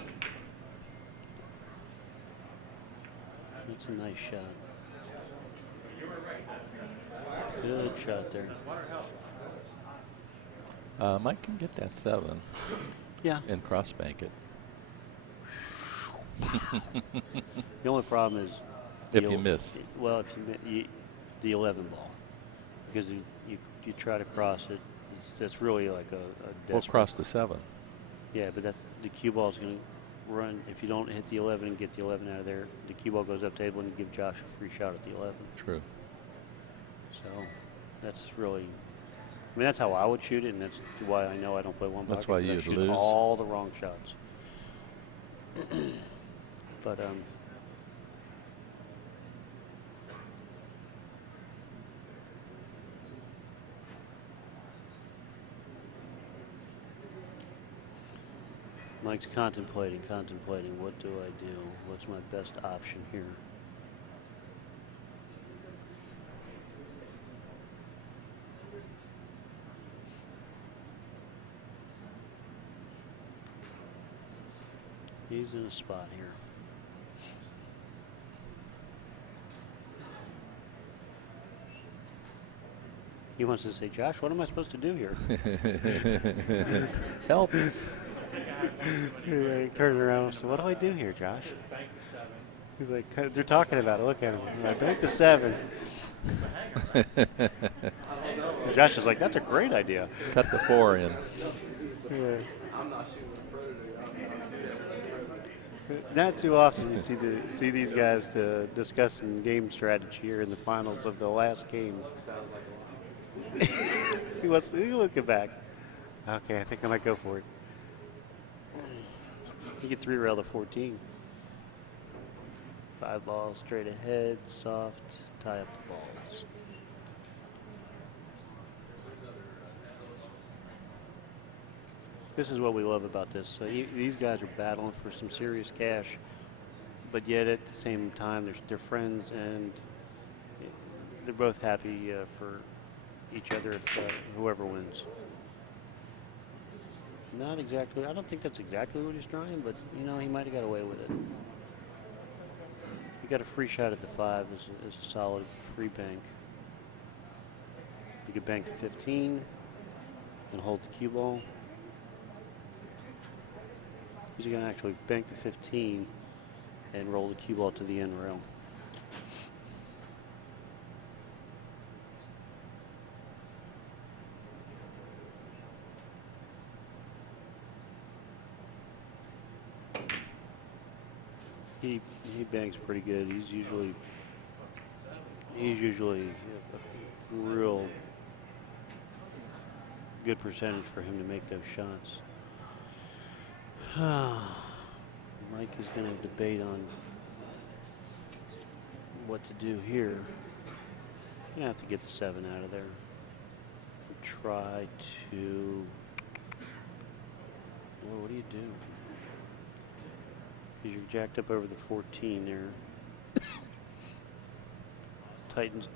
That's a nice shot. Good shot there. Mike can get that 7 Yeah. and cross bank it. The only problem is If you miss. Well, if you the 11 ball, because you try to cross it, that's really like a Well, desperate. cross the 7. Yeah, but that's the cue ball is going to run. If you don't hit the 11 and get the 11 out of there, the cue ball goes up table and you give Josh a free shot at the 11. True. So that's really. I mean, that's how I would shoot it, and that's why I know I don't play one That's pocket, why 'cause I you'd shoot lose. all the wrong shots. But Mike's contemplating. What do I do? What's my best option here? He's in a spot here. He wants to say, Josh, what am I supposed to do here? Help. He turned around and said, what do I do here, Josh? He's like, they're talking about it. Look at him. I bank the 7. And Josh is like, that's a great idea. Cut the 4 in. Yeah. Not too often you see these guys discussing game strategy here in the finals of the last game. He's looking back. Okay, I think I might go for it. You get 3 rail to 14. 5 balls straight ahead, soft, tie up the balls. This is what we love about this. So these guys are battling for some serious cash, but yet at the same time, they're friends and they're both happy for each other if whoever wins. Not exactly. I don't think that's exactly what he's trying, but you know he might have got away with it. He got a free shot at the 5 as a solid free bank. You could bank the 15 and hold the cue ball. He's going to actually bank the 15 and roll the cue ball to the end rail. he bangs pretty good. He's usually a real good percentage for him to make those shots. Mike is going to debate on what to do here. Gonna have to get the 7 out of there. Try to. Well, what do you do? Because you're jacked up over the 14 there. Tightens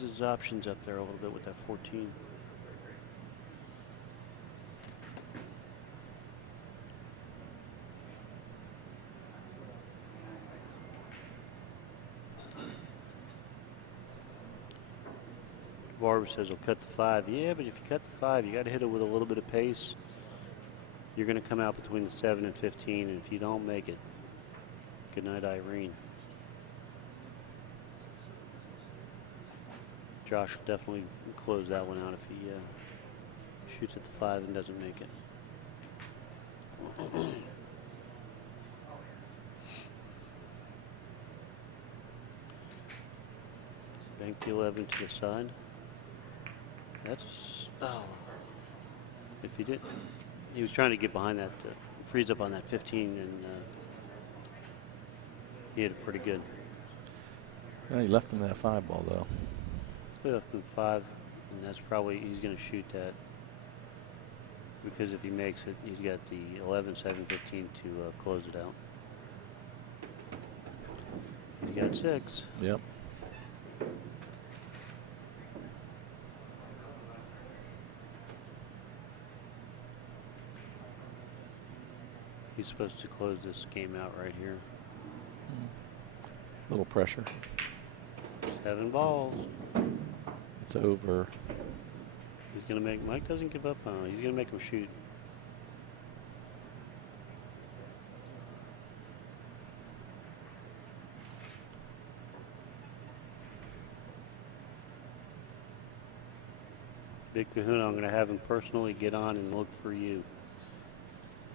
his options up there a little bit with that 14. Barber says he'll cut the 5. Yeah, but if you cut the 5, you got to hit it with a little bit of pace. You're going to come out between the 7 and 15, and if you don't make it, good night, Irene. Josh will definitely close that one out if he shoots at the 5 and doesn't make it. Bank the 11 to the side. That's, oh. If he did, he was trying to get behind that, freeze up on that 15, and he hit it pretty good. Yeah, he left him that 5 ball though. He left him 5, and that's probably, he's going to shoot that. Because if he makes it, he's got the 11, 7, 15 to close it out. He's got 6. Yep. He's supposed to close this game out right here. Little pressure. 7 balls. It's over. He's going to make, Mike doesn't give up on him. He's going to make him shoot. Big Kahuna, I'm going to have him personally get on and look for you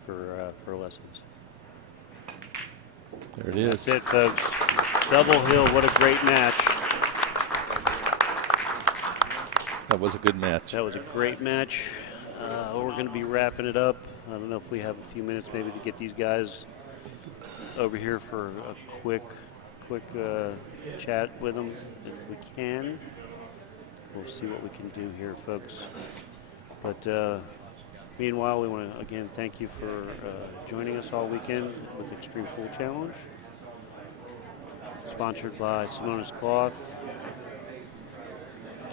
for lessons. There it is. That's it, folks. Double hill, what a great match. That was a good match. That was a great match. We're going to be wrapping it up. I don't know if we have a few minutes maybe to get these guys over here for a quick chat with them. If we can, we'll see what we can do here, folks. But meanwhile, we want to again thank you for joining us all weekend with Xtreme Pool Challenge. Sponsored by Simona's Cloth.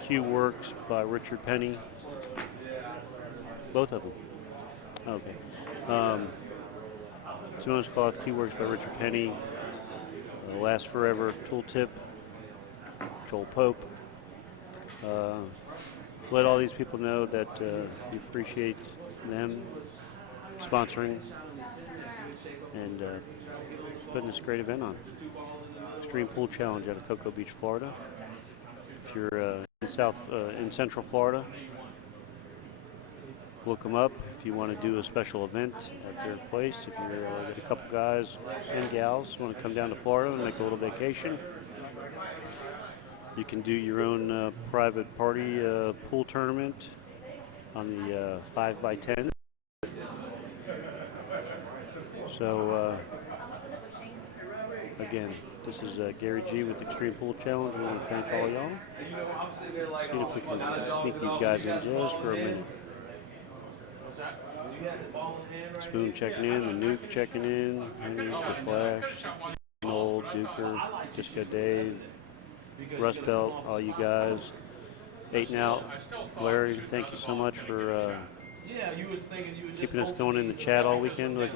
Q Works by Richard Penny. Both of them. Okay. Simona's Cloth, Q Works by Richard Penny. Last Forever Tooltip, Joel Pope. Let all these people know that we appreciate them sponsoring and putting this great event on. Xtreme Pool Challenge out of Cocoa Beach, Florida. If you're in Central Florida, look them up. If you want to do a special event at their place, if you're a couple guys and gals want to come down to Florida and make a little vacation, you can do your own private party pool tournament on the 5x10. So again, this is Gary G with Xtreme Pool Challenge. We want to thank all y'all. See if we can sneak these guys in just for a minute. Spoon checking in, the Nuke checking in, Henry, the Flash, Noel, Duker, Disco Dave, Rust Belt, all you guys. 8 and Out, Larry, thank you so much for keeping us going in the chat all weekend. Look,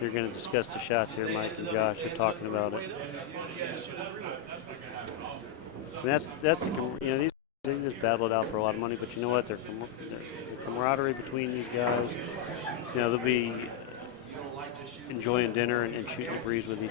you're going to discuss the shots here. Mike and Josh are talking about it. And that's the, you know, these they just battled out for a lot of money, but you know what? The camaraderie between these guys, you know, they'll be enjoying dinner and shooting the breeze with each